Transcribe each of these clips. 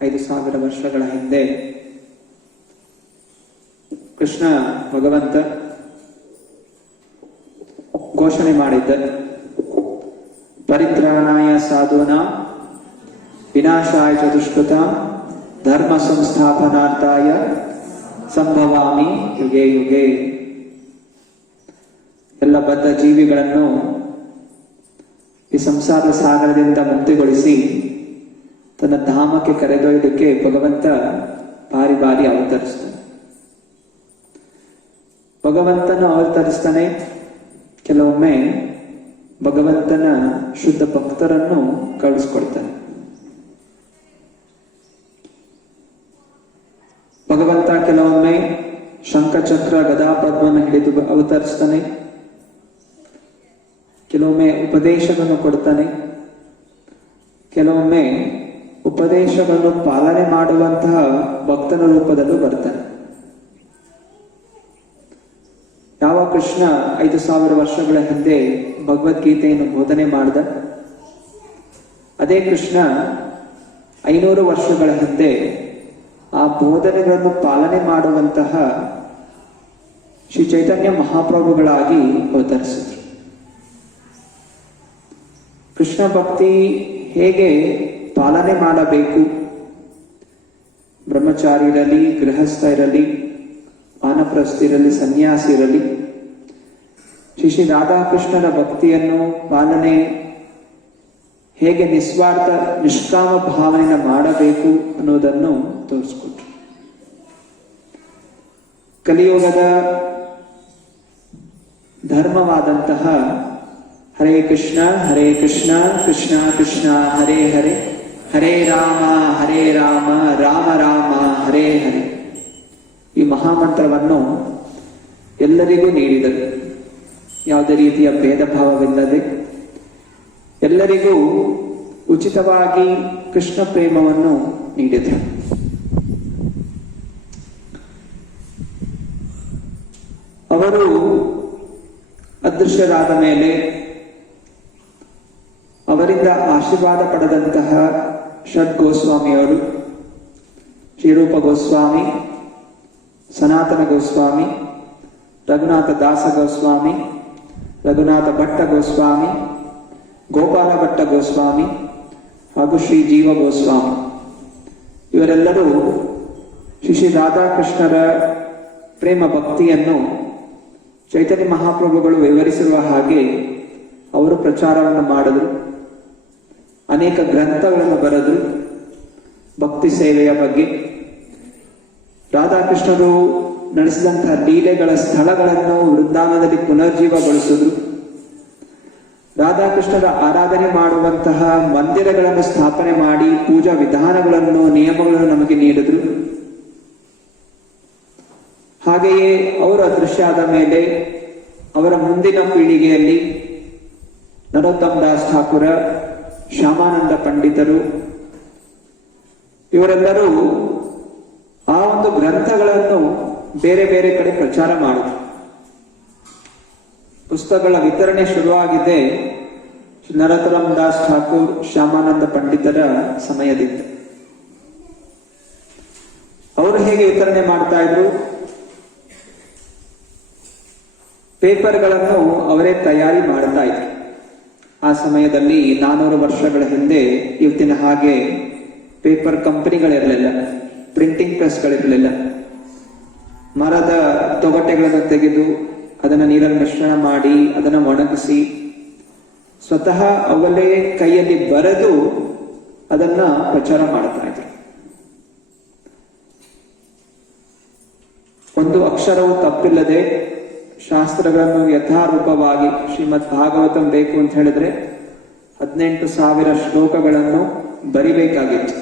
5,000 ವರ್ಷಗಳ ಹಿಂದೆ ಕೃಷ್ಣ ಭಗವಂತ ಘೋಷಣೆ ಮಾಡಿದ್ದ, ಪರಿತ್ರಾಣಾಯ ಸಾಧೂನಾಂ ವಿನಾಶಾಯ ಚ ದುಷ್ಕೃತಾಂ ಧರ್ಮ ಸಂಸ್ಥಾಪನಾರ್ಥಾಯ ಸಂಭವಾಮಿ ಯುಗೆ ಯುಗೆ. ಎಲ್ಲ ಬದ್ಧ ಜೀವಿಗಳನ್ನು ಈ ಸಂಸಾರ ಸಾಗರದಿಂದ ಮುಕ್ತಿಗೊಳಿಸಿ ತನ್ನ ಧಾಮಕ್ಕೆ ಕರೆದೊಯ್ಯಲಿಕ್ಕೆ ಭಗವಂತ ಬಾರಿ ಬಾರಿ ಅವತರಿಸ್ತಾನೆ. ಭಗವಂತನು ಅವತರಿಸ್ತಾನೆ. ಕೆಲವೊಮ್ಮೆ ಭಗವಂತನ ಶುದ್ಧ ಭಕ್ತರನ್ನು ಕಳಿಸ್ಕೊಡ್ತಾನೆ. ಭಗವಂತ ಕೆಲವೊಮ್ಮೆ ಶಂಖಚಕ್ರ ಗದಾ ಪದ್ಮವನ್ನು ಹಿಡಿದು ಅವತರಿಸ್ತಾನೆ. ಕೆಲವೊಮ್ಮೆ ಉಪದೇಶವನ್ನು ಕೊಡ್ತಾನೆ. ಕೆಲವೊಮ್ಮೆ ಉಪದೇಶವನ್ನು ಪಾಲನೆ ಮಾಡುವಂತಹ ಭಕ್ತನ ರೂಪದಲ್ಲೂ ಬರ್ತಾನೆ. ಯಾವ ಕೃಷ್ಣ 5,000 ವರ್ಷಗಳ ಹಿಂದೆ ಭಗವದ್ಗೀತೆಯನ್ನು ಬೋಧನೆ ಮಾಡಿದ, ಅದೇ ಕೃಷ್ಣ 500 ವರ್ಷಗಳ ಹಿಂದೆ ಆ ಬೋಧನೆಗಳನ್ನು ಪಾಲನೆ ಮಾಡುವಂತಹ ಶ್ರೀ ಚೈತನ್ಯ ಮಹಾಪ್ರಭುಗಳಾಗಿ ಅವತರಿಸಿದ್ರು. ಕೃಷ್ಣ ಭಕ್ತಿ ಹೇಗೆ ಪಾಲನೆ ಮಾಡಬೇಕು, ಬ್ರಹ್ಮಚಾರಿ ಇರಲಿ, ಗೃಹಸ್ಥ ಇರಲಿ, ವಾನಪ್ರಸ್ಥ ಇರಲಿ, ಸನ್ಯಾಸಿ ಇರಲಿ, ಶ್ರೀ ರಾಧಾಕೃಷ್ಣನ ಭಕ್ತಿಯನ್ನು ಪಾಲನೆ ಹೇಗೆ ನಿಸ್ವಾರ್ಥ ನಿಷ್ಕಾಮ ಭಾವನೆಯನ್ನು ಮಾಡಬೇಕು ಅನ್ನೋದನ್ನು ತೋರಿಸ್ಕೊಟ್ರು. ಕಲಿಯುಗದ ಧರ್ಮವಾದಂತಹ ಹರೇ ಕೃಷ್ಣ ಕೃಷ್ಣ ಕೃಷ್ಣ ಹರೇ ಹರೇ, ಹರೇ ರಾಮ ರಾಮ ರಾಮ ಹರೇ ಹರೇ, ಈ ಮಹಾಮಂತ್ರವನ್ನು ಎಲ್ಲರಿಗೂ ನೀಡಿದರು. ಯಾವುದೇ ರೀತಿಯ ಭೇದ ಭಾವವಿಲ್ಲದೆ ಎಲ್ಲರಿಗೂ ಉಚಿತವಾಗಿ ಕೃಷ್ಣ ಪ್ರೇಮವನ್ನು ನೀಡಿದರು. ಅವರು ಅದೃಶ್ಯರಾದ ಮೇಲೆ ಅವರಿಂದ ಆಶೀರ್ವಾದ ಪಡೆದಂತಹ ಷಡ್ ಗೋಸ್ವಾಮಿಯವರು, ಶ್ರೀರೂಪ ಗೋಸ್ವಾಮಿ, ಸನಾತನ ಗೋಸ್ವಾಮಿ, ರಘುನಾಥ ದಾಸ ಗೋಸ್ವಾಮಿ, ರಘುನಾಥ ಭಟ್ಟ ಗೋಸ್ವಾಮಿ, ಗೋಪಾಲ ಭಟ್ಟ ಗೋಸ್ವಾಮಿ ಹಾಗೂ ಶ್ರೀ ಜೀವ ಗೋಸ್ವಾಮಿ, ಇವರೆಲ್ಲರೂ ಶ್ರೀ ರಾಧಾಕೃಷ್ಣರ ಪ್ರೇಮ ಭಕ್ತಿಯನ್ನು ಚೈತನ್ಯ ಮಹಾಪ್ರಭುಗಳು ವಿವರಿಸಿರುವ ಹಾಗೆ ಅವರು ಪ್ರಚಾರವನ್ನು ಮಾಡಿದ್ರು. ಅನೇಕ ಗ್ರಂಥಗಳನ್ನು ಬರೆದ್ರು ಭಕ್ತಿ ಸೇವೆಯ ಬಗ್ಗೆ. ರಾಧಾಕೃಷ್ಣರು ನಡೆಸಿದಂತಹ ಲೀಲೆಗಳ ಸ್ಥಳಗಳನ್ನು ವೃಂದಾವನದಲ್ಲಿ ಪುನರ್ಜೀವಗೊಳಿಸಿದ್ರು. ರಾಧಾಕೃಷ್ಣರ ಆರಾಧನೆ ಮಾಡುವಂತಹ ಮಂದಿರಗಳನ್ನು ಸ್ಥಾಪನೆ ಮಾಡಿ ಪೂಜಾ ವಿಧಾನಗಳನ್ನು, ನಿಯಮಗಳನ್ನು ನಮಗೆ ನೀಡಿದ್ರು. ಹಾಗೆಯೇ ಅವರು ಅದೃಶ್ಯ ಆದ ಮೇಲೆ ಅವರ ಮುಂದಿನ ಪೀಳಿಗೆಯಲ್ಲಿ ನರೋತ್ತಮ್ ದಾಸ್ ಠಾಕೂರ, ಶ್ಯಾಮಾನಂದ ಪಂಡಿತರು, ಇವರೆಲ್ಲರೂ ಆ ಒಂದು ಗ್ರಂಥಗಳನ್ನು ಬೇರೆ ಬೇರೆ ಕಡೆ ಪ್ರಚಾರ ಮಾಡಿದ್ರು. ಪುಸ್ತಕಗಳ ವಿತರಣೆ ಶುರುವಾಗಿದೆ ನರೋತ್ತಮ್ ದಾಸ್ ಠಾಕೂರ್, ಶ್ಯಾಮಾನಂದ ಪಂಡಿತರ ಸಮಯದಿಂದ. ಅವರು ಹೇಗೆ ವಿತರಣೆ ಮಾಡ್ತಾ ಇದ್ರು? ಪೇಪರ್ಗಳನ್ನು ಅವರೇ ತಯಾರಿ ಮಾಡ್ತಾ ಇದ್ರು. ಆ ಸಮಯದಲ್ಲಿ 400 ವರ್ಷಗಳ ಹಿಂದೆ ಇವತ್ತಿನ ಹಾಗೆ ಪೇಪರ್ ಕಂಪನಿಗಳಿರಲಿಲ್ಲ, ಪ್ರಿಂಟಿಂಗ್ ಪ್ರೆಸ್ಗಳಿರಲಿಲ್ಲ. ಮರದ ತೊಗಟೆಗಳನ್ನು ತೆಗೆದು ಅದನ್ನು ನೀರಲ್ಲಿ ಮಿಶ್ರಣ ಮಾಡಿ ಅದನ್ನು ಒಣಗಿಸಿ ಸ್ವತಃ ಅವಲೇ ಕೈಯಲ್ಲಿ ಬರೆದು ಅದನ್ನ ಪ್ರಚಾರ ಮಾಡ್ತಾ ಇದ್ರು. ಒಂದು ಅಕ್ಷರವು ತಪ್ಪಿಲ್ಲದೆ ಶಾಸ್ತ್ರಗಳನ್ನು ಯಥಾರೂಪವಾಗಿ, ಶ್ರೀಮದ್ ಭಾಗವತಂ ಬೇಕು ಅಂತ ಹೇಳಿದ್ರೆ 18,000 ಶ್ಲೋಕಗಳನ್ನು ಬರಿಬೇಕಾಗಿತ್ತು.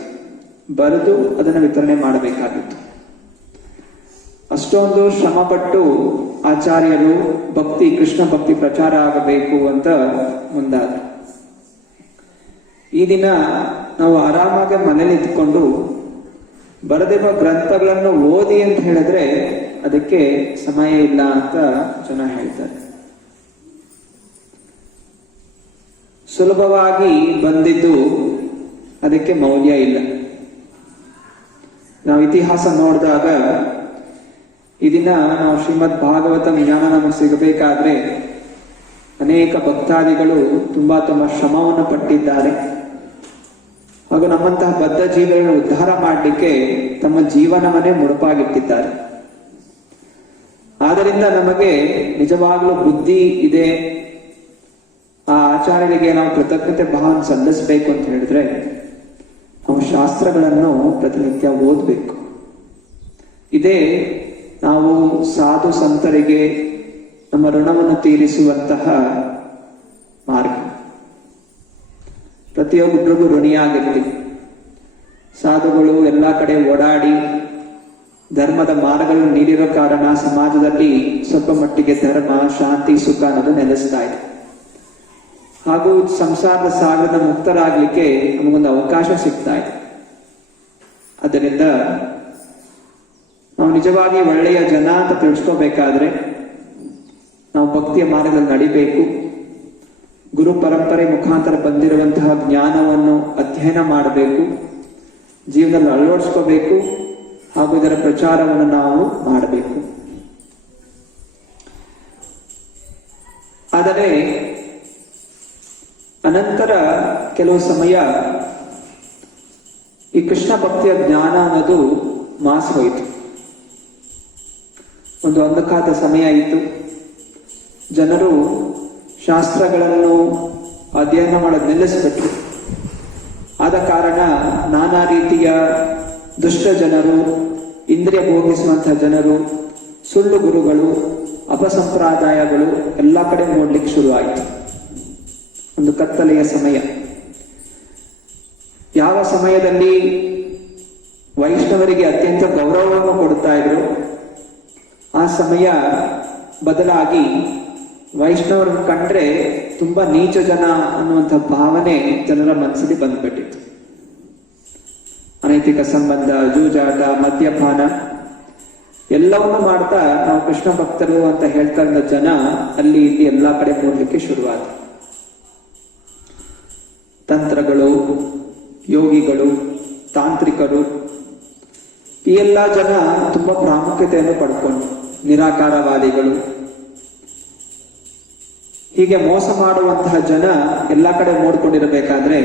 ಬರೆದು ಅದನ್ನು ವಿತರಣೆ ಮಾಡಬೇಕಾಗಿತ್ತು. ಅಷ್ಟೊಂದು ಶ್ರಮಪಟ್ಟು ಆಚಾರ್ಯರು ಭಕ್ತಿ, ಕೃಷ್ಣ ಭಕ್ತಿ ಪ್ರಚಾರ ಆಗಬೇಕು ಅಂತ ಮುಂದಾದ್ರು. ಈ ದಿನ ನಾವು ಆರಾಮಾಗಿ ಮನೇಲಿ ಇದ್ಕೊಂಡು ಬರೆದಿರುವ ಗ್ರಂಥಗಳನ್ನು ಓದಿ ಅಂತ ಹೇಳಿದ್ರೆ ಅದಕ್ಕೆ ಸಮಯ ಇಲ್ಲ ಅಂತ ಜನ ಹೇಳ್ತಾರೆ. ಸುಲಭವಾಗಿ ಬಂದಿದ್ದು ಅದಕ್ಕೆ ಮೌಲ್ಯ ಇಲ್ಲ. ನಾವು ಇತಿಹಾಸ ನೋಡಿದಾಗ ಈ ದಿನ ನಾವು ಶ್ರೀಮದ್ ಭಾಗವತ ಜ್ಞಾನ ನಮಗೆ ಸಿಗಬೇಕಾದ್ರೆ ಅನೇಕ ಭಕ್ತಾದಿಗಳು ತುಂಬಾ ಶ್ರಮವನ್ನು ಪಟ್ಟಿದ್ದಾರೆ. ಹಾಗೂ ನಮ್ಮಂತಹ ಬದ್ಧ ಜೀವಗಳನ್ನು ಉದ್ಧಾರ ಮಾಡಲಿಕ್ಕೆ ತಮ್ಮ ಜೀವನವನ್ನೇ ಮುಡುಪಾಗಿಟ್ಟಿದ್ದಾರೆ. ಆದ್ದರಿಂದ ನಮಗೆ ನಿಜವಾಗ್ಲೂ ಬುದ್ಧಿ ಇದೆ, ಆ ಆಚಾರ್ಯರಿಗೆ ನಾವು ಕೃತಜ್ಞತೆ ಭಾವ ಸಲ್ಲಿಸಬೇಕು ಅಂತ ಹೇಳಿದ್ರೆ ನಾವು ಶಾಸ್ತ್ರಗಳನ್ನು ಪ್ರತಿನಿತ್ಯ ಓದಬೇಕು. ಇದೇ ನಾವು ಸಾಧು ಸಂತರಿಗೆ ನಮ್ಮ ಋಣವನ್ನು ತೀರಿಸುವಂತಹ ಮಾರ್ಗ. ಪ್ರತಿಯೊಬ್ಬರಿಗೂ ಋಣಿಯಾಗಿರ್ತೀವಿ. ಸಾಧುಗಳು ಎಲ್ಲ ಕಡೆ ಓಡಾಡಿ ಧರ್ಮದ ಮಾರ್ಗಗಳನ್ನು ನೀಡಿರೋ ಕಾರಣ ಸಮಾಜದಲ್ಲಿ ಸ್ವಲ್ಪ ಮಟ್ಟಿಗೆ ಧರ್ಮ, ಶಾಂತಿ, ಸುಖ ಅನ್ನೋದು ನೆಲೆಸ್ತಾ ಇದೆ. ಹಾಗೂ ಸಂಸಾರದ ಸಾಗರದ ಮುಕ್ತರಾಗ್ಲಿಕ್ಕೆ ನಮಗೊಂದು ಅವಕಾಶ ಸಿಗ್ತಾ ಇದೆ. ಆದ್ದರಿಂದ ನಾವು ನಿಜವಾಗಿ ಒಳ್ಳೆಯ ಜನ ಅಂತ ತಿಳಿಸ್ಕೋಬೇಕಾದ್ರೆ ನಾವು ಭಕ್ತಿಯ ಮಾರ್ಗದಲ್ಲಿ ನಡಿಬೇಕು. ಗುರು ಪರಂಪರೆ ಮುಖಾಂತರ ಬಂದಿರುವಂತಹ ಜ್ಞಾನವನ್ನು ಅಧ್ಯಯನ ಮಾಡಬೇಕು, ಜೀವನದಲ್ಲಿ ಅಳವಡಿಸ್ಕೋಬೇಕು, ಹಾಗೂ ಇದರ ಪ್ರಚಾರವನ್ನು ನಾವು ಮಾಡಬೇಕು. ಆದರೆ ಅನಂತರ ಕೆಲವು ಸಮಯ ಈ ಕೃಷ್ಣ ಭಕ್ತಿಯ ಜ್ಞಾನ ಅನ್ನೋದು ಮಾಸಿ ಹೋಯಿತು. ಒಂದು ಅಂಧಕಾರದ ಸಮಯ ಇತ್ತು. ಜನರು ಶಾಸ್ತ್ರಗಳನ್ನು ಅಧ್ಯಯನ ಮಾಡೋದು ನಿಲ್ಲಿಸಿಬಿಟ್ರು. ಆದ ಕಾರಣ ನಾನಾ ರೀತಿಯ ದುಷ್ಟ ಜನರು, ಇಂದ್ರಿಯ ಭೋಗಿಸುವಂತಹ ಜನರು, ಸುಳ್ಳು ಗುರುಗಳು, ಅಪಸಂಪ್ರದಾಯಗಳು ಎಲ್ಲ ಕಡೆ ನೋಡ್ಲಿಕ್ಕೆ ಶುರುವಾಯಿತು. ಒಂದು ಕತ್ತಲೆಯ ಸಮಯ. ಯಾವ ಸಮಯದಲ್ಲಿ ವೈಷ್ಣವರಿಗೆ ಅತ್ಯಂತ ಗೌರವವನ್ನು ಕೊಡ್ತಾ ಇದ್ರು, ಆ ಸಮಯ ಬದಲಾಗಿ ವೈಷ್ಣವರನ್ನು ಕಂಡ್ರೆ ತುಂಬಾ ನೀಚ ಜನ ಅನ್ನುವಂಥ ಭಾವನೆ ಜನರ ಮನಸ್ಸಲ್ಲಿ ಬಂದ್ಬಿಟ್ಟಿತ್ತು. ಅನೈತಿಕ ಸಂಬಂಧ, ಜೂಜಾಟ, ಮದ್ಯಪಾನ ಎಲ್ಲವನ್ನು ಮಾಡ್ತಾ ನಾವು ಕೃಷ್ಣ ಭಕ್ತರು ಅಂತ ಹೇಳ್ತಾ ಇದ್ದ ಜನ ಅಲ್ಲಿ ಇಲ್ಲಿ ಎಲ್ಲಾ ಕಡೆ ನೋಡ್ಲಿಕ್ಕೆ ಶುರುವಾದ. ತಂತ್ರಗಳು, ಯೋಗಿಗಳು, ತಾಂತ್ರಿಕರು ಈ ಎಲ್ಲ ಜನ ತುಂಬಾ ಪ್ರಾಮುಖ್ಯತೆಯನ್ನು ಪಡ್ಕೊಂಡು, ನಿರಾಕಾರವಾದಿಗಳು, ಹೀಗೆ ಮೋಸ ಮಾಡುವಂತಹ ಜನ ಎಲ್ಲ ಕಡೆ ನೋಡ್ಕೊಂಡಿರಬೇಕಾದ್ರೆ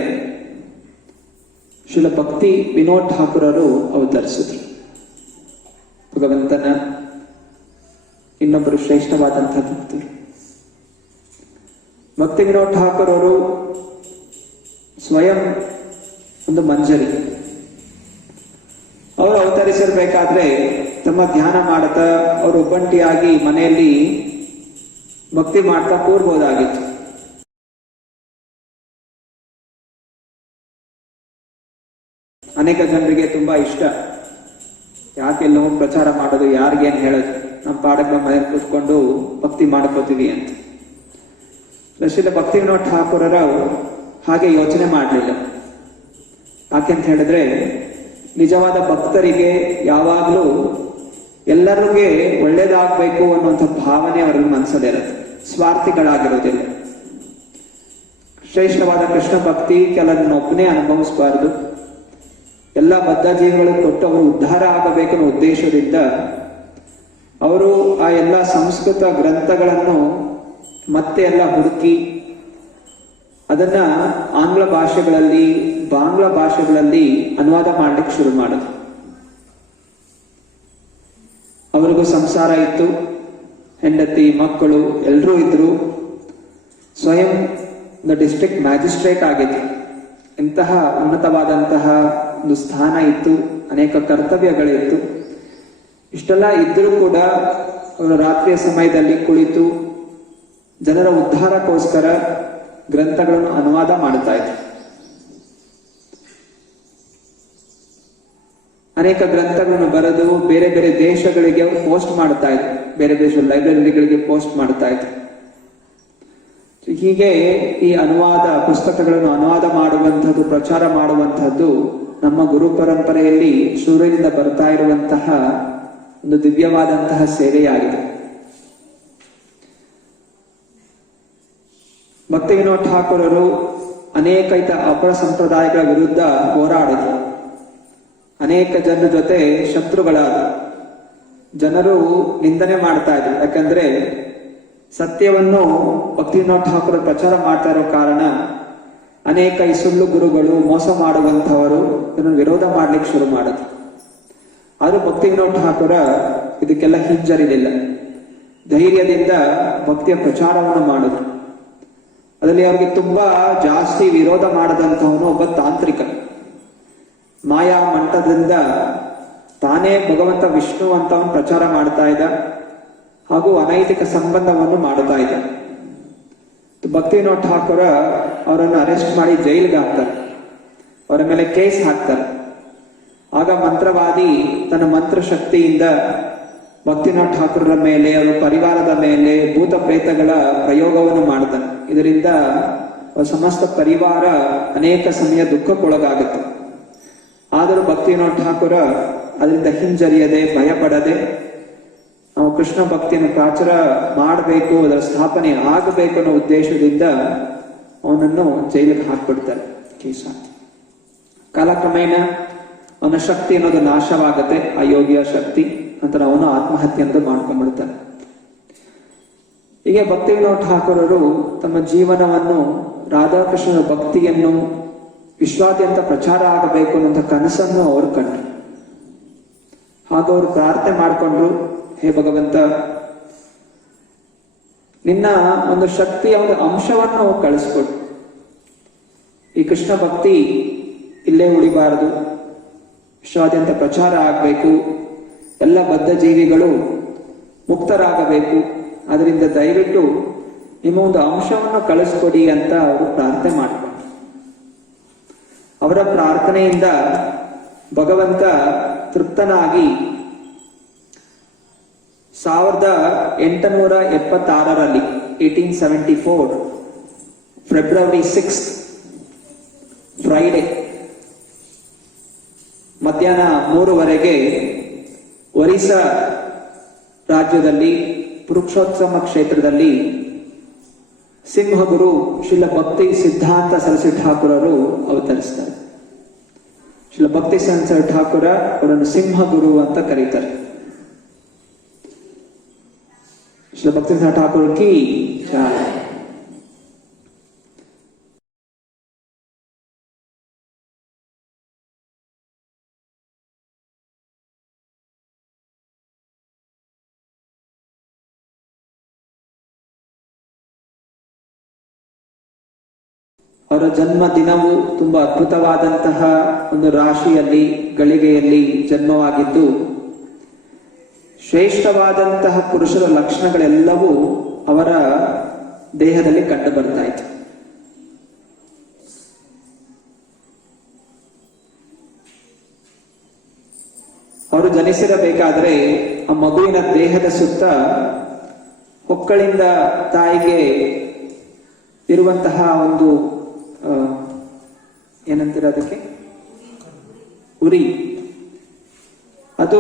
ಶ್ರೀಲ ಭಕ್ತಿ ವಿನೋದ್ ಠಾಕೂರರು ಅವತರಿಸಿದ್ರು. ಭಗವಂತನ ಇನ್ನೊಬ್ಬರು ಶ್ರೇಷ್ಠವಾದಂತಹ ಭಕ್ತರು. ಭಕ್ತಿ ವಿನೋದ್ ಠಾಕೂರ್ ಅವರು ಸ್ವಯಂ ಒಂದು ಮಂಜರಿ. ಅವರು ಅವತರಿಸಿರ್ಬೇಕಾದ್ರೆ ತಮ್ಮ ಧ್ಯಾನ ಮಾಡ್ತಾ ಅವರು ಒಬ್ಬಂಟಿಯಾಗಿ ಮನೆಯಲ್ಲಿ ಭಕ್ತಿ ಮಾಡ್ತಾ ಕೂರ್ಬೋದಾಗಿತ್ತು. ಅನೇಕ ಜನರಿಗೆ ತುಂಬಾ ಇಷ್ಟ, ಯಾಕೆಲ್ಲೋ ಪ್ರಚಾರ ಮಾಡೋದು, ಯಾರಿಗೇನ್ ಹೇಳೋದು, ನಮ್ಮ ಪಾಡಗಳ ಮನೆ ಕೂತ್ಕೊಂಡು ಭಕ್ತಿ ಮಾಡ್ಕೋತೀವಿ ಅಂತ. ಶ್ರೀಲ ಭಕ್ತಿ ವಿನೋದ್ ಠಾಕೂರರು ಹಾಗೆ ಯೋಚನೆ ಮಾಡಲಿಲ್ಲ. ಯಾಕೆಂತ ಹೇಳಿದ್ರೆ ನಿಜವಾದ ಭಕ್ತರಿಗೆ ಯಾವಾಗಲೂ ಎಲ್ಲರಿಗೆ ಒಳ್ಳೇದಾಗಬೇಕು ಅನ್ನುವಂಥ ಭಾವನೆ ಅವರ ಮನಸ್ಸಲ್ಲಿರುತ್ತೆ. ಸ್ವಾರ್ಥಿಗಳಾಗಿರೋದಿಲ್ಲ. ಶ್ರೇಷ್ಠವಾದ ಕೃಷ್ಣ ಭಕ್ತಿ ಕೆಲವನ್ನ ಒಬ್ಬನೇ ಅನುಭವಿಸಬಾರದು, ಎಲ್ಲ ಬದ್ಧ ಜೀವಗಳು ಕೊಟ್ಟು ಅವರು ಉದ್ಧಾರ ಆಗಬೇಕನ್ನೋ ಉದ್ದೇಶದಿಂದ ಅವರು ಆ ಎಲ್ಲ ಸಂಸ್ಕೃತ ಗ್ರಂಥಗಳನ್ನು ಮತ್ತೆ ಎಲ್ಲ ಹುಡುಕಿ ಅದನ್ನ ಆಂಗ್ಲ ಭಾಷೆಗಳಲ್ಲಿ, ಬಾಂಗ್ಲಾ ಭಾಷೆಗಳಲ್ಲಿ ಅನುವಾದ ಮಾಡ್ಲಿಕ್ಕೆ ಶುರು ಮಾಡಿದ್ರು. ಅವರಿಗೂ ಸಂಸಾರ ಇತ್ತು, ಹೆಂಡತಿ, ಮಕ್ಕಳು ಎಲ್ಲರೂ ಇದ್ರು. ಸ್ವಯಂ ಡಿಸ್ಟ್ರಿಕ್ಟ್ ಮ್ಯಾಜಿಸ್ಟ್ರೇಟ್ ಆಗಿತ್ತು. ಇಂತಹ ಉನ್ನತವಾದಂತಹ ಒಂದು ಸ್ಥಾನ ಇತ್ತು, ಅನೇಕ ಕರ್ತವ್ಯಗಳಿತ್ತು. ಇಷ್ಟೆಲ್ಲ ಇದ್ರೂ ಕೂಡ ಅವರು ರಾತ್ರಿಯ ಸಮಯದಲ್ಲಿ ಕುಳಿತು ಜನರ ಉದ್ಧಾರಕ್ಕೋಸ್ಕರ ಗ್ರಂಥಗಳನ್ನು ಅನುವಾದ ಮಾಡ್ತಾ ಇದ್ರು. ಅನೇಕ ಗ್ರಂಥಗಳನ್ನು ಬರೆದು ಬೇರೆ ಬೇರೆ ದೇಶಗಳಿಗೆ ಪೋಸ್ಟ್ ಮಾಡ್ತಾ ಇದ್ರು, ಬೇರೆ ದೇಶದ ಲೈಬ್ರರಿಗಳಿಗೆ ಪೋಸ್ಟ್ ಮಾಡ್ತಾ ಇದ್ರು. ಹೀಗೆ ಈ ಅನುವಾದ ಪುಸ್ತಕಗಳನ್ನು ಅನುವಾದ ಮಾಡುವಂಥದ್ದು, ಪ್ರಚಾರ ಮಾಡುವಂತಹದ್ದು ನಮ್ಮ ಗುರು ಪರಂಪರೆಯಲ್ಲಿ ಸೂರ್ಯನಿಂದ ಬರ್ತಾ ಇರುವಂತಹ ಒಂದು ದಿವ್ಯವಾದಂತಹ ಸೇವೆಯಾಗಿದೆ. ಭಕ್ತಿ ವಿನೋದ್ ಠಾಕೂರರು ಅನೇಕ ಅಪರ ಸಂಪ್ರದಾಯಗಳ ವಿರುದ್ಧ ಹೋರಾಡಿದರು. ಅನೇಕ ಜನರ ಜೊತೆ ಶತ್ರುಗಳಾದ ಜನರು ನಿಂದನೆ ಮಾಡ್ತಾ ಇದ್ರು. ಯಾಕಂದ್ರೆ ಸತ್ಯವನ್ನು ಭಕ್ತಿವಿನೋದ್ ಠಾಕೂರ್ ಪ್ರಚಾರ ಮಾಡ್ತಾ ಇರೋ ಕಾರಣ ಅನೇಕ ಈ ಸುಳ್ಳು ಗುರುಗಳು, ಮೋಸ ಮಾಡುವಂತಹವರು ಇದನ್ನು ವಿರೋಧ ಮಾಡ್ಲಿಕ್ಕೆ ಶುರು ಮಾಡಿದ್ರು. ಆದ್ರೂ ಭಕ್ತಿವಿನೋದ್ ಠಾಕೂರ ಇದಕ್ಕೆಲ್ಲ ಹಿಂಜರಿಲಿಲ್ಲ. ಧೈರ್ಯದಿಂದ ಭಕ್ತಿಯ ಪ್ರಚಾರವನ್ನು ಮಾಡಿದ್ರು. ಅದರಲ್ಲಿ ಅವ್ರಿಗೆ ತುಂಬಾ ಜಾಸ್ತಿ ವಿರೋಧ ಮಾಡದಂತವನು ಒಬ್ಬ ತಾಂತ್ರಿಕ. ಮಾಯಾ ಮಂಟದಿಂದ ತಾನೇ ಭಗವಂತ ವಿಷ್ಣು ಅಂತ ಅವನು ಪ್ರಚಾರ ಮಾಡ್ತಾ ಇದ್ದ, ಹಾಗೂ ಅನೈತಿಕ ಸಂಬಂಧವನ್ನು ಮಾಡ್ತಾ ಇದ್ದ. ಭಕ್ತಿವಿನೋದ್ ಠಾಕೂರ ಅವರನ್ನು ಅರೆಸ್ಟ್ ಮಾಡಿ ಜೈಲಿಗೆ ಹಾಕ್ತಾರೆ, ಅವರ ಮೇಲೆ ಕೇಸ್ ಹಾಕ್ತಾರೆ. ಆಗ ಮಂತ್ರವಾದಿ ತನ್ನ ಮಂತ್ರ ಶಕ್ತಿಯಿಂದ ಭಕ್ತಿವಿನೋದ್ ಠಾಕೂರರ ಮೇಲೆ, ಅವರ ಪರಿವಾರದ ಮೇಲೆ ಭೂತ ಪ್ರೇತಗಳ ಪ್ರಯೋಗವನ್ನು ಮಾಡ್ತಾನೆ. ಇದರಿಂದ ಸಮಸ್ತ ಪರಿವಾರ ಅನೇಕ ಸಮಯ ದುಃಖಕ್ಕೊಳಗಾಗುತ್ತೆ. ಆದರೂ ಭಕ್ತಿವಿನೋದ್ ಠಾಕೂರ ಅದರಿಂದ ಹಿಂಜರಿಯದೆ, ಭಯಪಡದೆ, ನಾವು ಕೃಷ್ಣ ಭಕ್ತಿಯನ್ನು ಪ್ರಚಾರ ಮಾಡಬೇಕು, ಅದರ ಸ್ಥಾಪನೆ ಆಗಬೇಕು ಅನ್ನೋ ಉದ್ದೇಶದಿಂದ ಅವನನ್ನು ಜೈಲಿಗೆ ಹಾಕ್ಬಿಡ್ತಾರೆ, ಕೇಸ್ ಹಾಕಿ. ಕಾಲಕ್ರಮೇಣ ಅವನ ಶಕ್ತಿ ಅನ್ನೋದು ನಾಶವಾಗತ್ತೆ, ಆ ಯೋಗಿಯ ಶಕ್ತಿ. ನಂತರ ಅವನು ಆತ್ಮಹತ್ಯೆ ಅಂತ ಮಾಡ್ಕೊಂಡ್ಬಿಡ್ತಾನೆ. ಹೀಗೆ ಭಕ್ತಿವಿನೋದ್ ಠಾಕೂರರು ತಮ್ಮ ಜೀವನವನ್ನು ರಾಧಾಕೃಷ್ಣನ ಭಕ್ತಿಯನ್ನು ವಿಶ್ವಾದ್ಯಂತ ಪ್ರಚಾರ ಆಗಬೇಕು ಅನ್ನೋ ಕನಸನ್ನು ಅವರು ಕಂಡ್ರು. ಹಾಗೂ ಅವರು ಪ್ರಾರ್ಥನೆ ಮಾಡಿಕೊಂಡ್ರು, ಹೇ ಭಗವಂತ, ನಿನ್ನ ಒಂದು ಶಕ್ತಿಯ ಒಂದು ಅಂಶವನ್ನು ಕಳಿಸ್ಕೊಡು. ಈ ಕೃಷ್ಣ ಭಕ್ತಿ ಇಲ್ಲೇ ಉಳಿಬಾರದು, ವಿಶ್ವಾದ್ಯಂತ ಪ್ರಚಾರ ಆಗಬೇಕು, ಎಲ್ಲ ಬದ್ಧ ಜೀವಿಗಳು ಮುಕ್ತರಾಗಬೇಕು. ಅದರಿಂದ ದಯವಿಟ್ಟು ನಿಮ್ಮ ಒಂದು ಅಂಶವನ್ನು ಕಳಿಸ್ಕೊಡಿ ಅಂತ ಅವರು ಪ್ರಾರ್ಥನೆ ಮಾಡಿಕೊಂಡ್ರು. ಅವರ ಪ್ರಾರ್ಥನೆಯಿಂದ ಭಗವಂತ ತೃಪ್ತನಾಗಿ 1876ರಲ್ಲಿ 1874 ಫೆಬ್ರವರಿ 6 ಫ್ರೈಡೆ ಮಧ್ಯಾಹ್ನ 3:00 ಒರಿಸ್ಸಾ ರಾಜ್ಯದಲ್ಲಿ ಪುರುಷೋತ್ತಮ ಕ್ಷೇತ್ರದಲ್ಲಿ ಸಿಂಹಗುರು ಶ್ರೀಲ ಭಕ್ತಿ ಸಿದ್ಧಾಂತ ಸರಸ್ವತಿ ಠಾಕೂರರು ಅವತರಿಸ್ತಾರೆ. ಶ್ರೀಲ ಭಕ್ತಿ ಸರಸ್ವತಿ ಠಾಕೂರ ಅವರನ್ನು ಸಿಂಹಗುರು ಅಂತ ಕರೀತಾರೆ. ಶ್ರೀಲ ಭಕ್ತಿ ಠಾಕೂರ್ ಕಿ ಜೈ. ಅವರ ಜನ್ಮ ದಿನವು ತುಂಬಾ ಅದ್ಭುತವಾದಂತಹ ಒಂದು ರಾಶಿಯಲ್ಲಿ, ಗಳಿಗೆಯಲ್ಲಿ ಜನ್ಮವಾಗಿದ್ದು, ಶ್ರೇಷ್ಠವಾದಂತಹ ಪುರುಷರ ಲಕ್ಷಣಗಳೆಲ್ಲವೂ ಅವರ ದೇಹದಲ್ಲಿ ಕಂಡು ಬರ್ತಾ ಇತ್ತು. ಅವರು ಜನಿಸಿರಬೇಕಾದ್ರೆ ಆ ಮಗುವಿನ ದೇಹದ ಸುತ್ತ ಹೊಕ್ಕಳಿಂದ ತಾಯಿಗೆ ಇರುವಂತಹ ಒಂದು ಏನಂತೀರ ಅದಕ್ಕೆ, ಉರಿ, ಅದು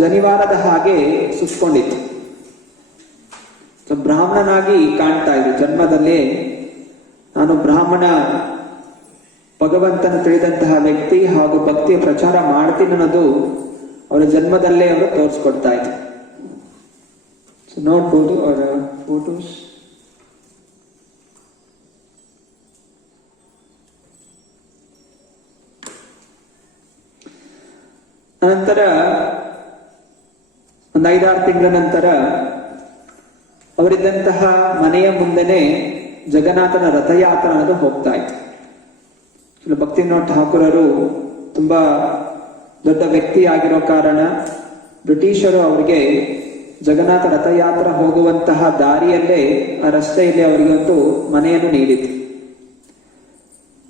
ಜನಿವಾರದ ಹಾಗೆ ಸುತ್ಕೊಂಡಿತ್ತು. ಬ್ರಾಹ್ಮಣನಾಗಿ ಕಾಣ್ತಾ ಇದ್ರು. ಜನ್ಮದಲ್ಲೇ ನಾನು ಬ್ರಾಹ್ಮಣ, ಭಗವಂತನ ತಿಳಿದಂತಹ ವ್ಯಕ್ತಿ ಹಾಗೂ ಭಕ್ತಿಯ ಪ್ರಚಾರ ಮಾಡ್ತೀನಿ ಅನ್ನೋದು ಅವರ ಜನ್ಮದಲ್ಲೇ ಅವರು ತೋರಿಸ್ಕೊಡ್ತಾ ಇದ್ರು. ನೋಡ್ಬೋದು ಅವರ ಫೋಟೋಸ್. ನಂತರ ಒಂದು 5-6 ತಿಂಗಳ ನಂತರ ಅವರಿದ್ದಂತಹ ಮನೆಯ ಮುಂದೆನೆ ಜಗನ್ನಾಥನ ರಥಯಾತ್ರೆ ಅನ್ನೋದು ಹೋಗ್ತಾ ಇತ್ತು. ಭಕ್ತಿವಿನೋದ್ ಠಾಕೂರರು ತುಂಬಾ ದೊಡ್ಡ ವ್ಯಕ್ತಿ ಆಗಿರೋ ಕಾರಣ ಬ್ರಿಟಿಷರು ಅವರಿಗೆ ಜಗನ್ನಾಥ ರಥಯಾತ್ರೆ ಹೋಗುವಂತಹ ದಾರಿಯಲ್ಲೇ, ಆ ರಸ್ತೆಯಲ್ಲಿ ಅವರಿಗೆ ಒಂದು ಮನೆಯನ್ನು ನೀಡಿತು.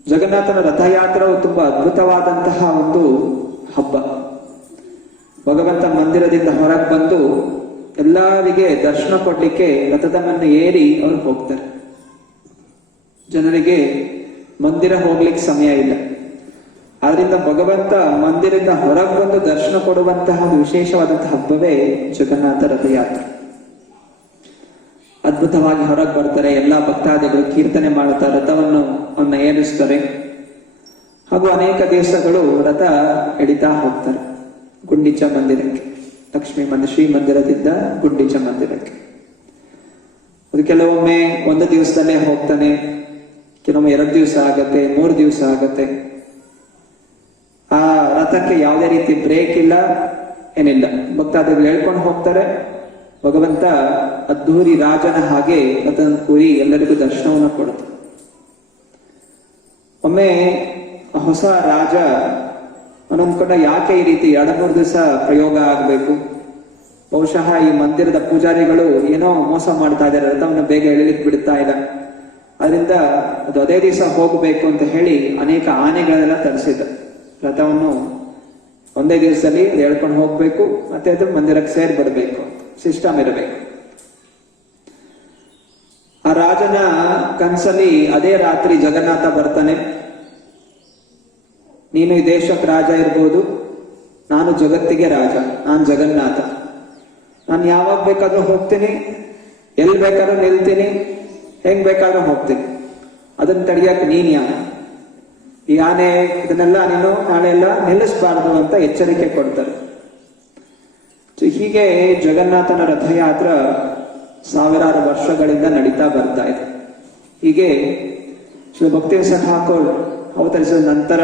ಜಗನ್ನಾಥನ ರಥಯಾತ್ರೆಯು ತುಂಬಾ ಅದ್ಭುತವಾದಂತಹ ಒಂದು ಹಬ್ಬ. ಭಗವಂತ ಮಂದಿರದಿಂದ ಹೊರಗೆ ಬಂದು ಎಲ್ಲರಿಗೆ ದರ್ಶನ ಕೊಡ್ಲಿಕ್ಕೆ ರಥದನ್ನು ಏರಿ ಅವರು ಹೋಗ್ತಾರೆ. ಜನರಿಗೆ ಮಂದಿರ ಹೋಗ್ಲಿಕ್ಕೆ ಸಮಯ ಇಲ್ಲ. ಆದ್ರಿಂದ ಭಗವಂತ ಮಂದಿರದಿಂದ ಹೊರಗೆ ಬಂದು ದರ್ಶನ ಕೊಡುವಂತಹ ಒಂದು ವಿಶೇಷವಾದಂತಹ ಹಬ್ಬವೇ ಜಗನ್ನಾಥ ರಥಯಾತ್ರೆ. ಅದ್ಭುತವಾಗಿ ಹೊರಗೆ ಬರ್ತಾರೆ. ಎಲ್ಲಾ ಭಕ್ತಾದಿಗಳು ಕೀರ್ತನೆ ಮಾಡ್ತಾರೆ, ರಥವನ್ನು ಏರಿಸ್ತಾರೆ. ಹಾಗೂ ಅನೇಕ ದಿವಸಗಳು ರಥ ಎಳಿತಾ ಹೋಗ್ತಾರೆ ಗುಂಡಿಚ ಮಂದಿರಕ್ಕೆ, ಶ್ರೀ ಮಂದಿರದಿಂದ ಗುಂಡಿಚ ಮಂದಿರಕ್ಕೆ. ಅದು ಕೆಲವೊಮ್ಮೆ ಒಂದು ದಿವಸದಲ್ಲೇ ಹೋಗ್ತಾನೆ, ಕೆಲವೊಮ್ಮೆ 2 ದಿವಸ ಆಗತ್ತೆ, 3 ದಿವಸ ಆಗತ್ತೆ. ಆ ರಥಕ್ಕೆ ಯಾವುದೇ ರೀತಿ ಬ್ರೇಕ್ ಇಲ್ಲ, ಏನಿಲ್ಲ. ಭಕ್ತಾದಿಗಳು ಹೇಳ್ಕೊಂಡು ಹೋಗ್ತಾರೆ. ಭಗವಂತ ಅದ್ಧೂರಿ ರಾಜನ ಹಾಗೆ ರಥನ ಕೂರಿ ಎಲ್ಲರಿಗೂ ದರ್ಶನವನ್ನು ಕೊಡುತ್ತೆ. ಒಮ್ಮೆ ಹೊಸ ರಾಜ ಅವನಂದ್ಕೊಂಡ, ಯಾಕೆ ಈ ರೀತಿ 2-3 ದಿವಸ ಪ್ರಯೋಗ ಆಗಬೇಕು, ಬಹುಶಃ ಈ ಮಂದಿರದ ಪೂಜಾರಿಗಳು ಏನೋ ಮೋಸ ಮಾಡ್ತಾ ಇದ್ದಾರೆ, ರಥವನ್ನು ಬೇಗ ಎಳಿಲಿಕ್ಕೆ ಬಿಡ್ತಾ ಇಲ್ಲ, ಅದರಿಂದ ಅದು ಅದೇ ದಿವಸ ಹೋಗಬೇಕು ಅಂತ ಹೇಳಿ ಅನೇಕ ಆನೆಗಳೆಲ್ಲ ತರಿಸಿದ. ರಥವನ್ನು ಒಂದೇ ದಿವಸದಲ್ಲಿ ಎಳ್ಕೊಂಡು ಹೋಗ್ಬೇಕು, ಮತ್ತೆ ಅದು ಮಂದಿರಕ್ಕೆ ಸೇರಿ ಬರಬೇಕು, ಸಿಸ್ಟಮ್ ಇರಬೇಕು. ಆ ರಾಜನ ಕನಸಲ್ಲಿ ಅದೇ ರಾತ್ರಿ ಜಗನ್ನಾಥ ಬರ್ತಾನೆ. ನೀನು ಈ ದೇಶಕ್ಕೆ ರಾಜ ಇರ್ಬೋದು, ನಾನು ಜಗತ್ತಿಗೆ ರಾಜ, ನಾನು ಜಗನ್ನಾಥ. ನಾನು ಯಾವಾಗ ಬೇಕಾದ್ರೂ ಹೋಗ್ತೀನಿ, ಎಲ್ಲಿ ಬೇಕಾದ್ರೂ ನಿಲ್ತೀನಿ, ಹೆಂಗ್ ಬೇಕಾದ್ರೂ ಹೋಗ್ತೀನಿ. ಅದನ್ನ ತಡೆಯಕ್ಕೆ ನೀನ್ ಯಾರು? ಈ ಆನೆ ಇದನ್ನೆಲ್ಲ ನೀನು ನಾಳೆ ಎಲ್ಲ ನಿಲ್ಲಿಸಬಾರ್ದು ಅಂತ ಎಚ್ಚರಿಕೆ ಕೊಡ್ತಾರೆ. ಹೀಗೆ ಜಗನ್ನಾಥನ ರಥಯಾತ್ರ ಸಾವಿರಾರು ವರ್ಷಗಳಿಂದ ನಡೀತಾ ಬರ್ತಾ ಇದೆ. ಹೀಗೆ ಶ್ರೀ ಭಕ್ತಿವಿನೋದ ಠಾಕೂರ್ ಅವತರಿಸಿದ ನಂತರ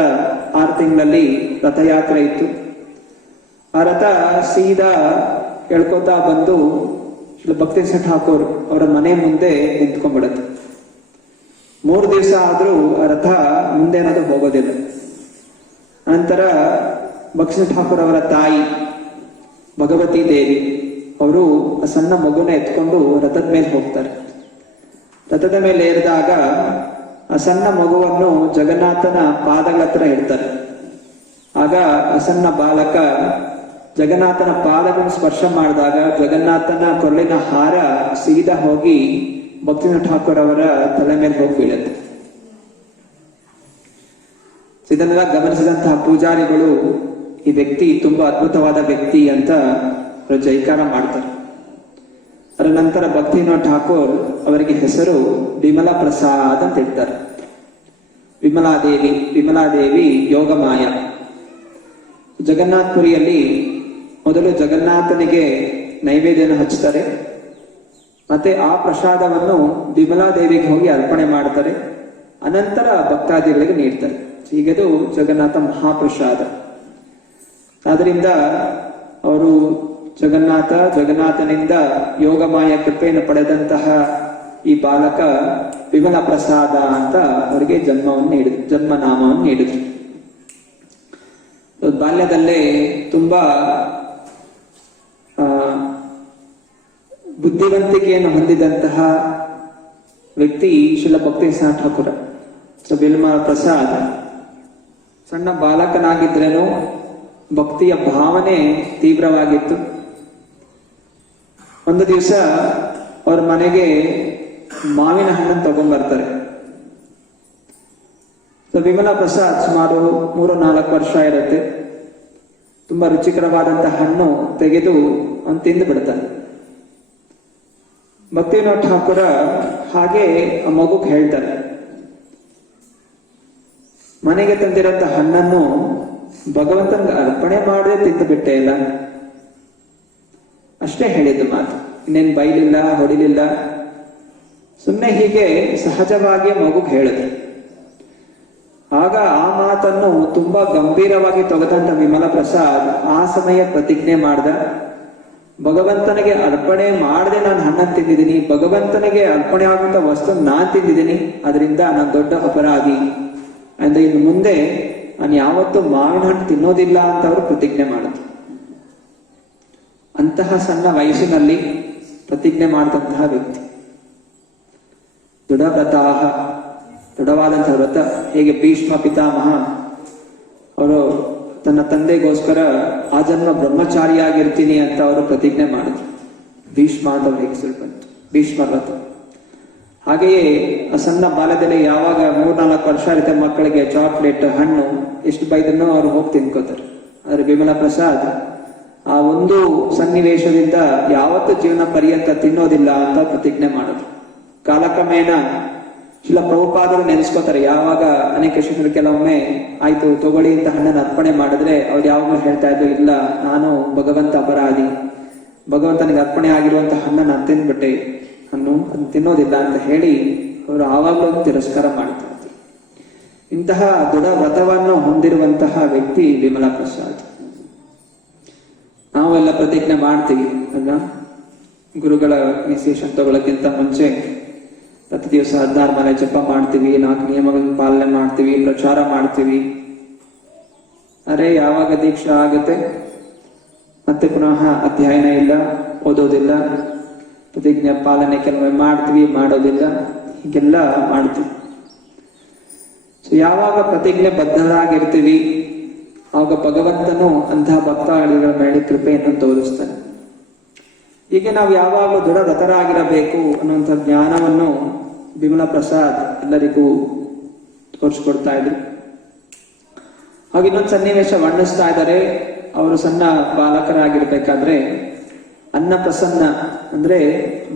6 ತಿಂಗಳಲ್ಲಿ ರಥಯಾತ್ರೆ ಇತ್ತು. ಆ ರಥ ಸೀದಾ ಎಳ್ಕೋತಾ ಬಂದು ಶ್ರೀ ಭಕ್ತಿವಿನೋದ ಠಾಕೂರ್ ಅವರ ಮನೆ ಮುಂದೆ ನಿಂತ್ಕೊಂಡ್ಬಿಡುತ್ತೆ. 3 ದಿವಸ ಆದ್ರೂ ಆ ರಥ ಮುಂದೆ ಅನ್ನೋದು ಹೋಗೋದಿಲ್ಲ. ನಂತರ ಭಕ್ತಿವಿನೋದ ಠಾಕೂರ್ ಅವರ ತಾಯಿ ಭಗವತಿ ದೇವಿ ಅವರು ಸಣ್ಣ ಮಗುನ ಎತ್ಕೊಂಡು ರಥದ ಮೇಲೆ ಹೋಗ್ತಾರೆ. ರಥದ ಮೇಲೆ ಏರಿದಾಗ ಆ ಸಣ್ಣ ಮಗುವನ್ನು ಜಗನ್ನಾಥನ ಪಾದಗಳ ಹತ್ರ ಇಡ್ತಾರೆ. ಆಗ ಆ ಸಣ್ಣ ಬಾಲಕ ಜಗನ್ನಾಥನ ಪಾದಗಳನ್ನು ಸ್ಪರ್ಶ ಮಾಡಿದಾಗ ಜಗನ್ನಾಥನ ಕೊರಳಿನ ಹಾರ ಸೀದಾ ಹೋಗಿ ಭಕ್ತಿವಿನೋದ ಠಾಕೂರ್ ಅವರ ತಲೆ ಮೇಲೆ ಹೋಗಿ ಬೀಳುತ್ತೆ. ಇದನ್ನೆಲ್ಲ ಗಮನಿಸಿದಂತಹ ಪೂಜಾರಿಗಳು ಈ ವ್ಯಕ್ತಿ ತುಂಬಾ ಅದ್ಭುತವಾದ ವ್ಯಕ್ತಿ ಅಂತ ಜೈಕಾರ ಮಾಡ್ತಾರೆ. ಅದರ ನಂತರ ಭಕ್ತಿವಿನೋದ ಠಾಕೂರ್ ಅವರಿಗೆ ಹೆಸರು ವಿಮಲಾ ಪ್ರಸಾದ್ ಅಂತ ಇಡ್ತಾರೆ. ವಿಮಲಾದೇವಿ ಯೋಗಮಾಯ. ಜಗನ್ನಾಥಪುರಿಯಲ್ಲಿ ಮೊದಲು ಜಗನ್ನಾಥನಿಗೆ ನೈವೇದ್ಯನ ಹಚ್ತಾರೆ, ಮತ್ತೆ ಆ ಪ್ರಸಾದವನ್ನು ವಿಮಲಾದೇವಿಗೆ ಹೋಗಿ ಅರ್ಪಣೆ ಮಾಡ್ತಾರೆ. ಅನಂತರ ಭಕ್ತಾದಿಗಳಿಗೆ ನೀಡ್ತಾರೆ. ಹೀಗೆದು ಜಗನ್ನಾಥ ಮಹಾಪ್ರಸಾದ. ಆದ್ರಿಂದ ಅವರು ಜಗನ್ನಾಥನಿಂದ ಯೋಗಮಾಯ ಕೃಪೆಯನ್ನು ಪಡೆದಂತಹ ಈ ಬಾಲಕ ವಿಮಲ ಪ್ರಸಾದ ಅಂತ ಅವರಿಗೆ ಜನ್ಮ ನಾಮವನ್ನು ನೀಡಿದ್ರು. ಬಾಲ್ಯದಲ್ಲೇ ತುಂಬಾ ಬುದ್ಧಿವಂತಿಕೆಯನ್ನು ಹೊಂದಿದಂತಹ ವ್ಯಕ್ತಿ ಶ್ರೀಲ ಭಕ್ತಿವಿನೋದ ಠಾಕೂರ. ವಿಮಲ ಪ್ರಸಾದ್ ಸಣ್ಣ ಬಾಲಕನಾಗಿದ್ರೇನು ಭಕ್ತಿಯ ಭಾವನೆ ತೀವ್ರವಾಗಿತ್ತು. ಒಂದು ದಿವಸ ಅವ್ರ ಮನೆಗೆ ಮಾವಿನ ಹಣ್ಣನ್ನು ತಗೊಂಡ್ಬರ್ತಾರೆ. ವಿಮಲಾ ಪ್ರಸಾದ್ ಸುಮಾರು 3-4 ವರ್ಷ ಇರುತ್ತೆ. ತುಂಬಾ ರುಚಿಕರವಾದಂತಹ ಹಣ್ಣು ತೆಗೆದು ಅವನು ತಿಂದು ಬಿಡ್ತಾನೆ. ಭಕ್ತಿವಿನೋದ ಠಾಕೂರ ಹಾಗೆ ಆ ಮಗುಗೆ ಹೇಳ್ತಾರೆ, ಮನೆಗೆ ತಂದಿರಂತ ಹಣ್ಣನ್ನು ಭಗವಂತನಿಗೆ ಅರ್ಪಣೆ ಮಾಡದೆ ತಿಂದು ಬಿಟ್ಟೆ ಇಲ್ಲ. ಅಷ್ಟೇ ಹೇಳಿದ್ದು ಮಾತು, ಇನ್ನೇನು ಬೈಲಿಲ್ಲ, ಹೊಡಿಲಿಲ್ಲ. ಸುಮ್ಮನೆ ಹೀಗೆ ಸಹಜವಾಗಿ ಮಗುಗೆ ಹೇಳಿದ್ರು. ಆಗ ಆ ಮಾತನ್ನು ತುಂಬಾ ಗಂಭೀರವಾಗಿ ತೆಗೆದಂತ ವಿಮಲಾ ಪ್ರಸಾದ್ ಆ ಸಮಯ ಪ್ರತಿಜ್ಞೆ ಮಾಡ್ದ, ಭಗವಂತನಿಗೆ ಅರ್ಪಣೆ ಮಾಡದೆ ನಾನು ಹಣ್ಣನ್ನು ತಿಂದಿದ್ದೀನಿ, ಭಗವಂತನಿಗೆ ಅರ್ಪಣೆ ಆಗುವಂತ ವಸ್ತು ನಾನ್ ತಿಂದಿದ್ದೀನಿ, ಅದರಿಂದ ನಾನು ದೊಡ್ಡ ಅಪರಾಧಿ ಅಂದ್ರೆ ಇನ್ನು ಮುಂದೆ ನಾನು ಯಾವತ್ತೂ ಮಾವಿನ ಹಣ್ಣು ತಿನ್ನೋದಿಲ್ಲ ಅಂತ ಅವರು ಪ್ರತಿಜ್ಞೆ ಮಾಡಿದ್ರು. ಅಂತಹ ಸಣ್ಣ ವಯಸ್ಸಿನಲ್ಲಿ ಪ್ರತಿಜ್ಞೆ ಮಾಡಿದಂತಹ ವ್ಯಕ್ತಿ. ದೃಢವ್ರತಾಹ, ದೃಢವಾದಂತಹ ವ್ರತ. ಹೇಗೆ ಭೀಷ್ಮ ಪಿತಾಮಹ ಅವರು ತನ್ನ ತಂದೆಗೋಸ್ಕರ ಆ ಜನ್ಮ ಬ್ರಹ್ಮಚಾರಿಯಾಗಿರ್ತೀನಿ ಅಂತ ಅವರು ಪ್ರತಿಜ್ಞೆ ಮಾಡಿದ್ರು. ಭೀಷ್ಮ ಅಂತ ಅವ್ರ ಹೆಸರು ಬಂತು, ಭೀಷ್ಮ ವ್ರತ. ಹಾಗೆಯೇ ಆ ಸಣ್ಣ ಬಾಲ್ಯದಲ್ಲಿ ಯಾವಾಗ 3-4 ವರ್ಷ ಇರುತ್ತೆ ಮಕ್ಕಳಿಗೆ ಚಾಕ್ಲೇಟ್, ಹಣ್ಣು ಎಷ್ಟು ಬೈದನ್ನೋ ಅವ್ರು ಹೋಗಿ ತಿನ್ಕೋತಾರೆ. ಆದ್ರೆ ವಿಮಲಾ ಪ್ರಸಾದ್ ಆ ಒಂದು ಸನ್ನಿವೇಶದಿಂದ ಯಾವತ್ತೂ ಜೀವನ ಪರ್ಯಂತ ತಿನ್ನೋದಿಲ್ಲ ಅಂತ ಪ್ರತಿಜ್ಞೆ ಮಾಡಿದ್ರು. ಕಾಲಕ್ರಮೇಣ ಶಿಲ ಪ್ರಭುಪಾದರು ನೆನೆಸ್ಕೋತಾರೆ. ಯಾವಾಗ ಅನೇಕ ಶಿಷ್ಯರು ಕೆಲವೊಮ್ಮೆ ಆಯ್ತು ತಗೊಳ್ಳಿ ಅಂತ ಹಣ್ಣನ್ನು ಅರ್ಪಣೆ ಮಾಡಿದ್ರೆ ಅವ್ರು ಯಾವಾಗಲೂ ಹೇಳ್ತಾ ಇದ್ರು, ಇಲ್ಲ ನಾನು ಭಗವಂತ ಅಪರಾಧಿ, ಭಗವಂತನಿಗೆ ಅರ್ಪಣೆ ಆಗಿರುವಂತ ಹಣ್ಣನ್ನು ನಾನು ತಿಂದ್ಬಿಟ್ಟೆ, ಹಣ್ಣು ತಿನ್ನೋದಿಲ್ಲ ಅಂತ ಹೇಳಿ ಅವರು ಆವಾಗಲೂ ತಿರಸ್ಕಾರ ಮಾಡ್ತಾ ಇದ್ರು. ಇಂತಹ ದೃಢ ವ್ರತವನ್ನು ಹೊಂದಿರುವಂತಹ ವ್ಯಕ್ತಿ ವಿಮಲಾ ಪ್ರಸಾದ್. ನಾವೆಲ್ಲ ಪ್ರತಿಜ್ಞೆ ಮಾಡ್ತೀವಿ ಅಲ್ಲ, ಗುರುಗಳ ಇನಿಸಿಯೇಷನ್ ತಗೊಳ್ಳೋಕ್ಕಿಂತ ಮುಂಚೆ ಪ್ರತಿ ದಿವಸ 16 ಮಾಲೆ ಜಪ ಮಾಡ್ತೀವಿ, 4 ನಿಯಮಗಳನ್ನು ಪಾಲನೆ ಮಾಡ್ತೀವಿ, ಪ್ರಚಾರ ಮಾಡ್ತೀವಿ. ಅರೆ ಯಾವಾಗ ದೀಕ್ಷಾ ಆಗುತ್ತೆ ಮತ್ತೆ ಪುನಃ ಅಧ್ಯಯನ ಇಲ್ಲ, ಓದೋದಿಲ್ಲ, ಪ್ರತಿಜ್ಞೆ ಪಾಲನೆ ಕೆಲವೊಮ್ಮೆ ಮಾಡ್ತೀವಿ, ಮಾಡೋದಿಲ್ಲ, ಹೀಗೆಲ್ಲ ಮಾಡ್ತೀವಿ. ಸೊ ಯಾವಾಗ ಪ್ರತಿಜ್ಞೆ ಬದ್ಧರಾಗಿರ್ತೀವಿ ಆವಾಗ ಭಗವಂತನು ಅಂತಹ ಭಕ್ತಾದಿಗಳ ಮೇಲೆ ಕೃಪೆಯನ್ನು ತೋರಿಸ್ತಾನೆ. ಹೀಗೆ ನಾವು ಯಾವಾಗಲೂ ದೃಢ ವ್ರತರಾಗಿರಬೇಕು ಅನ್ನುವಂಥ ಜ್ಞಾನವನ್ನು ವಿಮಲಾ ಪ್ರಸಾದ್ ಎಲ್ಲರಿಗೂ ತೋರಿಸ್ಕೊಡ್ತಾ ಇದ್ರು. ಹಾಗೆ ಇನ್ನೊಂದು ಸನ್ನಿವೇಶ ವರ್ಣಿಸ್ತಾ ಇದ್ದಾರೆ. ಅವರು ಸಣ್ಣ ಬಾಲಕರಾಗಿರ್ಬೇಕಾದ್ರೆ ಅನ್ನ ಪ್ರಸನ್ನ ಅಂದ್ರೆ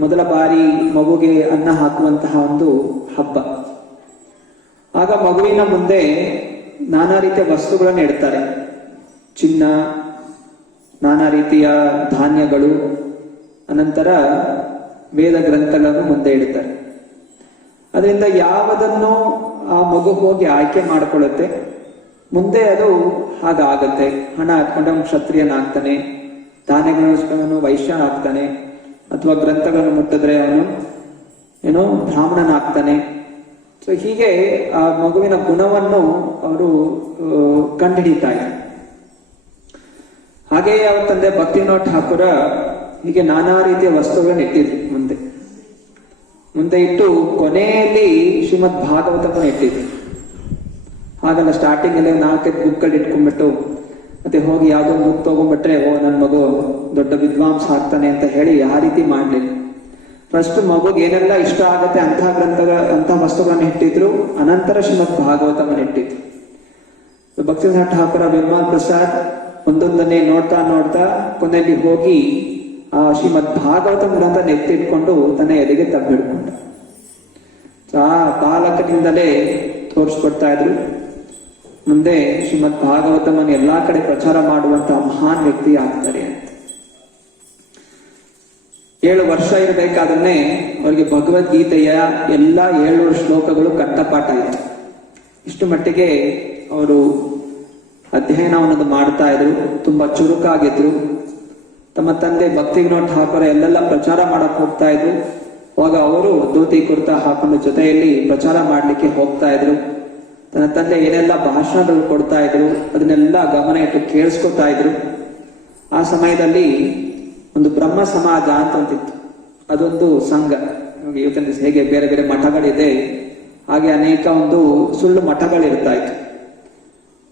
ಮೊದಲ ಬಾರಿ ಮಗುಗೆ ಅನ್ನ ಹಾಕುವಂತಹ ಒಂದು ಹಬ್ಬ. ಆಗ ಮಗುವಿನ ಮುಂದೆ ನಾನಾ ರೀತಿಯ ವಸ್ತುಗಳನ್ನು ಇಡ್ತಾರೆ. ಚಿನ್ನ, ನಾನಾ ರೀತಿಯ ಧಾನ್ಯಗಳು, ಅನಂತರ ವೇದ ಗ್ರಂಥಗಳನ್ನು ಮುಂದೆ ಇಡ್ತಾರೆ. ಅದರಿಂದ ಯಾವುದನ್ನು ಆ ಮಗು ಹೋಗಿ ಆಯ್ಕೆ ಮಾಡಿಕೊಳ್ಳುತ್ತೆ, ಮುಂದೆ ಅದು ಹಾಗಾಗತ್ತೆ. ಹಣ ಹಾಕೊಂಡ ಕ್ಷತ್ರಿಯನಾಗ್ತಾನೆ, ಧಾನ್ಯಗಳನ್ನು ವೈಶ್ಯ ಆಗ್ತಾನೆ, ಅಥವಾ ಗ್ರಂಥಗಳನ್ನು ಮುಟ್ಟಿದ್ರೆ ಅವನು ಏನೋ ಬ್ರಾಹ್ಮಣನಾಗ್ತಾನೆ. ಸೊ ಹೀಗೆ ಆ ಮಗುವಿನ ಗುಣವನ್ನು ಅವರು ಕಂಡುಹಿಡಿತಾರೆ. ಹಾಗೆಯೇ ಅವ್ರ ತಂದೆ ಭಕ್ತಿವಿನೋದ್ ಠಾಕೂರ ಹೀಗೆ ನಾನಾ ರೀತಿಯ ವಸ್ತುಗಳನ್ನು ಇಟ್ಟಿದ್ರು ಮುಂದೆ ಇಟ್ಟು ಕೊನೆಯಲ್ಲಿ ಶ್ರೀಮದ್ ಭಾಗವತವನ್ನು ಇಟ್ಟಿದ್ರು. ಹಾಗಲ್ಲ, ಸ್ಟಾರ್ಟಿಂಗ್ ಅಲ್ಲಿ 4-5 ಬುಕ್ಗಳು ಇಟ್ಕೊಂಡ್ಬಿಟ್ಟು ಮತ್ತೆ ಹೋಗಿ ಯಾವ್ದೋ ಒಂದು ಬುಕ್ ತಗೊಂಡ್ಬಿಟ್ರೆ ನನ್ನ ಮಗು ದೊಡ್ಡ ವಿದ್ವಾಂಸ ಆಗ್ತಾನೆ ಅಂತ ಹೇಳಿ ಆ ರೀತಿ ಮಾಡ್ಲಿಲ್ಲ. ಫಸ್ಟ್ ಮಗುಗೆ ಏನೆಲ್ಲ ಇಷ್ಟ ಆಗತ್ತೆ ಅಂತಹ ವಸ್ತುಗಳನ್ನು ಇಟ್ಟಿದ್ರು, ಅನಂತರ ಶ್ರೀಮದ್ ಭಾಗವತವನ್ನು ಇಟ್ಟಿದ್ರು. ಭಕ್ತಿವಿನೋದ್ ಠಾಕೂರ, ವಿಮಲಾ ಪ್ರಸಾದ್ ಒಂದೊಂದನ್ನೇ ನೋಡ್ತಾ ಕೊನೆಯಲ್ಲಿ ಹೋಗಿ ಆ ಶ್ರೀಮದ್ ಭಾಗವತ ಗ್ರಂಥ ನೆತ್ತಿಟ್ಕೊಂಡು ತನ್ನ ಎದೆಗೆ ತಬ್ಬಿಡ್ಕೊಂಡ. ಆ ಬಾಲಕನಿಂದಲೇ ತೋರಿಸ್ಕೊಡ್ತಾ ಇದ್ರು, ಮುಂದೆ ಶ್ರೀಮದ್ ಭಾಗವತವನ್ನು ಎಲ್ಲಾ ಕಡೆ ಪ್ರಚಾರ ಮಾಡುವಂತಹ ಮಹಾನ್ ವ್ಯಕ್ತಿ ಆಗ್ತಾರೆ ಅಂತ. 7 ವರ್ಷ ಇರಬೇಕಾದ್ರೆ ಅವರಿಗೆ ಭಗವದ್ಗೀತೆಯ ಎಲ್ಲ 7 ಶ್ಲೋಕಗಳು ಕಂಠಪಾಠ ಇತ್ತು. ಇಷ್ಟು ಮಟ್ಟಿಗೆ ಅವರು ಅಧ್ಯಯನವನ್ನು ಮಾಡ್ತಾ ಇದ್ರು, ತುಂಬಾ ಚುರುಕಾಗಿದ್ರು. ತಮ್ಮ ತಂದೆ ಭಕ್ತಿವಿನೋದ್ ಠಾಕೂರ ಎಲ್ಲೆಲ್ಲ ಪ್ರಚಾರ ಮಾಡಕ್ ಹೋಗ್ತಾ ಇದ್ರು. ಅವಾಗ ಅವರು ಧೋತಿ ಕುರ್ತಾ ಹಾಕೊಂಡು ಜೊತೆಯಲ್ಲಿ ಪ್ರಚಾರ ಮಾಡ್ಲಿಕ್ಕೆ ಹೋಗ್ತಾ ಇದ್ರು. ತನ್ನ ತಂದೆ ಏನೆಲ್ಲ ಭಾಷಣಗಳು ಕೊಡ್ತಾ ಇದ್ರು ಅದನ್ನೆಲ್ಲ ಗಮನ ಇಟ್ಟು ಕೇಳಿಸ್ಕೊತಾ ಇದ್ರು. ಆ ಸಮಯದಲ್ಲಿ ಒಂದು ಬ್ರಹ್ಮ ಸಮಾಜ ಅಂತ ಅಂತಿತ್ತು. ಅದೊಂದು ಸಂಘ. ಇವತ್ತಿನ ದಿವಸ ಹೇಗೆ ಬೇರೆ ಬೇರೆ ಮಠಗಳಿದೆ, ಹಾಗೆ ಅನೇಕ ಒಂದು ಸುಳ್ಳು ಮಠಗಳಿರ್ತಾ ಇತ್ತು.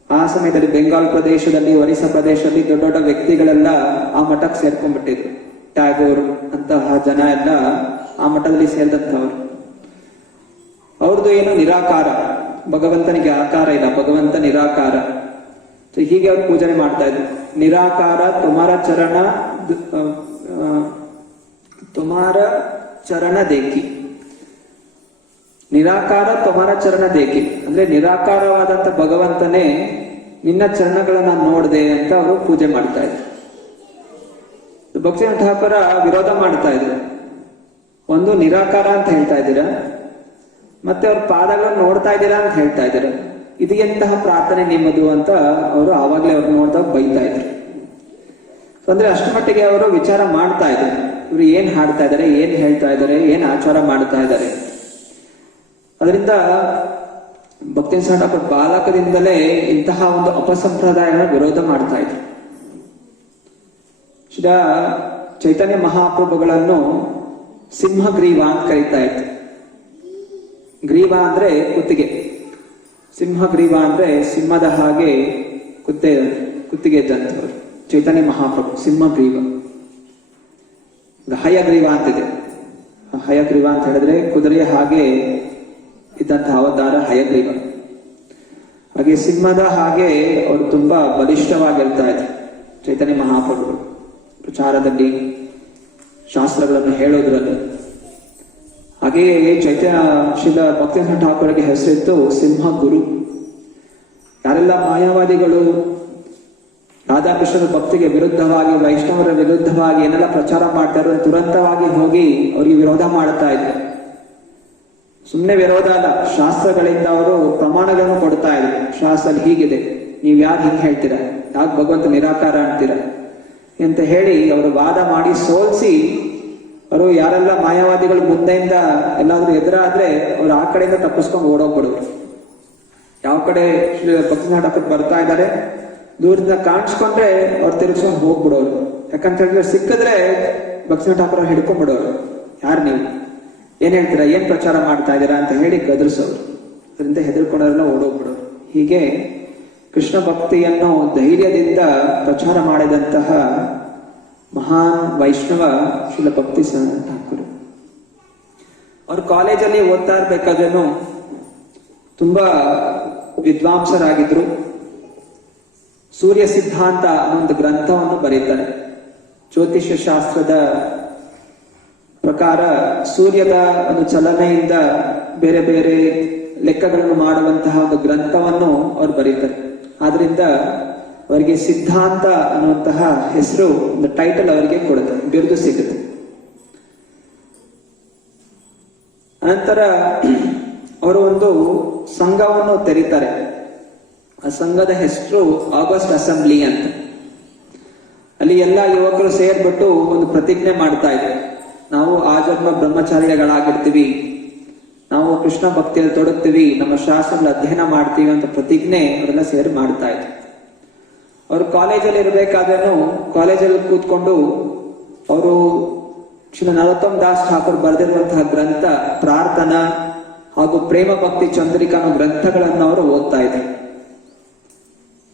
ಆ ಸಮಯದಲ್ಲಿ ಬೆಂಗಾಲ್ ಪ್ರದೇಶದಲ್ಲಿ, ಒರಿಸ್ಸಾ ಪ್ರದೇಶದಲ್ಲಿ ದೊಡ್ಡ ದೊಡ್ಡ ವ್ಯಕ್ತಿಗಳೆಲ್ಲ ಆ ಮಠಕ್ಕೆ ಸೇರ್ಕೊಂಡ್ಬಿಟ್ಟಿದ್ರು. ಟ್ಯಾಗೋರ್ ಅಂತಹ ಜನ ಎಲ್ಲ ಆ ಮಠದಲ್ಲಿ ಸೇರಿದಂಥವ್ರು. ಅವ್ರದ್ದು ಏನು ನಿರಾಕಾರ, ಭಗವಂತನಿಗೆ ಆಕಾರ ಇಲ್ಲ, ಭಗವಂತ ನಿರಾಕಾರ. ಸೊ ಹೀಗೆ ಅವ್ರು ಪೂಜನೆ ಮಾಡ್ತಾ ಇದ್ರು. ನಿರಾಕಾರ ತುಮಾರ ಚರಣ ದೇಕಿ, ನಿರಾಕಾರ ತುಮಾರ ಚರಣ ದೇಕಿ ಅಂದ್ರೆ ನಿರಾಕಾರವಾದಂತ ಭಗವಂತನೇ ನಿನ್ನ ಚರಣಗಳನ್ನ ನೋಡ್ದೆ ಅಂತ ಅವರು ಪೂಜೆ ಮಾಡ್ತಾ ಇದ್ರು. ಭಕ್ತಿವಿನೋದ್ ಠಾಕೂರ ವಿರೋಧ ಮಾಡ್ತಾ ಇದ್ರು. ಒಂದು ನಿರಾಕಾರ ಅಂತ ಹೇಳ್ತಾ ಇದ್ದೀರಾ, ಮತ್ತೆ ಅವ್ರ ಪಾದಗಳನ್ನು ನೋಡ್ತಾ ಇದ್ದೀರಾ ಅಂತ ಹೇಳ್ತಾ ಇದ್ದೀರಾ, ಇದು ಎಂತಹ ಪ್ರಾರ್ಥನೆ ನಿಮ್ಮದು ಅಂತ ಅವರು ಆವಾಗಲೇ ಅವ್ರು ನೋಡಿದಾಗ ಬೈತಾ ಇದ್ರು. ಅಂದ್ರೆ ಅಷ್ಟು ಮಟ್ಟಿಗೆ ಅವರು ವಿಚಾರ ಮಾಡ್ತಾ ಇದ್ರು, ಇವ್ರು ಏನ್ ಹಾಡ್ತಾ ಇದಾರೆ, ಏನ್ ಹೇಳ್ತಾ ಇದಾರೆ, ಏನ್ ಆಚಾರ ಮಾಡ್ತಾ ಇದ್ದಾರೆ. ಅದರಿಂದ ಭಕ್ತಿವಿನೋದ್ ಠಾಕೂರ್ ಬಾಲಕದಿಂದಲೇ ಇಂತಹ ಒಂದು ಅಪಸಂಪ್ರದಾಯಗಳ ವಿರೋಧ ಮಾಡ್ತಾ ಇದ್ರು. ಶ್ರೀ ಚೈತನ್ಯ ಮಹಾಪ್ರಭುಗಳನ್ನು ಸಿಂಹಗ್ರೀವ ಅಂತ ಕರೀತಾ ಇತ್ತು. ಗ್ರೀವ ಅಂದ್ರೆ ಕುತ್ತಿಗೆ, ಸಿಂಹಗ್ರೀವ ಅಂದ್ರೆ ಸಿಂಹದ ಹಾಗೆ ಕುತ್ತಿಗೆ ಇದ್ದಂಥವ್ರು. ಚೈತನ್ಯ ಮಹಾಪ್ರಭು ಸಿಂಹಗ್ರೀವ. ಹಯಗ್ರೀವ ಅಂತಿದೆ. ಹಯಗ್ರೀವ ಅಂತ ಹೇಳಿದ್ರೆ ಕುದುರೆಯ ಹಾಗೆ ಇದ್ದಂತಹ ಅವತಾರ ಹಯಗ್ರೀವ. ಹಾಗೆ ಸಿಂಹದ ಹಾಗೆ ಅವರು ತುಂಬಾ ಬಲಿಷ್ಠವಾಗಿರ್ತಾ ಇದ್ರು ಚೈತನ್ಯ ಮಹಾಪ್ರಭುಗಳು. ಪ್ರಚಾರದಲ್ಲಿ, ಶಾಸ್ತ್ರಗಳನ್ನು ಹೇಳೋದ್ರಲ್ಲಿ. ಹಾಗೆಯೇ ಶ್ರೀಲ ಭಕ್ತಿನಾಥ ಠಾಕೂರ್ಗೆ ಹೆಸರಿತ್ತು ಸಿಂಹ ಗುರು. ಯಾರೆಲ್ಲ ಮಾಯಾವಾದಿಗಳು ರಾಧಾಕೃಷ್ಣರ ಭಕ್ತಿಗೆ ವಿರುದ್ಧವಾಗಿ, ವೈಷ್ಣವರ ವಿರುದ್ಧವಾಗಿ ಏನೆಲ್ಲ ಪ್ರಚಾರ ಮಾಡ್ತಾರೋ ತುರಂತವಾಗಿ ಹೋಗಿ ಅವರಿಗೆ ವಿರೋಧ ಮಾಡ್ತಾ ಇದ್ರು. ಸುಮ್ಮನೆ ವಿರೋಧ ಅಲ್ಲ, ಶಾಸ್ತ್ರಗಳಿಂದ ಅವರು ಪ್ರಮಾಣಗಳನ್ನು ಕೊಡ್ತಾ ಇದ್ರು. ಶಾಸ್ತ್ರ ಹೀಗಿದೆ, ನೀವ್ ಯಾರು ಹಿಂಗೆ ಹೇಳ್ತೀರಾ, ಯಾಕೆ ಭಗವಂತ ನಿರಾಕಾರ ಅಂತೀರ ಅಂತ ಹೇಳಿ ಅವರು ವಾದ ಮಾಡಿ ಸೋಲ್ಸಿ, ಅವರು ಯಾರೆಲ್ಲ ಮಾಯಾವಾದಿಗಳು ಮುಂದೆಯಿಂದ ಎಲ್ಲಾದ್ರೂ ಎದುರಾದ್ರೆ ಅವ್ರು ಆ ಕಡೆಯಿಂದ ತಪ್ಪಿಸ್ಕೊಂಡು ಓಡೋಗ್ಬಿಡೋರು. ಯಾವ ಕಡೆ ಶ್ರೀ ಭಕ್ತಿನಾಥ ಠಾಕೂರ್ ಬರ್ತಾ ಇದ್ದಾರೆ ದೂರದಿಂದ ಕಾಣಿಸ್ಕೊಂಡ್ರೆ ಅವ್ರು ತಿರುಗಿಸ್ಕೊಂಡು ಹೋಗ್ಬಿಡೋರು. ಯಾಕಂತ ಹೇಳಿದ್ರೆ ಸಿಕ್ಕಿದ್ರೆ ಭಕ್ತಿನಾಥ ಠಾಕೂರ್ ಹಿಡ್ಕೊಂಡ್ಬಿಡೋರು. ಯಾರು ನೀವು, ಏನ್ ಹೇಳ್ತೀರಾ, ಏನ್ ಪ್ರಚಾರ ಮಾಡ್ತಾ ಇದ್ದೀರಾ ಅಂತ ಹೇಳಿ ಗದರಿಸೋರು. ಅದರಿಂದ ಹೆದರ್ಕೊಂಡ್ರೆಲ್ಲ ಓಡೋಗ್ಬಿಡೋರು. ಹೀಗೆ ಕೃಷ್ಣ ಭಕ್ತಿಯನ್ನು ಧೈರ್ಯದಿಂದ ಪ್ರಚಾರ ಮಾಡಿದಂತಹ ಮಹಾನ್ ವೈಷ್ಣವ ಶ್ರೀಲ ಭಕ್ತಿ ಠಾಕೂರ್. ಅವ್ರು ಕಾಲೇಜಲ್ಲಿ ಓದ್ತಾ ಇರ್ಬೇಕಾದ್ರೂ ತುಂಬಾ ವಿದ್ವಾಂಸರಾಗಿದ್ರು. ಸೂರ್ಯ ಸಿದ್ಧಾಂತ ಅನ್ನೊಂದು ಗ್ರಂಥವನ್ನು ಬರೀತಾರೆ. ಜ್ಯೋತಿಷ್ಯ ಶಾಸ್ತ್ರದ ಪ್ರಕಾರ ಸೂರ್ಯದ ಒಂದು ಚಲನೆಯಿಂದ ಬೇರೆ ಬೇರೆ ಲೆಕ್ಕಗಳನ್ನು ಮಾಡುವಂತಹ ಒಂದು ಗ್ರಂಥವನ್ನು ಅವ್ರು ಬರೀತಾರೆ. ಆದ್ರಿಂದ ಅವರಿಗೆ ಸಿದ್ಧಾಂತ ಅನ್ನುವಂತಹ ಹೆಸರು, ಒಂದು ಟೈಟಲ್ ಅವರಿಗೆ ಕೊಡುತ್ತೆ, ಬಿರುದು ಸಿಗುತ್ತೆ. ಅನಂತರ ಅವರು ಒಂದು ಸಂಘವನ್ನು ತೆರೀತಾರೆ. ಆ ಸಂಘದ ಹೆಸರು ಆಗಸ್ಟ್ ಅಸೆಂಬ್ಲಿ ಅಂತ. ಅಲ್ಲಿ ಎಲ್ಲ ಯುವಕರು ಸೇರ್ಬಿಟ್ಟು ಒಂದು ಪ್ರತಿಜ್ಞೆ ಮಾಡ್ತಾ ಇದ್ರು. ನಾವು ಆಜನ್ಮ ಬ್ರಹ್ಮಚಾರಿಗಳಾಗಿರ್ತೀವಿ, ನಾವು ಕೃಷ್ಣ ಭಕ್ತಿಯಲ್ಲಿ ತೊಡಗ್ತೀವಿ, ನಮ್ಮ ಶಾಸ್ತ್ರಗಳ ಅಧ್ಯಯನ ಮಾಡ್ತೀವಿ ಅಂತ ಪ್ರತಿಜ್ಞೆ ಅವರೆಲ್ಲ ಸೇರಿ ಮಾಡ್ತಾ ಇದ್ರು. ಅವರು ಕಾಲೇಜಲ್ಲಿ ಇರಬೇಕಾದ್ರೂ ಕಾಲೇಜಲ್ಲಿ ಕೂತ್ಕೊಂಡು ಅವರು ಶ್ರೀ ನರೋತ್ತಮ್ ದಾಸ್ ಠಾಕೂರ್ ಬರೆದಿರುವಂತಹ ಗ್ರಂಥ ಪ್ರಾರ್ಥನಾ ಹಾಗೂ ಪ್ರೇಮ ಭಕ್ತಿ ಚಂದ್ರಿಕಾ ಅನ್ನೋ ಗ್ರಂಥಗಳನ್ನು ಅವರು ಓದ್ತಾ ಇದ್ರು.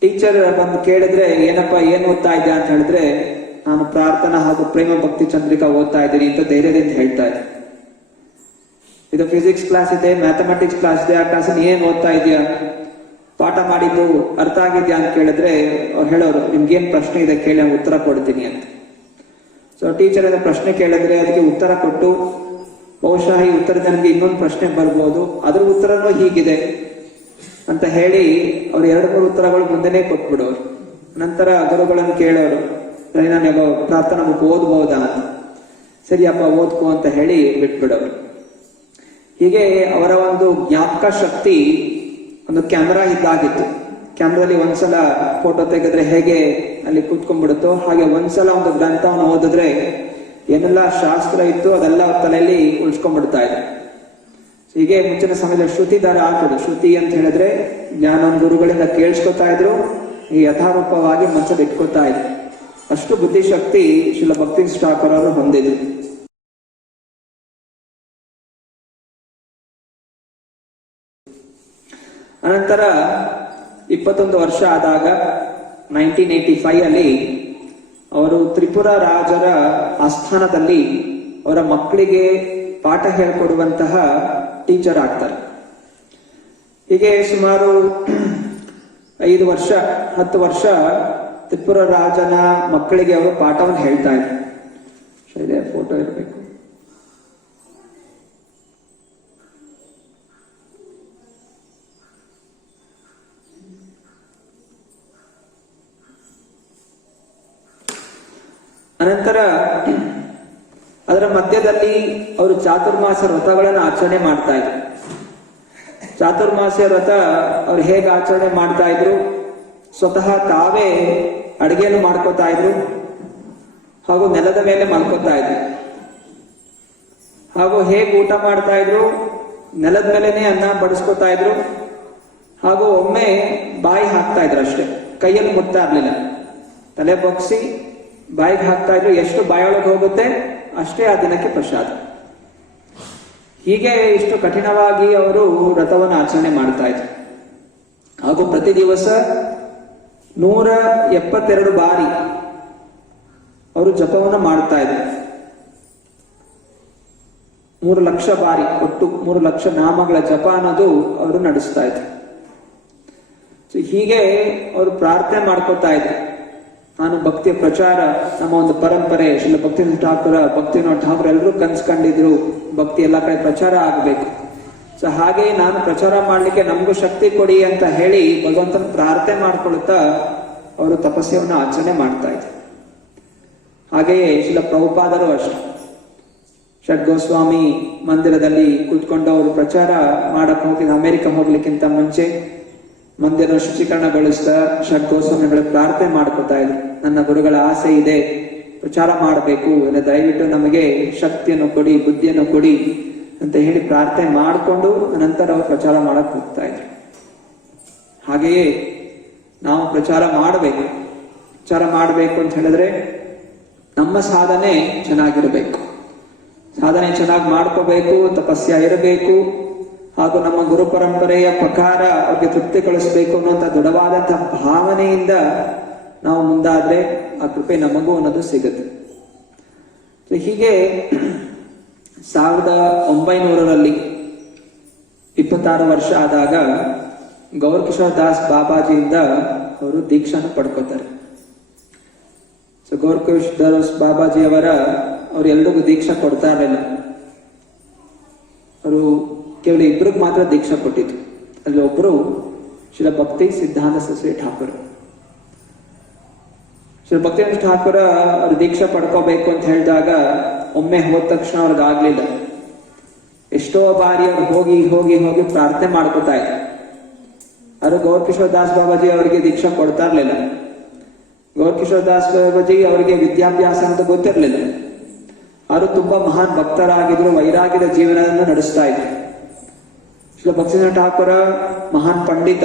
ಟೀಚರ್ ಬಂದು ಕೇಳಿದ್ರೆ ಏನಪ್ಪಾ ಏನ್ ಓದ್ತಾ ಇದ್ದೆ ಅಂತ ಹೇಳಿದ್ರೆ, ನಾನು ಪ್ರಾರ್ಥನಾ ಹಾಗೂ ಪ್ರೇಮ ಭಕ್ತಿ ಚಂದ್ರಿಕಾ ಓದ್ತಾ ಇದ್ದೀನಿ ಅಂತ ಧೈರ್ಯದಿಂದ ಹೇಳ್ತಾ ಇದ್ದೆ. ಇದು ಫಿಸಿಕ್ಸ್ ಕ್ಲಾಸ್ ಇದೆ, ಮ್ಯಾಥಮೆಟಿಕ್ಸ್ ಕ್ಲಾಸ್ ಇದೆ, ಆ ಕ್ಲಾಸ್ ಏನ್ ಓದ್ತಾ ಇದೆಯಾ, ಪಾಠ ಮಾಡಿದ್ದು ಅರ್ಥ ಆಗಿದ್ಯಾ ಅಂತ ಕೇಳಿದ್ರೆ ಅವ್ರು ಹೇಳೋರು, ನಿಮ್ಗೇನ್ ಪ್ರಶ್ನೆ ಇದೆ ಕೇಳಿ ನಾನು ಉತ್ತರ ಕೊಡ್ತೀನಿ ಅಂತ. ಸೊ ಟೀಚರ್ ಏನಾದ್ರು ಪ್ರಶ್ನೆ ಕೇಳಿದ್ರೆ ಅದಕ್ಕೆ ಉತ್ತರ ಕೊಟ್ಟು, ಬಹುಶಃ ಈ ಉತ್ತರದ ನನಗೆ ಇನ್ನೊಂದು ಪ್ರಶ್ನೆ ಬರ್ಬೋದು, ಅದ್ರ ಉತ್ತರನೂ ಹೀಗಿದೆ ಅಂತ ಹೇಳಿ ಅವ್ರು 2-3 ಉತ್ತರಗಳು ಮುಂದೆನೆ ಕೊಟ್ಬಿಡೋರು. ನಂತರ ಗುರುಗಳನ್ನು ಕೇಳೋರು, ನಾನು ಪ್ರಾರ್ಥನಾ ಬುಕ್ ಓದ್ಬಹುದಾ ಅಂತ. ಸರಿಯಪ್ಪ ಓದ್ಕೋ ಅಂತ ಹೇಳಿ ಬಿಟ್ಬಿಡೋರು. ಹೀಗೆ ಅವರ ಒಂದು ಜ್ಞಾಪಕ ಶಕ್ತಿ ಒಂದು ಕ್ಯಾಮ್ರಾ ಇದ್ದಾಗಿತ್ತು. ಕ್ಯಾಮ್ರಾದಲ್ಲಿ ಒಂದ್ಸಲ ಫೋಟೋ ತೆಗೆದ್ರೆ ಹೇಗೆ ಅಲ್ಲಿ ಕೂತ್ಕೊಂಡ್ಬಿಡುತ್ತೋ ಹಾಗೆ ಒಂದ್ಸಲ ಒಂದು ಗ್ರಂಥವನ್ನು ಓದಿದ್ರೆ ಏನೆಲ್ಲ ಶಾಸ್ತ್ರ ಇತ್ತು ಅದೆಲ್ಲ ತಲೆಯಲ್ಲಿ ಉಳಿಸ್ಕೊಂಡ್ಬಿಡ್ತಾ ಇದೆ. ಹೀಗೆ ಮುಂಚಿನ ಸಮಯದಲ್ಲಿ ಶ್ರುತಿ ದಾರ ಹಾಕೋದು. ಶ್ರುತಿ ಅಂತ ಹೇಳಿದ್ರೆ ಜ್ಞಾನ ಗುರುಗಳಿಂದ ಕೇಳಿಸ್ಕೊತಾ ಇದ್ರು, ಈ ಯಥಾರೂಪವಾಗಿ ಮನಸ್ಸಲ್ಲಿ ಇಟ್ಕೋತಾ ಇದ್ರು. ಅಷ್ಟು ಬುದ್ಧಿಶಕ್ತಿ ಶ್ರೀಲ ಭಕ್ತಿ ಠಾಕೂರ್ ಅವರು ಹೊಂದಿದ್ರು. ಅನಂತರ 21 ವರ್ಷ ಆದಾಗ 1985 ಅಲ್ಲಿ ಅವರು ತ್ರಿಪುರ ರಾಜರ ಆಸ್ಥಾನದಲ್ಲಿ ಅವರ ಮಕ್ಕಳಿಗೆ ಪಾಠ ಹೇಳ್ಕೊಡುವಂತಹ ಟೀಚರ್ ಆಗ್ತಾರೆ. ಹೀಗೆ ಸುಮಾರು 5 ವರ್ಷ 10 ವರ್ಷ ತ್ರಿಪುರ ರಾಜನ ಮಕ್ಕಳಿಗೆ ಅವರು ಪಾಠವನ್ನು ಹೇಳ್ತಾ ಇದ್ರು. ಫೋಟೋ ಇರಬೇಕು. ಅನಂತರ ಅದರ ಮಧ್ಯದಲ್ಲಿ ಅವರು ಚಾತುರ್ಮಾಸ ವ್ರತಗಳನ್ನು ಆಚರಣೆ ಮಾಡ್ತಾ ಇದ್ರು. ಚಾತುರ್ಮಾಸ ವ್ರತ ಅವ್ರು ಹೇಗೆ ಆಚರಣೆ ಮಾಡ್ತಾ ಇದ್ರು, ಸ್ವತಃ ತಾವೇ ಅಡಿಗೆಯನ್ನು ಮಾಡ್ಕೋತಾ ಇದ್ರು ಹಾಗೂ ನೆಲದ ಮೇಲೆ ಮಲ್ಕೋತಾ ಇದ್ರು. ಹಾಗೂ ಹೇಗೆ ಊಟ ಮಾಡ್ತಾ ಇದ್ರು, ನೆಲದ ಮೇಲೆನೆ ಅನ್ನ ಬಡಿಸ್ಕೋತಾ ಇದ್ರು. ಹಾಗೂ ಒಮ್ಮೆ ಬಾಯಿ ಹಾಕ್ತಾ ಇದ್ರು ಅಷ್ಟೇ, ಕೈಯಲ್ಲಿ ಮುಟ್ತಾ ಇರ್ಲಿಲ್ಲ. ತಲೆ ಬಗ್ಸಿ ಬಾಯಿಗೆ ಹಾಕ್ತಾ ಇದ್ರು. ಎಷ್ಟು ಬಾಯೊಳಗೆ ಹೋಗುತ್ತೆ ಅಷ್ಟೇ ಆ ದಿನಕ್ಕೆ ಪ್ರಸಾದ. ಹೀಗೆ ಇಷ್ಟು ಕಠಿಣವಾಗಿ ಅವರು ವ್ರತವನ್ನು ಆಚರಣೆ ಮಾಡ್ತಾ ಇದ್ರು. ಹಾಗೂ ಪ್ರತಿ ದಿವಸ 172 ಬಾರಿ ಅವರು ಜಪವನ್ನು ಮಾಡ್ತಾ ಇದ್ರು. 3 ಲಕ್ಷ ಬಾರಿ, ಒಟ್ಟು 3 ಲಕ್ಷ ನಾಮಗಳ ಜಪ ಅನ್ನೋದು ಅವರು ನಡೆಸ್ತಾ ಇದ್ರು. ಹೀಗೆ ಅವರು ಪ್ರಾರ್ಥನೆ ಮಾಡ್ಕೋತಾ ಇದ್ರು. ನಾನು ಭಕ್ತಿಯ ಪ್ರಚಾರ, ನಮ್ಮ ಒಂದು ಪರಂಪರೆ, ಶ್ರೀಲ ಭಕ್ತಿನಾಥ ಠಾಕೂರ, ಭಕ್ತಿನಾಥ ಠಾಕೂರ್ ಎಲ್ಲರೂ ಕನ್ಸು ಕಂಡಿದ್ರು ಭಕ್ತಿ ಎಲ್ಲ ಕಡೆ ಪ್ರಚಾರ ಆಗಬೇಕು. ಸೊ ಹಾಗೆ ನಾನು ಪ್ರಚಾರ ಮಾಡ್ಲಿಕ್ಕೆ ನಮಗೂ ಶಕ್ತಿ ಕೊಡಿ ಅಂತ ಹೇಳಿ ಭಗವಂತನ ಪ್ರಾರ್ಥನೆ ಮಾಡ್ಕೊಳ್ತಾ ಅವರು ತಪಸ್ಯವನ್ನು ಆಚರಣೆ ಮಾಡ್ತಾ ಇದ್ರು. ಹಾಗೆಯೇ ಶ್ರೀಲ ಪ್ರಭುಪಾದರು ಅಷ್ಟೇ ಷಡ್ಗೋಸ್ವಾಮಿ ಮಂದಿರದಲ್ಲಿ ಕೂತ್ಕೊಂಡು ಅವರು ಪ್ರಚಾರ ಮಾಡಕ್ ಹೋಗಿ ಅಮೆರಿಕ ಹೋಗ್ಲಿಕ್ಕಿಂತ ಮುಂಚೆ ಮಂದಿರ ಶುಚೀಕರಣಗೊಳಿಸ್ತಾ ಷಡ್ಗೋಸ್ವಾಮಿಗಳು ಪ್ರಾರ್ಥನೆ ಮಾಡ್ಕೊತಾ ಇದ್ರು. ನನ್ನ ಗುರುಗಳ ಆಸೆ ಇದೆ, ಪ್ರಚಾರ ಮಾಡಬೇಕು, ದಯವಿಟ್ಟು ನಮಗೆ ಶಕ್ತಿಯನ್ನು ಕೊಡಿ, ಬುದ್ಧಿಯನ್ನು ಕೊಡಿ ಅಂತ ಹೇಳಿ ಪ್ರಾರ್ಥನೆ ಮಾಡಿಕೊಂಡು ನಂತರ ಅವರು ಪ್ರಚಾರ ಮಾಡಕ್ ಹೋಗ್ತಾ ಇದ್ರು. ಹಾಗೆಯೇ ನಾವು ಪ್ರಚಾರ ಮಾಡಬೇಕು ಅಂತ ಹೇಳಿದ್ರೆ ನಮ್ಮ ಸಾಧನೆ ಚೆನ್ನಾಗಿರಬೇಕು, ಸಾಧನೆ ಚೆನ್ನಾಗಿ ಮಾಡ್ಕೋಬೇಕು, ತಪಸ್ಯ ಇರಬೇಕು, ಹಾಗೂ ನಮ್ಮ ಗುರು ಪರಂಪರೆಯ ಪ್ರಕಾರ ಅವ್ರಿಗೆ ತೃಪ್ತಿಗೊಳಿಸಬೇಕು ಅನ್ನುವಂಥ ದೃಢವಾದಂತಹ ಭಾವನೆಯಿಂದ ನಾವು ಮುಂದಾದ್ರೆ ಆ ಕೃಪೆ ನಮಗೂ ಅನ್ನೋದು ಸಿಗುತ್ತೆ. ಹೀಗೆ 1900ರಲ್ಲಿ 26 ವರ್ಷ ಆದಾಗ ಗೌರಕಿಶೋರ್ ದಾಸ್ ಬಾಬಾಜಿಯಿಂದ ಅವರು ದೀಕ್ಷಾನ ಪಡ್ಕೋತಾರೆ. ಸೊ ಗೌರಕಿಶೋರ್ ದಾಸ್ ಬಾಬಾಜಿ ಅವ್ರು ಎಲ್ರಿಗೂ ದೀಕ್ಷಾ ಕೊಡ್ತಾ ಇರಲಿಲ್ಲ. ಅವರು ಕೇವಲ ಇಬ್ಬರಿಗೆ ಮಾತ್ರ ದೀಕ್ಷಾ ಕೊಟ್ಟಿದ್ರು. ಅಲ್ಲಿ ಒಬ್ರು ಶ್ರೀಲ ಭಕ್ತಿ ಸಿದ್ಧಾಂತ ಸರಸ್ವತಿ ಠಾಕೂರ್. ಶ್ರೀ ಭಕ್ತಿನಾಥ ಠಾಕೂರ ಅವ್ರು ದೀಕ್ಷಾ ಪಡ್ಕೋಬೇಕು ಅಂತ ಹೇಳಿದಾಗ ಒಮ್ಮೆ ಹೋದ ತಕ್ಷಣ ಅವ್ರಿಗೆ ಆಗ್ಲಿಲ್ಲ. ಎಷ್ಟೋ ಬಾರಿ ಅವ್ರು ಹೋಗಿ ಹೋಗಿ ಹೋಗಿ ಪ್ರಾರ್ಥನೆ ಮಾಡ್ಕೋತಾ ಇದ್ರು. ಅವರು ಗೌರಕಿಶೋರ್ ದಾಸ್ ಬಾಬಾಜಿ ಅವರಿಗೆ ದೀಕ್ಷಾ ಕೊಡ್ತಾ ಇರ್ಲಿಲ್ಲ. ಗೌರಕಿಶೋರ್ ದಾಸ್ ಬಾಬಾಜಿ ಅವರಿಗೆ ವಿದ್ಯಾಭ್ಯಾಸ ಅಂತ ಗೊತ್ತಿರ್ಲಿಲ್ಲ. ಅವರು ತುಂಬಾ ಮಹಾನ್ ಭಕ್ತರಾಗಿದ್ರು, ವೈರಾಗ್ಯದ ಜೀವನವನ್ನು ನಡೆಸ್ತಾ ಇದ್ರು. ಶ್ರೀ ಭಕ್ತಿನಾಥ ಠಾಕೂರ ಮಹಾನ್ ಪಂಡಿತ,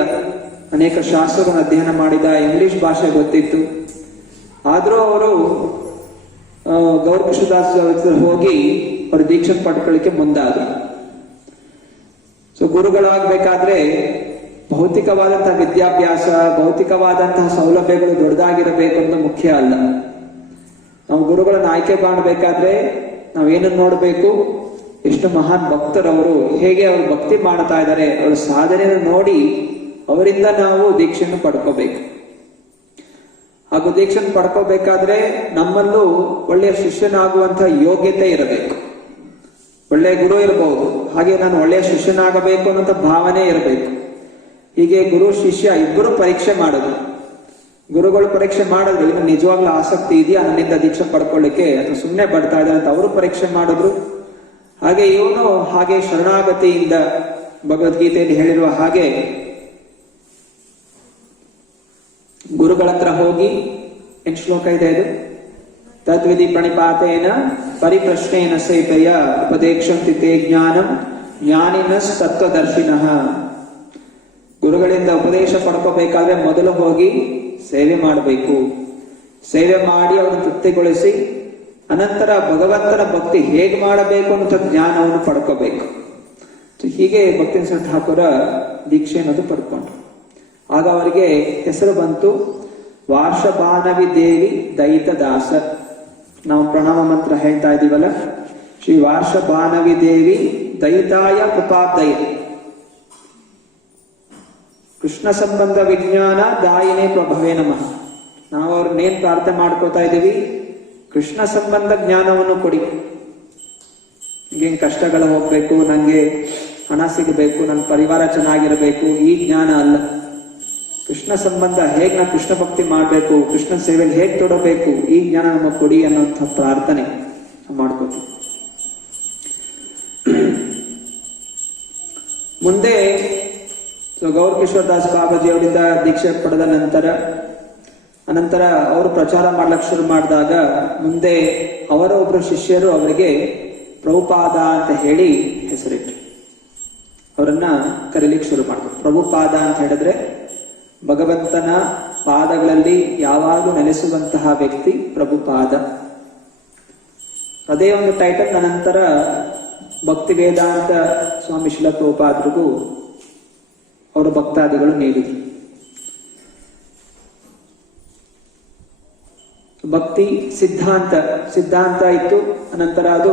ಅನೇಕ ಶಾಸ್ತ್ರಗಳನ್ನು ಅಧ್ಯಯನ ಮಾಡಿದ, ಇಂಗ್ಲಿಷ್ ಭಾಷೆ ಗೊತ್ತಿತ್ತು. ಆದ್ರೂ ಅವರು ಗೌರಕಿಶೋರ್ ದಾಸ್ ಹೋಗಿ ಅವರು ದೀಕ್ಷೆ ಪಡ್ಕೊಳ್ಳಿಕ್ಕೆ ಮುಂದಾದ್ರು. ಸೊ ಗುರುಗಳಾಗಬೇಕಾದ್ರೆ ಭೌತಿಕವಾದಂತಹ ವಿದ್ಯಾಭ್ಯಾಸ, ಭೌತಿಕವಾದಂತಹ ಸೌಲಭ್ಯಗಳು ದೊಡ್ಡದಾಗಿರಬೇಕು ಅಂತ ಮುಖ್ಯ ಅಲ್ಲ. ನಾವು ಗುರುಗಳನ್ನ ಆಯ್ಕೆ ಮಾಡಬೇಕಾದ್ರೆ ನಾವೇನನ್ನು ನೋಡ್ಬೇಕು, ಎಷ್ಟು ಮಹಾನ್ ಭಕ್ತರವರು, ಹೇಗೆ ಅವರು ಭಕ್ತಿ ಮಾಡ್ತಾ ಇದ್ದಾರೆ, ಅವರ ಸಾಧನೆಯನ್ನು ನೋಡಿ ಅವರಿಂದ ನಾವು ದೀಕ್ಷೆಯನ್ನು ಪಡ್ಕೋಬೇಕು. ಹಾಗೂ ದೀಕ್ಷೆಯನ್ನು ಪಡ್ಕೋಬೇಕಾದ್ರೆ ನಮ್ಮಲ್ಲೂ ಒಳ್ಳೆಯ ಶಿಷ್ಯನಾಗುವಂತಹ ಯೋಗ್ಯತೆ ಇರಬೇಕು. ಒಳ್ಳೆಯ ಗುರು ಇರಬಹುದು, ಹಾಗೆ ನಾನು ಒಳ್ಳೆಯ ಶಿಷ್ಯನಾಗಬೇಕು ಅನ್ನೋಂಥ ಭಾವನೆ ಇರಬೇಕು. ಹೀಗೆ ಗುರು ಶಿಷ್ಯ ಇಬ್ಬರು ಪರೀಕ್ಷೆ ಮಾಡೋದು. ಗುರುಗಳು ಪರೀಕ್ಷೆ ಮಾಡಿದ್ರು, ಇನ್ನು ನಿಜವಾಗ್ಲೂ ಆಸಕ್ತಿ ಇದೆಯಾ ನನ್ನಿಂದ ದೀಕ್ಷೆ ಪಡ್ಕೊಳ್ಳಿಕ್ಕೆ, ಅಥವಾ ಸುಮ್ಮನೆ ಬರ್ತಾ ಇದ್ದಾರೆ ಅಂತ ಅವರು ಪರೀಕ್ಷೆ ಮಾಡಿದ್ರು. ಹಾಗೆ ಇವನು ಹಾಗೆ ಶರಣಾಗತಿಯಿಂದ ಭಗವದ್ಗೀತೆಯಲ್ಲಿ ಹೇಳಿರುವ ಹಾಗೆ ಗುರುಗಳ ಹತ್ರ ಹೋಗಿ, ಏನ್ ಶ್ಲೋಕ ಇದೆ ಇದು, ತದ್ವಿಧಿ ಪ್ರಣಿಪಾತೇನ ಪರಿಪ್ರಶ್ನೇನ ಸೇತೆಯ ಉಪದೇಕ್ಷಂತಿ ತೇ ಜ್ಞಾನಂ ಜ್ಞಾನಿನಸ್ ತತ್ವದರ್ಶಿನಃ. ಗುರುಗಳಿಂದ ಉಪದೇಶ ಪಡ್ಕೋಬೇಕಾದ್ರೆ ಮೊದಲು ಹೋಗಿ ಸೇವೆ ಮಾಡಬೇಕು. ಸೇವೆ ಮಾಡಿ ಅವರನ್ನು ತೃಪ್ತಿಗೊಳಿಸಿ ಅನಂತರ ಭಗವಂತನ ಭಕ್ತಿ ಹೇಗೆ ಮಾಡಬೇಕು ಅನ್ನೋ ಜ್ಞಾನವನ್ನು ಪಡ್ಕೋಬೇಕು. ಹೀಗೆ ಭಕ್ತಿನಾಥ ಠಾಕೂರ ದೀಕ್ಷೆ ಅನ್ನೋದು ಪಡ್ಕೊಂಡ್ರು. ಆಗ ಅವರಿಗೆ ಹೆಸರು ಬಂತು ವಾರ್ಷಭಾನವಿ ದೇವಿ ದಯಿತದಾಸ. ನಾವು ಪ್ರಣಾಮ ಮಂತ್ರ ಹೇಳ್ತಾ ಇದೀವಲ್ಲ, ಶ್ರೀ ವಾರ್ಷಭಾನವಿ ದೇವಿ ದಯಿತಾಯ ಕೃಪಾದಯ, ಕೃಷ್ಣ ಸಂಬಂಧ ವಿಜ್ಞಾನ ದಾಯಿನೇ ಪ್ರಭವೇ ನಮಃ. ನಾವು ಅವ್ರನ್ನೇನ್ ಪ್ರಾರ್ಥನೆ ಮಾಡ್ಕೋತಾ ಇದ್ದೀವಿ, ಕೃಷ್ಣ ಸಂಬಂಧ ಜ್ಞಾನವನ್ನು ಕೊಡಿ. ಈಗೇನ್ ಕಷ್ಟಗಳು ಹೋಗ್ಬೇಕು, ನಂಗೆ ಹಣ ಸಿಗಬೇಕು, ನನ್ನ ಪರಿವಾರ ಚೆನ್ನಾಗಿರಬೇಕು, ಈ ಜ್ಞಾನ ಅಲ್ಲ. ಕೃಷ್ಣ ಸಂಬಂಧ ಹೇಗೆ ನಾವು ಕೃಷ್ಣ ಭಕ್ತಿ ಮಾಡಬೇಕು, ಕೃಷ್ಣ ಸೇವೆಯಲ್ಲಿ ಹೇಗೆ ತೊಡಬೇಕು, ಈ ಜ್ಞಾನ ನಮಗೆ ಕೊಡಿ ಅನ್ನೋಂಥ ಪ್ರಾರ್ಥನೆ ಮಾಡ್ಕೋತೀವಿ. ಮುಂದೆ ಗೌರಕಿಶೋರ್ ದಾಸ್ ಬಾಬಾಜಿ ಅವರಿಂದ ದೀಕ್ಷೆ ಪಡೆದ ಅನಂತರ ಅವರು ಪ್ರಚಾರ ಮಾಡ್ಲಿಕ್ಕೆ ಶುರು ಮಾಡಿದಾಗ ಮುಂದೆ ಅವರ ಒಬ್ಬರು ಶಿಷ್ಯರು ಅವರಿಗೆ ಪ್ರಭುಪಾದ ಅಂತ ಹೇಳಿ ಹೆಸರಿಟ್ರು. ಅವರನ್ನ ಕರೀಲಿಕ್ಕೆ ಶುರು ಮಾಡಿದ್ರು. ಪ್ರಭುಪಾದ ಅಂತ ಹೇಳಿದ್ರೆ ಭಗವಂತನ ಪಾದಗಳಲ್ಲಿ ಯಾವಾಗಲೂ ನೆಲೆಸುವಂತಹ ವ್ಯಕ್ತಿ ಪ್ರಭುಪಾದ. ಅದೇ ಒಂದು ಟೈಟಲ್ ನಂತರ ಭಕ್ತಿ ವೇದಾಂತ ಸ್ವಾಮಿ ಶ್ರೀಲ ಪ್ರಭುಪಾದರಿಗೂ ಅವರ ಭಕ್ತಾದಿಗಳು ನೀಡಿದ್ರು. ಭಕ್ತಿ ಸಿದ್ಧಾಂತ ಇತ್ತು. ಅನಂತರ ಅದು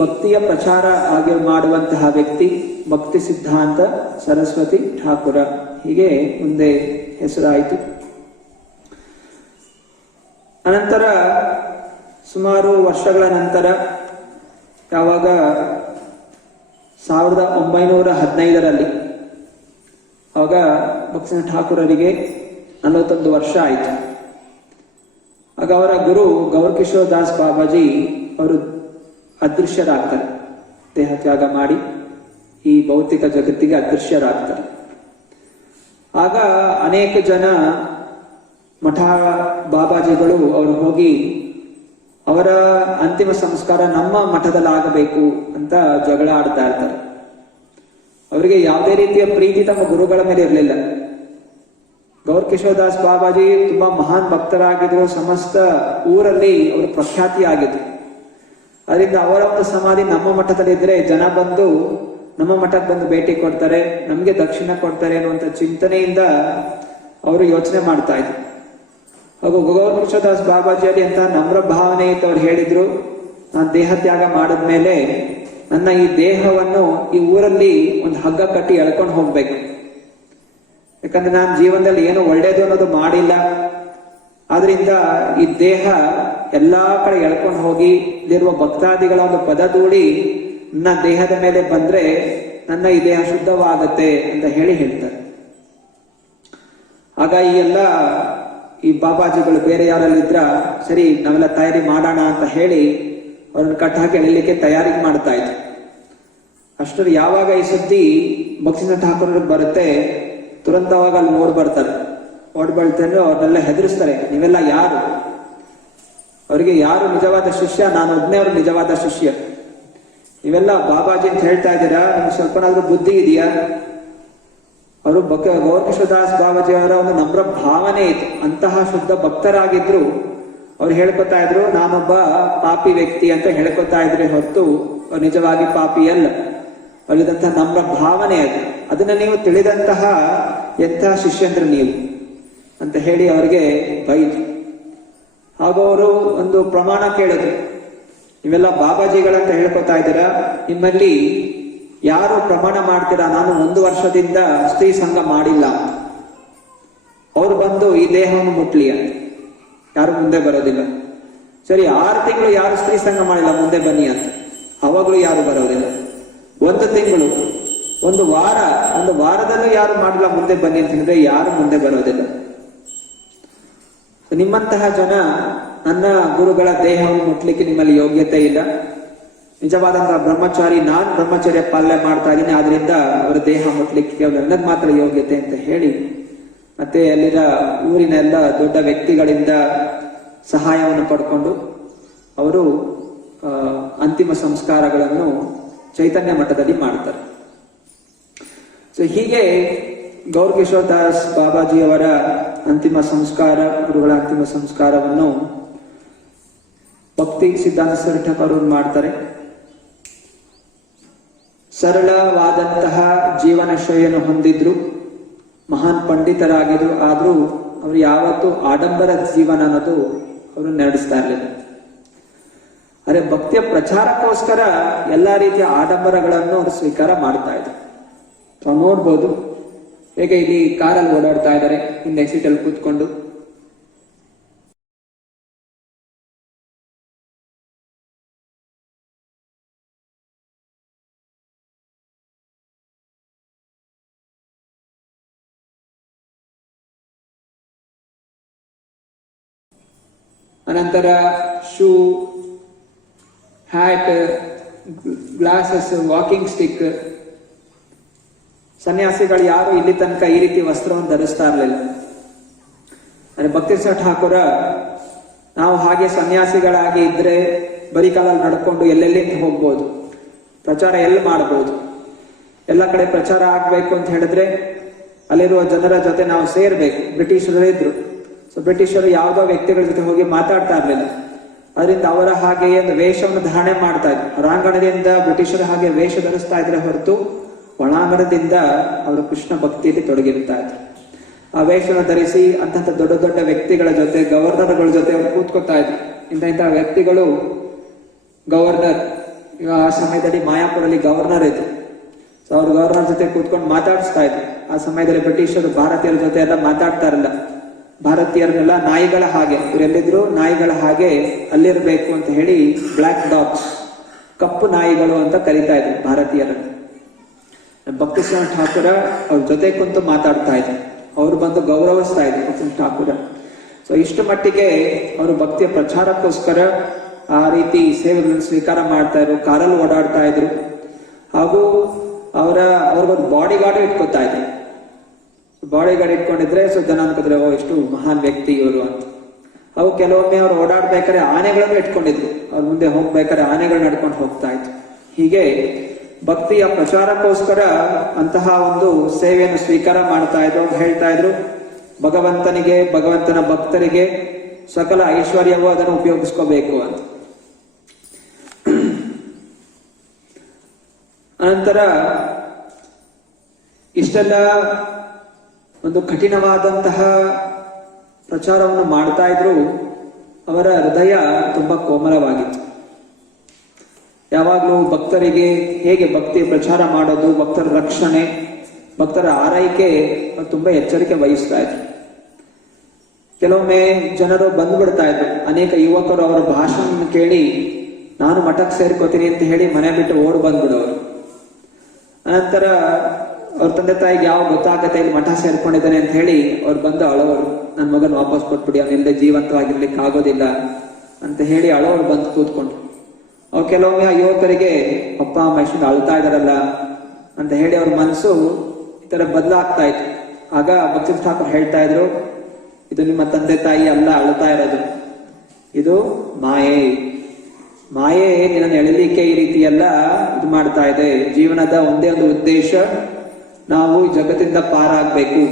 ಭಕ್ತಿಯ ಪ್ರಚಾರ ಆಗಿ ಮಾಡುವಂತಹ ವ್ಯಕ್ತಿ ಭಕ್ತಿ ಸಿದ್ಧಾಂತ ಸರಸ್ವತಿ ಠಾಕೂರ. ಹೀಗೆ ಮುಂದೆ ಹೆಸರಾಯಿತು. ಅನಂತರ ಸುಮಾರು ವರ್ಷಗಳ ನಂತರ ಯಾವಾಗ 1915ರಲ್ಲಿ ಆವಾಗ ಭಕ್ತಿನಾಥ ಠಾಕೂರರಿಗೆ 41 ವರ್ಷ ಆಯಿತು. ಆಗ ಅವರ ಗುರು ಗೌರಕಿಶೋರ್ ದಾಸ್ ಬಾಬಾಜಿ ಅವರು ಅದೃಶ್ಯರಾಗ್ತಾರೆ. ದೇಹ ತ್ಯಾಗ ಮಾಡಿ ಈ ಭೌತಿಕ ಜಗತ್ತಿಗೆ ಅದೃಶ್ಯರಾಗ್ತಾರೆ. ಆಗ ಅನೇಕ ಜನ ಮಠ ಬಾಬಾಜಿಗಳು ಅವರು ಹೋಗಿ ಅವರ ಅಂತಿಮ ಸಂಸ್ಕಾರ ನಮ್ಮ ಮಠದಲ್ಲಿ ಆಗಬೇಕು ಅಂತ ಜಗಳ ಆಡ್ತಾ ಇರ್ತಾರೆ. ಅವರಿಗೆ ಯಾವುದೇ ರೀತಿಯ ಪ್ರೀತಿ ತಮ್ಮ ಗುರುಗಳ ಮೇಲೆ ಇರಲಿಲ್ಲ. ಗೌರಕಿಶೋರ್ ದಾಸ್ ಬಾಬಾಜಿ ತುಂಬಾ ಮಹಾನ್ ಭಕ್ತರಾಗಿದ್ರು, ಸಮಸ್ತ ಊರಲ್ಲಿ ಅವರು ಪ್ರಖ್ಯಾತಿ ಆಗಿದ್ರು. ಅದರಿಂದ ಅವರ ಒಂದು ಸಮಾಧಿ ನಮ್ಮ ಮಠದಲ್ಲಿ ಇದ್ರೆ ಜನ ಬಂದು ನಮ್ಮ ಮಠಕ್ಕೆ ಬಂದು ಭೇಟಿ ಕೊಡ್ತಾರೆ, ನಮ್ಗೆ ದಕ್ಷಿಣ ಕೊಡ್ತಾರೆ ಅನ್ನುವಂಥ ಚಿಂತನೆಯಿಂದ ಅವರು ಯೋಚನೆ ಮಾಡ್ತಾ ಇದ್ರು. ಹಾಗೂ ಗೌರಕಿಶೋರ್ ದಾಸ್ ಬಾಬಾಜಿಯಲ್ಲಿ ಅಂತ ನಮ್ರ ಭಾವನೆ ಇತ್ತು. ಅವ್ರು ಹೇಳಿದ್ರು, ನಾನು ದೇಹ ತ್ಯಾಗ ಮಾಡಿದ್ಮೇಲೆ ನನ್ನ ಈ ದೇಹವನ್ನು ಈ ಊರಲ್ಲಿ ಒಂದು ಹಗ್ಗ ಕಟ್ಟಿ ಎಳ್ಕೊಂಡು ಹೋಗ್ಬೇಕು. ಯಾಕಂದ್ರೆ ನಾನು ಜೀವನದಲ್ಲಿ ಏನು ಒಳ್ಳೇದು ಅನ್ನೋದು ಮಾಡಿಲ್ಲ. ಆದ್ರಿಂದ ಈ ದೇಹ ಎಲ್ಲಾ ಕಡೆ ಎಳ್ಕೊಂಡು ಹೋಗಿ ಇಲ್ಲಿರುವ ಭಕ್ತಾದಿಗಳ ಒಂದು ಪದಧೂಳಿ ನನ್ನ ದೇಹದ ಮೇಲೆ ಬಂದ್ರೆ ನನ್ನ ಈ ದೇಹ ಶುದ್ಧವಾಗತ್ತೆ ಅಂತ ಹೇಳ್ತಾರೆ. ಆಗ ಈ ಬಾಬಾಜಿಗಳು ಬೇರೆ ಯಾರಲ್ಲಿದ್ರ ಸರಿ ನಾವೆಲ್ಲ ತಯಾರಿ ಮಾಡೋಣ ಅಂತ ಹೇಳಿ ಅವ್ರನ್ನ ಕಟ್ಟಾಕಿ ಎಳಿಲಿಕ್ಕೆ ತಯಾರಿ ಮಾಡ್ತಾ ಇದ್ರು. ಅಷ್ಟರಲ್ಲಿ ಯಾವಾಗ ಈ ಸುದ್ದಿ ಭಕ್ತಿನಾಥ ಠಾಕೂರ್ ಬರುತ್ತೆ, ತುರಂತವಾಗ ಅಲ್ಲಿ ಓಡ್ ಬರ್ತಾರೆ. ಅವ್ರನ್ನೆಲ್ಲ ಹೆದರಿಸ್ತಾರೆ, ನೀವೆಲ್ಲ ಯಾರು? ಅವರಿಗೆ ಯಾರು ನಿಜವಾದ ಶಿಷ್ಯ? ನಾನು ಒಬ್ಬನೇ ಅವ್ರ ನಿಜವಾದ ಶಿಷ್ಯ. ನೀವೆಲ್ಲ ಬಾಬಾಜಿ ಅಂತ ಹೇಳ್ತಾ ಇದ್ದೀರಾ, ನಿಮ್ಗೆ ಸ್ವಲ್ಪನಾದ್ರೂ ಬುದ್ಧಿ ಇದೆಯಾ? ಅವರು ಗೌರಕಿಶೋರ್ ದಾಸ್ ಬಾಬಾಜಿ ಅವರ ಒಂದು ನಮ್ರ ಭಾವನೆ ಇತ್ತು. ಅಂತಹ ಶುದ್ಧ ಭಕ್ತರಾಗಿದ್ರು ಅವ್ರು ಹೇಳ್ಕೊತಾ ಇದ್ರು, ನಾನೊಬ್ಬ ಪಾಪಿ ವ್ಯಕ್ತಿ ಅಂತ ಹೇಳ್ಕೊತಾ ಇದ್ರೆ ಹೊರತು ಅವ್ರು ನಿಜವಾಗಿ ಪಾಪಿ ಅಲ್ಲ. ಅವರಿದಂತಹ ನಮ್ರ ಭಾವನೆ ಅದು. ಅದನ್ನ ನೀವು ತಿಳಿದಂತಹ ಎಂತಹ ಶಿಷ್ಯಂದ್ರು ನೀವು ಅಂತ ಹೇಳಿ ಅವರಿಗೆ ಬೈದ್ರು. ಹಾಗೂ ಅವರು ಒಂದು ಪ್ರಮಾಣ ಕೇಳಿದ್ರು, ನೀವೆಲ್ಲ ಬಾಬಾಜಿಗಳಂತ ಹೇಳ್ಕೊತಾ ಇದ್ದೀರಾ, ನಿಮ್ಮಲ್ಲಿ ಯಾರು ಪ್ರಮಾಣ ಮಾಡ್ತೀರಾ ನಾನು 1 ವರ್ಷದಿಂದ ಸ್ತ್ರೀ ಸಂಘ ಮಾಡಿಲ್ಲ ಅಂತ. ಅವ್ರು ಬಂದು ಈ ದೇಹವನ್ನು ಮುಟ್ಲಿ ಅಂತ. ಯಾರು ಮುಂದೆ ಬರೋದಿಲ್ಲ. ಸರಿ, 6 ತಿಂಗಳು ಯಾರು ಸ್ತ್ರೀ ಸಂಘ ಮಾಡಿಲ್ಲ ಮುಂದೆ ಬನ್ನಿ ಅಂತ. ಅವಾಗಲೂ ಯಾರು ಬರೋದಿಲ್ಲ. 1 ತಿಂಗಳು, 1 ವಾರ, 1 ವಾರದಲ್ಲೂ ಯಾರು ಮಾಡಿಲ್ಲ ಮುಂದೆ ಬನ್ನಿ ಅಂತ ಹೇಳಿದ್ರೆ ಯಾರು ಮುಂದೆ ಬರೋದಿಲ್ಲ. ನಿಮ್ಮಂತಹ ಜನ ನನ್ನ ಗುರುಗಳ ದೇಹವನ್ನು ಮುಟ್ಲಿಕ್ಕೆ ನಿಮ್ಮಲ್ಲಿ ಯೋಗ್ಯತೆ ಇಲ್ಲ. ನಿಜವಾದಂತಹ ಬ್ರಹ್ಮಚಾರಿ ನಾನು ಬ್ರಹ್ಮಚರ್ಯ ಪಾಲನೆ ಮಾಡ್ತಾ ಇದ್ದೀನಿ, ಆದ್ರಿಂದ ಅವರ ದೇಹ ಮುಟ್ಲಿಕ್ಕೆ ನನಗ್ ಮಾತ್ರ ಯೋಗ್ಯತೆ ಅಂತ ಹೇಳಿ ಮತ್ತೆ ಅಲ್ಲಿನ ಊರಿನ ಎಲ್ಲ ದೊಡ್ಡ ವ್ಯಕ್ತಿಗಳಿಂದ ಸಹಾಯವನ್ನು ಪಡ್ಕೊಂಡು ಅವರು ಅಂತಿಮ ಸಂಸ್ಕಾರಗಳನ್ನು ಚೈತನ್ಯ ಮಠದಲ್ಲಿ ಮಾಡ್ತಾರೆ. ಸೊ ಹೀಗೆ ಗೌರಕಿಶೋರ್ ದಾಸ್ ಬಾಬಾಜಿ ಅವರ ಅಂತಿಮ ಸಂಸ್ಕಾರ, ಗುರುಗಳ ಅಂತಿಮ ಸಂಸ್ಕಾರವನ್ನು ಭಕ್ತಿ ಸಿದ್ಧಾಂತ ಸರಳ ಠಾಕೂರ್ ಮಾಡ್ತಾರೆ. ಸರಳವಾದಂತಹ ಜೀವನ ಶೈಲಿಯನ್ನು ಹೊಂದಿದ್ರು, ಮಹಾನ್ ಪಂಡಿತರಾಗಿದ್ರು. ಆದ್ರೂ ಅವರು ಯಾವತ್ತೂ ಆಡಂಬರ ಜೀವನ ಅನ್ನೋದು ಅವರು ನಡೆಸ್ತಾ ಇರಲಿಲ್ಲ. ಅರೆ ಭಕ್ತಿಯ ಪ್ರಚಾರಕ್ಕೋಸ್ಕರ ಎಲ್ಲಾ ರೀತಿಯ ಆಡಂಬರಗಳನ್ನು ಅವರು ಸ್ವೀಕಾರ ಮಾಡ್ತಾ ಇದ್ರು. ತಾವು ನೋಡ್ಬೋದು ಹೇಗೆ ಇಲ್ಲಿ ಕಾರಲ್ಲಿ ಓಡಾಡ್ತಾ ಇದ್ದಾರೆ, ಹಿಂದೆ ಸೀಟಲ್ಲಿ ಕೂತ್ಕೊಂಡು. ಅನಂತರ shoe, hat, glasses, walking stick. ಸನ್ಯಾಸಿಗಳು ಯಾರು ಇಲ್ಲಿ ತನಕ ಈ ರೀತಿ ವಸ್ತ್ರವನ್ನು ಧರಿಸ್ತಾ ಇರಲಿಲ್ಲ. ಅಂದ್ರೆ ಭಕ್ತಿನಾಥ ಠಾಕೂರ ನಾವು ಹಾಗೆ ಸನ್ಯಾಸಿಗಳಾಗಿ ಇದ್ರೆ ಬರೀ ಕಾಲಲ್ಲಿ ನಡ್ಕೊಂಡು ಎಲ್ಲೆಲ್ಲಿ ಹೋಗ್ಬೋದು, ಪ್ರಚಾರ ಎಲ್ಲಿ ಮಾಡ್ಬೋದು. ಎಲ್ಲ ಕಡೆ ಪ್ರಚಾರ ಆಗ್ಬೇಕು ಅಂತ ಹೇಳಿದ್ರೆ ಅಲ್ಲಿರುವ ಜನರ ಜೊತೆ ನಾವು ಸೇರ್ಬೇಕು. ಬ್ರಿಟಿಷರು ಇದ್ರು, ಸೊ ಬ್ರಿಟಿಷರು ಯಾವುದೋ ವ್ಯಕ್ತಿಗಳ ಜೊತೆ ಹೋಗಿ ಮಾತಾಡ್ತಾ ಇರ್ಲಿಲ್ಲ. ಅದರಿಂದ ಅವರ ಹಾಗೆ ಒಂದು ವೇಷವನ್ನು ಧಾರಣೆ ಮಾಡ್ತಾ ಇದ್ರು. ಹೊರಾಂಗಣದಿಂದ ಬ್ರಿಟಿಷರ ಹಾಗೆ ವೇಷ ಧರಿಸ್ತಾ ಇದ್ರೆ ಹೊರತು ಒಳಾಂಗಣದಿಂದ ಅವರು ಕೃಷ್ಣ ಭಕ್ತಿಯಲ್ಲಿ ತೊಡಗಿರ್ತಾ ಇದ್ರು. ಆ ವೇಷವನ್ನು ಧರಿಸಿ ಅಂತಂತ ದೊಡ್ಡ ದೊಡ್ಡ ವ್ಯಕ್ತಿಗಳ ಜೊತೆ, ಗವರ್ನರ್ಗಳ ಜೊತೆ ಅವರು ಕೂತ್ಕೊತಾ ಇದ್ರು. ಇಂಥ ವ್ಯಕ್ತಿಗಳು ಗವರ್ನರ್, ಆ ಸಮಯದಲ್ಲಿ ಮಾಯಾಪುರಲ್ಲಿ ಗವರ್ನರ್ ಇದ್ರು. ಸೊ ಅವ್ರು ಗವರ್ನರ್ ಜೊತೆ ಕೂತ್ಕೊಂಡು ಮಾತಾಡಿಸ್ತಾ ಇದ್ರು. ಆ ಸಮಯದಲ್ಲಿ ಬ್ರಿಟಿಷರು ಭಾರತೀಯರ ಜೊತೆ ಎಲ್ಲ ಮಾತಾಡ್ತಾ ಇರಲಿಲ್ಲ. ಭಾರತೀಯರನ್ನೆಲ್ಲ ನಾಯಿಗಳ ಹಾಗೆ, ಇವರೆಲ್ಲಿದ್ರು ನಾಯಿಗಳ ಹಾಗೆ ಅಲ್ಲಿರ್ಬೇಕು ಅಂತ ಹೇಳಿ ಬ್ಲ್ಯಾಕ್ ಡಾಗ್ಸ್, ಕಪ್ಪು ನಾಯಿಗಳು ಅಂತ ಕರೀತಾ ಇದ್ರು ಭಾರತೀಯರನ್ನು. ಭಕ್ತಿ ಸಿಂಗ್ ಠಾಕೂರ ಅವ್ರ ಜೊತೆ ಕುಂತು ಮಾತಾಡ್ತಾ ಇದ್ರು, ಅವ್ರು ಬಂದು ಗೌರವಿಸ್ತಾ ಇದ್ರು ಭಕ್ತಿ ಸಿಂಗ್ ಠಾಕೂರ. ಸೊ ಇಷ್ಟು ಮಟ್ಟಿಗೆ ಅವರು ಭಕ್ತಿಯ ಪ್ರಚಾರಕ್ಕೋಸ್ಕರ ಆ ರೀತಿ ಸೇವೆಗಳನ್ನು ಸ್ವೀಕಾರ ಮಾಡ್ತಾ ಇದ್ರು, ಕಾರಲ್ಲಿ ಓಡಾಡ್ತಾ ಇದ್ರು. ಹಾಗೂ ಅವ್ರಿಗೊಂದು ಬಾಡಿ ಗಾರ್ಡ್ ಇಟ್ಕೊತಾ ಇದ್ರು. ಬಾಡಿ ಗಾರ್ಡ್ ಇಟ್ಕೊಂಡಿದ್ರೆ ಸೊ ಜನ ಅನ್ಕೋದ್ರೆ ಓ ಎಷ್ಟು ಮಹಾನ್ ವ್ಯಕ್ತಿ ಇವರು ಅಂತ. ಅವು ಕೆಲವೊಮ್ಮೆ ಅವ್ರು ಓಡಾಡ್ಬೇಕಾದ್ರೆ ಆನೆಗಳನ್ನು ಇಟ್ಕೊಂಡಿದ್ರು, ಅವ್ರ ಮುಂದೆ ಹೋಗ್ಬೇಕಾದ್ರೆ ಆನೆಗಳು ನಡ್ಕೊಂಡು ಹೋಗ್ತಾ ಇದ್ರು. ಹೀಗೆ ಭಕ್ತಿಯ ಪ್ರಚಾರಕ್ಕೋಸ್ಕರ ಅಂತಹ ಒಂದು ಸೇವೆಯನ್ನು ಸ್ವೀಕಾರ ಮಾಡ್ತಾ ಇದ್ರು. ಹೇಳ್ತಾ ಇದ್ರು, ಭಗವಂತನಿಗೆ, ಭಗವಂತನ ಭಕ್ತರಿಗೆ ಸಕಲ ಐಶ್ವರ್ಯವೂ ಅದನ್ನು ಉಪಯೋಗಿಸ್ಕೋಬೇಕು ಅಂತ. ಅನಂತರ ಇಷ್ಟೆಲ್ಲ ಒಂದು ಕಠಿಣವಾದಂತಹ ಪ್ರಚಾರವನ್ನು ಮಾಡ್ತಾ ಇದ್ರು. ಅವರ ಹೃದಯ ತುಂಬಾ ಕೋಮಲವಾಗಿತ್ತು. ಯಾವಾಗಲೂ ಭಕ್ತರಿಗೆ ಹೇಗೆ ಭಕ್ತಿ ಪ್ರಚಾರ ಮಾಡೋದು, ಭಕ್ತರ ರಕ್ಷಣೆ, ಭಕ್ತರ ಆರೈಕೆ ತುಂಬಾ ಎಚ್ಚರಿಕೆ ವಹಿಸ್ತಾ ಇದ್ರು. ಕೆಲವೊಮ್ಮೆ ಜನರು ಬಂದ್ಬಿಡ್ತಾ ಇದ್ರು, ಅನೇಕ ಯುವಕರು ಅವರ ಭಾಷಣ ಕೇಳಿ ನಾನು ಮಠಕ್ಕೆ ಸೇರ್ಕೋತೀನಿ ಅಂತ ಹೇಳಿ ಮನೆ ಬಿಟ್ಟು ಓಡ್ ಬಂದ್ಬಿಡೋರು. ಅನಂತರ ಅವ್ರ ತಂದೆ ತಾಯಿಗೆ ಯಾವ ಗೊತ್ತಾಗತ್ತೆ ಇಲ್ಲಿ ಮಠ ಸೇರ್ಕೊಂಡಿದ್ದಾನೆ ಅಂತ ಹೇಳಿ ಅವ್ರು ಬಂದು ಅಳವರು, ನನ್ನ ಮಗನ್ ವಾಪಸ್ ಕೊಟ್ಬಿಡಿ, ಅವನಿಲ್ಲದೆ ಜೀವಂತವಾಗಿರ್ಲಿಕ್ಕೆ ಆಗೋದಿಲ್ಲ ಅಂತ ಹೇಳಿ ಅಳವರು ಬಂದು ಕೂತ್ಕೊಂಡು. ಅವ್ರು ಕೆಲವೊಮ್ಮೆ ಆ ಯುವಕರಿಗೆ ಅಪ್ಪ ಅಮ್ಮ ಎಷ್ಟು ಅಳ್ತಾ ಇದಾರಲ್ಲ ಅಂತ ಹೇಳಿ ಅವ್ರ ಮನಸ್ಸು ಈ ತರ ಬದಲಾಗ್ತಾ ಇತ್ತು. ಆಗ ಭಕ್ತಿ ಠಾಕೂರ್ ಹೇಳ್ತಾ ಇದ್ರು, ಇದು ನಿಮ್ಮ ತಂದೆ ತಾಯಿ ಅಲ್ಲ ಅಳ್ತಾ ಇರೋದು, ಇದು ಮಾಯೆ. ಮಾಯೆ ನಿನ್ನನ್ನು ಎಳಲಿಕ್ಕೆ ಈ ರೀತಿ ಎಲ್ಲ ಇದು ಮಾಡ್ತಾ ಇದೆ. ಜೀವನದ ಒಂದೇ ಒಂದು ಉದ್ದೇಶ, ನಾವು ಈ ಜಗತ್ತಿಂದ ಪಾರಾಗ್ಬೇಕು.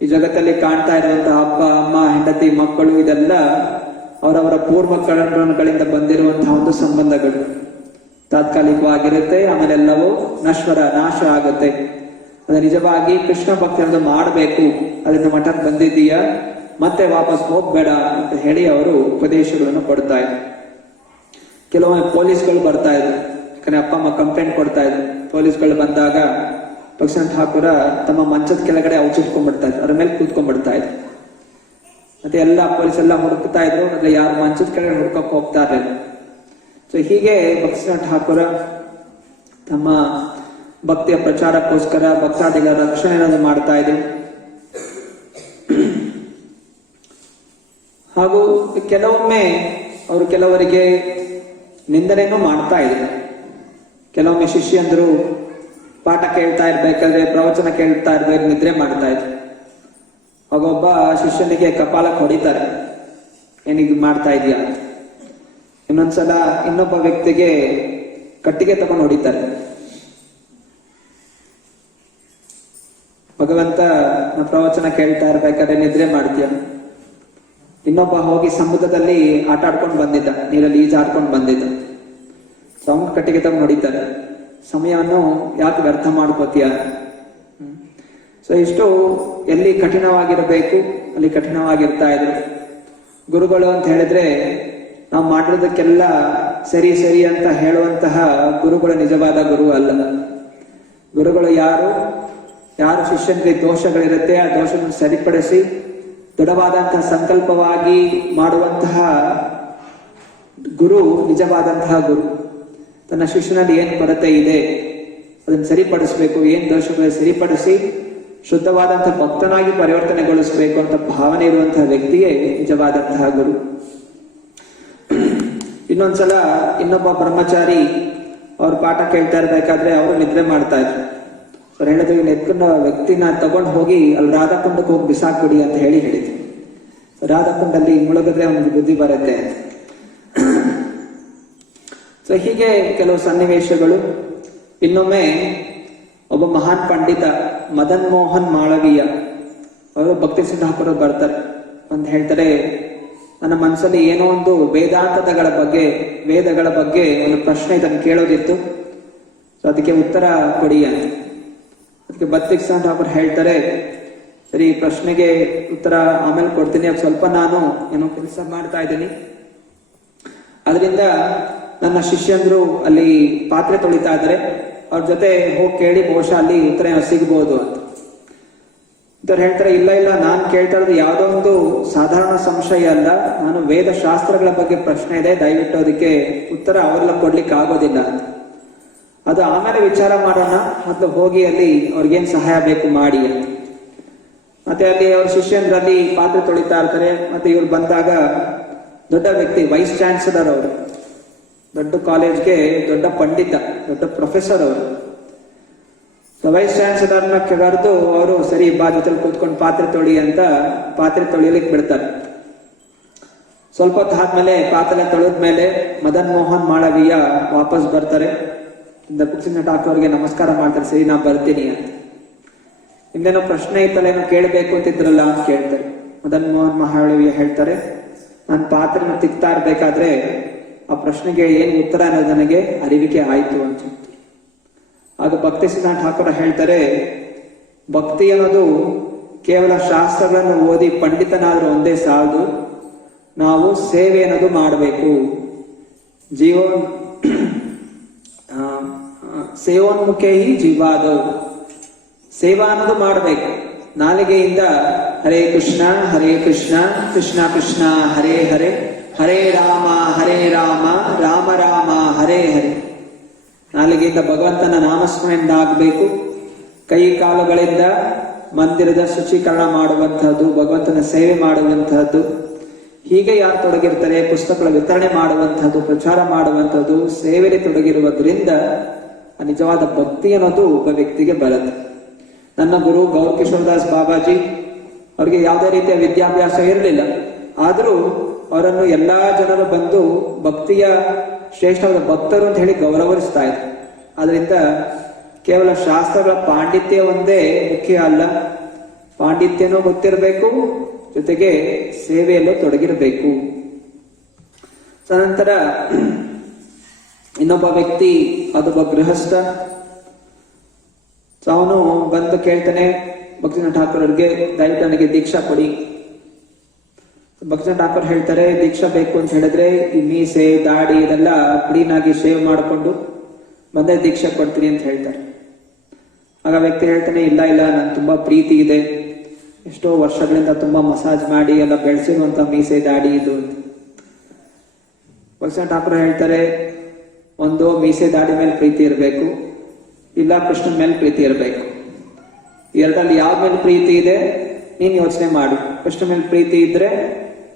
ಈ ಜಗತ್ತಲ್ಲಿ ಕಾಣ್ತಾ ಇರುವಂತಹ ಅಪ್ಪ ಅಮ್ಮ ಹೆಂಡತಿ ಮಕ್ಕಳು ಇದೆಲ್ಲ ಅವರವರ ಪೂರ್ವಕರಣಗಳಿಂದ ಬಂದಿರುವಂತಹ ಒಂದು ಸಂಬಂಧಗಳು. ತಾತ್ಕಾಲಿಕವಾಗಿರುತ್ತೆ, ಆಮೇಲೆ ಎಲ್ಲವೂ ನಾಶ ಆಗುತ್ತೆ. ಅದು ನಿಜವಾಗಿ ಕೃಷ್ಣ ಭಕ್ತಿಯನ್ನು ಮಾಡಬೇಕು, ಅದರಿಂದ ಮಠಕ್ಕೆ ಬಂದಿದ್ದೀಯಾ, ಮತ್ತೆ ವಾಪಸ್ ಹೋಗ್ಬೇಡ ಅಂತ ಹೇಳಿ ಅವರು ಉಪದೇಶಗಳನ್ನು ಕೊಡ್ತಾ ಇದ್ರು. ಕೆಲವೊಮ್ಮೆ ಪೊಲೀಸ್ಗಳು ಬರ್ತಾ ಇದ್ರು, ಯಾಕಂದ್ರೆ ಅಪ್ಪ ಅಮ್ಮ ಕಂಪ್ಲೇಂಟ್ ಕೊಡ್ತಾ ಇದ್ರು. ಪೊಲೀಸ್ಗಳು ಬಂದಾಗ ಭಕ್ತಿ ಠಾಕೂರ ತಮ್ಮ ಮಂಚದ ಕೆಳಗಡೆ ಔಚಿಟ್ಕೊಂಡ್ಬಿಡ್ತಾ ಇದ್ರು, ಅದ್ರ ಮೇಲೆ ಕೂತ್ಕೊಂಡ್ಬಿಡ್ತಾ ಇದ್ರು. ಮತ್ತೆ ಎಲ್ಲ ಪೊಲೀಸ್ ಎಲ್ಲ ಹುಡುಕ್ತಾ ಇದ್ರು, ಅಂದ್ರೆ ಯಾರು ಮಂಚದ ಕೆಳಗಡೆ ಹುಡ್ಕಕ್ ಹೋಗ್ತಾ ಇರಲಿಲ್ಲ. ಸೊ ಹೀಗೆ ಭಕ್ತಿ ಠಾಕೂರ ತಮ್ಮ ಭಕ್ತಿಯ ಪ್ರಚಾರಕ್ಕೋಸ್ಕರ ಭಕ್ತಾದಿಗಳ ರಕ್ಷಣೆಯನ್ನು ಮಾಡ್ತಾ ಇದ್ರು. ಹಾಗೂ ಕೆಲವೊಮ್ಮೆ ಅವರು ಕೆಲವರಿಗೆ ನಿಂದನೆಯನ್ನು ಮಾಡ್ತಾ ಇದ್ರು. ಕೆಲವೊಮ್ಮೆ ಶಿಷ್ಯಂದರು ಪಾಠ ಕೇಳ್ತಾ ಇರ್ಬೇಕಾದ್ರೆ, ಪ್ರವಚನ ಕೇಳ್ತಾ ಇರ್ಬೇಕು, ನಿದ್ರೆ ಮಾಡ್ತಾ ಇದ್ರು. ಆಗೊಬ್ಬ ಶಿಷ್ಯನಿಗೆ ಕಪಾಲಕ್ಕೆ ಹೊಡಿತಾರೆ, ಏನಿಗೆ ಮಾಡ್ತಾ ಇದೆಯಾ. ಇನ್ನೊಂದ್ಸಲ ಇನ್ನೊಬ್ಬ ವ್ಯಕ್ತಿಗೆ ಕಟ್ಟಿಗೆ ತಗೊಂಡು ಹೊಡಿತಾರೆ. ಭಗವಂತ ಪ್ರವಚನ ಕೇಳ್ತಾ ಇರ್ಬೇಕಾದ್ರೆ ನಿದ್ರೆ ಮಾಡ್ತೀಯ. ಇನ್ನೊಬ್ಬ ಹೋಗಿ ಸಮುದ್ರದಲ್ಲಿ ಆಟ ಆಡ್ಕೊಂಡು ಬಂದಿದ್ದ, ನೀರಲ್ಲಿ ಈಜಾಡ್ಕೊಂಡು ಬಂದಿದ್ದ. ಅವನು ಕಟ್ಟಿಗೆ ತಗೊಂಡು ಹೊಡಿತಾರೆ. ಸಮಯವನ್ನು ಯಾಕೆ ವ್ಯರ್ಥ ಮಾಡ್ಕೋತೀಯ. ಸೊ ಇಷ್ಟು ಎಲ್ಲಿ ಕಠಿಣವಾಗಿರಬೇಕು ಅಲ್ಲಿ ಕಠಿಣವಾಗಿರ್ತಾ ಇದ್ರು. ಗುರುಗಳು ಅಂತ ಹೇಳಿದ್ರೆ ನಾವು ಮಾಡಿರೋದಕ್ಕೆಲ್ಲ ಸರಿ ಸರಿ ಅಂತ ಹೇಳುವಂತಹ ಗುರುಗಳು ನಿಜವಾದ ಗುರು ಅಲ್ಲ. ಗುರುಗಳು ಯಾರು ಶಿಷ್ಯನಿಗೆ ದೋಷಗಳಿರುತ್ತೆ ಆ ದೋಷವನ್ನು ಸರಿಪಡಿಸಿ ದೃಢವಾದಂತಹ ಸಂಕಲ್ಪವಾಗಿ ಮಾಡುವಂತಹ ಗುರು ನಿಜವಾದಂತಹ ಗುರು. ತನ್ನ ಶಿಷ್ಯನಲ್ಲಿ ಏನ್ ಕೊರತೆ ಇದೆ ಅದನ್ನು ಸರಿಪಡಿಸಬೇಕು, ಏನ್ ದೋಷಗಳು ಸರಿಪಡಿಸಿ ಶುದ್ಧವಾದಂತಹ ಭಕ್ತನಾಗಿ ಪರಿವರ್ತನೆಗೊಳಿಸಬೇಕು ಅಂತ ಭಾವನೆ ಇರುವಂತಹ ವ್ಯಕ್ತಿಯೇ ನಿಜವಾದಂತಹ ಗುರು. ಇನ್ನೊಂದ್ಸಲ ಇನ್ನೊಬ್ಬ ಬ್ರಹ್ಮಚಾರಿ ಅವ್ರ ಪಾಠ ಕೇಳ್ತಾ ಇರ್ಬೇಕಾದ್ರೆ ಅವರು ನಿದ್ರೆ ಮಾಡ್ತಾ ಇದ್ರು. ಅವ್ರು ಹೇಳಿದ್ರು, ಎತ್ಕೊಂಡ ವ್ಯಕ್ತಿನ ತಗೊಂಡು ಹೋಗಿ ಅಲ್ಲಿ ರಾಧಾಕುಂಡಕ್ಕೆ ಹೋಗಿ ಬಿಸಾಕ್ಬಿಡಿ ಅಂತ ಹೇಳಿದ್ರು. ರಾಧಾಕುಂಡಲ್ಲಿ ಮುಳುಗಿದ್ರೆ ಅವನಿಗೆ ಬುದ್ಧಿ ಬರುತ್ತೆ ಅಂತ. ಸೊ ಹೀಗೆ ಕೆಲವು ಸನ್ನಿವೇಶಗಳು. ಇನ್ನೊಮ್ಮೆ ಒಬ್ಬ ಮಹಾನ್ ಪಂಡಿತ ಮದನ್ ಮೋಹನ್ ಮಾಳವೀಯ ಅವರು ಭಕ್ತಿ ಠಾಕೂರ್ ಬರ್ತಾರೆ ಅಂತ ಹೇಳ್ತಾರೆ, ನನ್ನ ಮನಸ್ಸಲ್ಲಿ ಏನೋ ಒಂದು ವೇದಾಂತಗಳ ಬಗ್ಗೆ ಒಂದು ಪ್ರಶ್ನೆ ಇದನ್ನು ಕೇಳೋದಿತ್ತು, ಸೊ ಅದಕ್ಕೆ ಉತ್ತರ ಕೊಡಿ ಅಂತ. ಅದಕ್ಕೆ ಭಕ್ತಿ ಠಾಕೂರ್ ಹೇಳ್ತಾರೆ, ಸರಿ ಈ ಪ್ರಶ್ನೆಗೆ ಉತ್ತರ ಆಮೇಲೆ ಕೊಡ್ತೀನಿ, ಅದು ಸ್ವಲ್ಪ ನಾನು ಏನೋ ಕೆಲಸ ಮಾಡ್ತಾ ಇದ್ದೀನಿ, ಅದರಿಂದ ನನ್ನ ಶಿಷ್ಯಂದ್ರು ಅಲ್ಲಿ ಪಾತ್ರೆ ತೊಳಿತಾ ಇದ್ದಾರೆ, ಅವ್ರ ಜೊತೆ ಹೋಗಿ ಕೇಳಿ ಬಹುಶಃ ಅಲ್ಲಿ ಉತ್ತರ ಸಿಗ್ಬೋದು ಅಂತ. ಇವರು ಹೇಳ್ತಾರೆ, ಇಲ್ಲ ಇಲ್ಲ, ನಾನು ಕೇಳ್ತಾ ಇರೋದು ಯಾವುದೋ ಒಂದು ಸಾಧಾರಣ ಸಂಶಯ ಅಲ್ಲ, ನಾನು ವೇದ ಶಾಸ್ತ್ರಗಳ ಬಗ್ಗೆ ಪ್ರಶ್ನೆ ಇದೆ, ದಯವಿಟ್ಟು ಅದಕ್ಕೆ ಉತ್ತರ ಅವರೆಲ್ಲ ಕೊಡ್ಲಿಕ್ಕೆ ಆಗೋದಿಲ್ಲ ಅಂತ. ಅದು ಆಮೇಲೆ ವಿಚಾರ ಮಾಡೋಣ, ಮತ್ತು ಹೋಗಿ ಅಲ್ಲಿ ಅವ್ರಿಗೇನ್ ಸಹಾಯ ಬೇಕು ಮಾಡಿ ಅಂತ. ಮತ್ತೆ ಅಲ್ಲಿ ಅವ್ರ ಶಿಷ್ಯಂದ್ರಲ್ಲಿ ಪಾತ್ರೆ ತೊಳಿತಾ ಇರ್ತಾರೆ. ಮತ್ತೆ ಇವ್ರು ಬಂದಾಗ ದೊಡ್ಡ ವ್ಯಕ್ತಿ, ವೈಸ್ ಚಾನ್ಸಲರ್ ಅವರು, ದೊಡ್ಡ ಕಾಲೇಜ್ಗೆ ದೊಡ್ಡ ಪಂಡಿತ, ದೊಡ್ಡ ಪ್ರೊಫೆಸರ್ ಅವರು. ವೈಸ್ ಚಾನ್ಸಲರ್ನ ಕರೆದು ಅವರು, ಸರಿ ಬಾ ಜೊತೆಲಿ ಕೂತ್ಕೊಂಡು ಪಾತ್ರೆ ತೊಳಿ ಅಂತ ಪಾತ್ರೆ ತೊಳಿಲಿಕ್ಕೆ ಬಿಡ್ತಾರೆ. ಸ್ವಲ್ಪ ಹೊತ್ತು ಆದ್ಮೇಲೆ ಪಾತ್ರೆ ತೊಳೆದ್ಮೇಲೆ ಮದನ್ ಮೋಹನ್ ಮಾಳವೀಯ ವಾಪಸ್ ಬರ್ತಾರೆ. ದಪುಕ್ಸಿಂಹ ಠಾಕೂರ್ ಅವ್ರಿಗೆ ನಮಸ್ಕಾರ ಮಾಡ್ತಾರೆ, ಸರಿ ನಾ ಬರ್ತೀನಿ ಅಂತ. ನಿಮ್ದೇನೋ ಪ್ರಶ್ನೆ ಇತ್ತಲ್ಲ, ಏನೋ ಕೇಳಬೇಕು ಅಂತಿದ್ರಲ್ಲ ಅಂತ ಕೇಳ್ತಾರೆ. ಮದನ್ ಮೋಹನ್ ಮಾಳವೀಯ ಹೇಳ್ತಾರೆ, ನಾನು ಪಾತ್ರೆನ ತಿಕ್ತಾ ಇರ್ಬೇಕಾದ್ರೆ ಆ ಪ್ರಶ್ನೆಗೆ ಏನು ಉತ್ತರ ಅನ್ನೋದು ನನಗೆ ಅರಿವಿಕೆ ಆಯ್ತು ಅಂತ. ಆಗ ಭಕ್ತಿ ಸಿದ್ಧಾಂತ ಠಾಕೂರ ಹೇಳ್ತಾರೆ, ಭಕ್ತಿ ಅನ್ನೋದು ಕೇವಲ ಶಾಸ್ತ್ರಗಳನ್ನು ಓದಿ ಪಂಡಿತನಾದ್ರೂ ಒಂದೇ ಸಾಲದು, ನಾವು ಸೇವೆ ಅನ್ನೋದು ಮಾಡಬೇಕು. ಸೇವೋನ್ಮುಖೇ ಜೀವಾದವು, ಸೇವಾ ಅನ್ನೋದು ಮಾಡಬೇಕು. ನಾಲಿಗೆಯಿಂದ ಹರೇ ಕೃಷ್ಣ ಕೃಷ್ಣ ಕೃಷ್ಣ ಹರೇ ಹರೇ, ಹರೇ ರಾಮ ರಾಮ ರಾಮ ಹರೇ ಹರೇ. ನಾಲಿಗೆಯಿಂದ ಭಗವಂತನ ನಾಮಸ್ಮರಣೆಯಿಂದ ಆಗಬೇಕು. ಕೈ ಕಾಲುಗಳಿಂದ ಮಂದಿರದ ಶುಚೀಕರಣ ಮಾಡುವಂತಹದ್ದು, ಭಗವಂತನ ಸೇವೆ ಮಾಡುವಂತಹದ್ದು. ಹೀಗೆ ಯಾರು ತೊಡಗಿರ್ತಾರೆ, ಪುಸ್ತಕಗಳ ವಿತರಣೆ ಮಾಡುವಂತಹದ್ದು, ಪ್ರಚಾರ ಮಾಡುವಂತಹದ್ದು, ಸೇವೆಯಲ್ಲಿ ತೊಡಗಿರುವುದರಿಂದ ನಿಜವಾದ ಭಕ್ತಿ ಅನ್ನೋದು ಒಬ್ಬ ವ್ಯಕ್ತಿಗೆ ಬರುತ್ತೆ. ನನ್ನ ಗುರು ಗೌರ್ ಕಿಶೋರ್ದಾಸ್ ಬಾಬಾಜಿ ಅವರಿಗೆ ಯಾವುದೇ ರೀತಿಯ ವಿದ್ಯಾಭ್ಯಾಸ ಇರಲಿಲ್ಲ. ಆದರೂ ಅವರನ್ನು ಎಲ್ಲಾ ಜನರು ಬಂದು ಭಕ್ತಿಯ ಶ್ರೇಷ್ಠವಾದ ಭಕ್ತರು ಅಂತ ಹೇಳಿ ಗೌರವಿಸ್ತಾ ಇದ್ರು. ಆದ್ರಿಂದ ಕೇವಲ ಶಾಸ್ತ್ರಗಳ ಪಾಂಡಿತ್ಯ ಒಂದೇ ಮುಖ್ಯ ಅಲ್ಲ, ಪಾಂಡಿತ್ಯನೂ ಗೊತ್ತಿರಬೇಕು, ಜೊತೆಗೆ ಸೇವೆಯಲ್ಲೂ ತೊಡಗಿರಬೇಕು. ನಂತರ ಇನ್ನೊಬ್ಬ ವ್ಯಕ್ತಿ, ಅದೊಬ್ಬ ಗೃಹಸ್ಥ. ಅವನು ಬಂದು ಕೇಳ್ತಾನೆ ಭಕ್ತಿನಾಥ ಠಾಕೂರ್ ಅವ್ರಿಗೆ, ದಯವಿಟ್ಟು ನನಗೆ ದೀಕ್ಷಾ ಕೊಡಿ. ಭಕ್ತಿನಾಥ ಠಾಕೂರ್ ಹೇಳ್ತಾರೆ, ದೀಕ್ಷಾ ಬೇಕು ಅಂತ ಹೇಳಿದ್ರೆ ಈ ಮೀಸೆ ದಾಡಿ ಇದೆಲ್ಲ ಕ್ಲೀನ್ ಆಗಿ ಶೇವ್ ಮಾಡಿಕೊಂಡು ಬಂದೇ ದೀಕ್ಷಾ ಕೊಡ್ತೀನಿ ಅಂತ ಹೇಳ್ತಾರೆ. ಆಗ ವ್ಯಕ್ತಿ ಹೇಳ್ತಾನೆ, ಇಲ್ಲ ಇಲ್ಲ, ನನ್ ತುಂಬಾ ಪ್ರೀತಿ ಇದೆ, ಎಷ್ಟೋ ವರ್ಷಗಳಿಂದ ತುಂಬಾ ಮಸಾಜ್ ಮಾಡಿ ಎಲ್ಲ ಬೆಳೆಸಿರುವಂತ ಮೀಸೆ ದಾಡಿ ಇದು ಅಂತ. ಭಕ್ತಿನಾಥ ಠಾಕೂರ್ ಹೇಳ್ತಾರೆ, ಒಂದು ಮೀಸೆ ದಾಡಿ ಮೇಲೆ ಪ್ರೀತಿ ಇರಬೇಕು, ಇಲ್ಲ ಕೃಷ್ಣನ ಮೇಲೆ ಪ್ರೀತಿ ಇರಬೇಕು. ಎರಡಲ್ಲಿ ಯಾವ ಮೇಲೆ ಪ್ರೀತಿ ಇದೆ ನೀನ್ ಯೋಚನೆ ಮಾಡು. ಕೃಷ್ಣ ಮೇಲೆ ಪ್ರೀತಿ ಇದ್ರೆ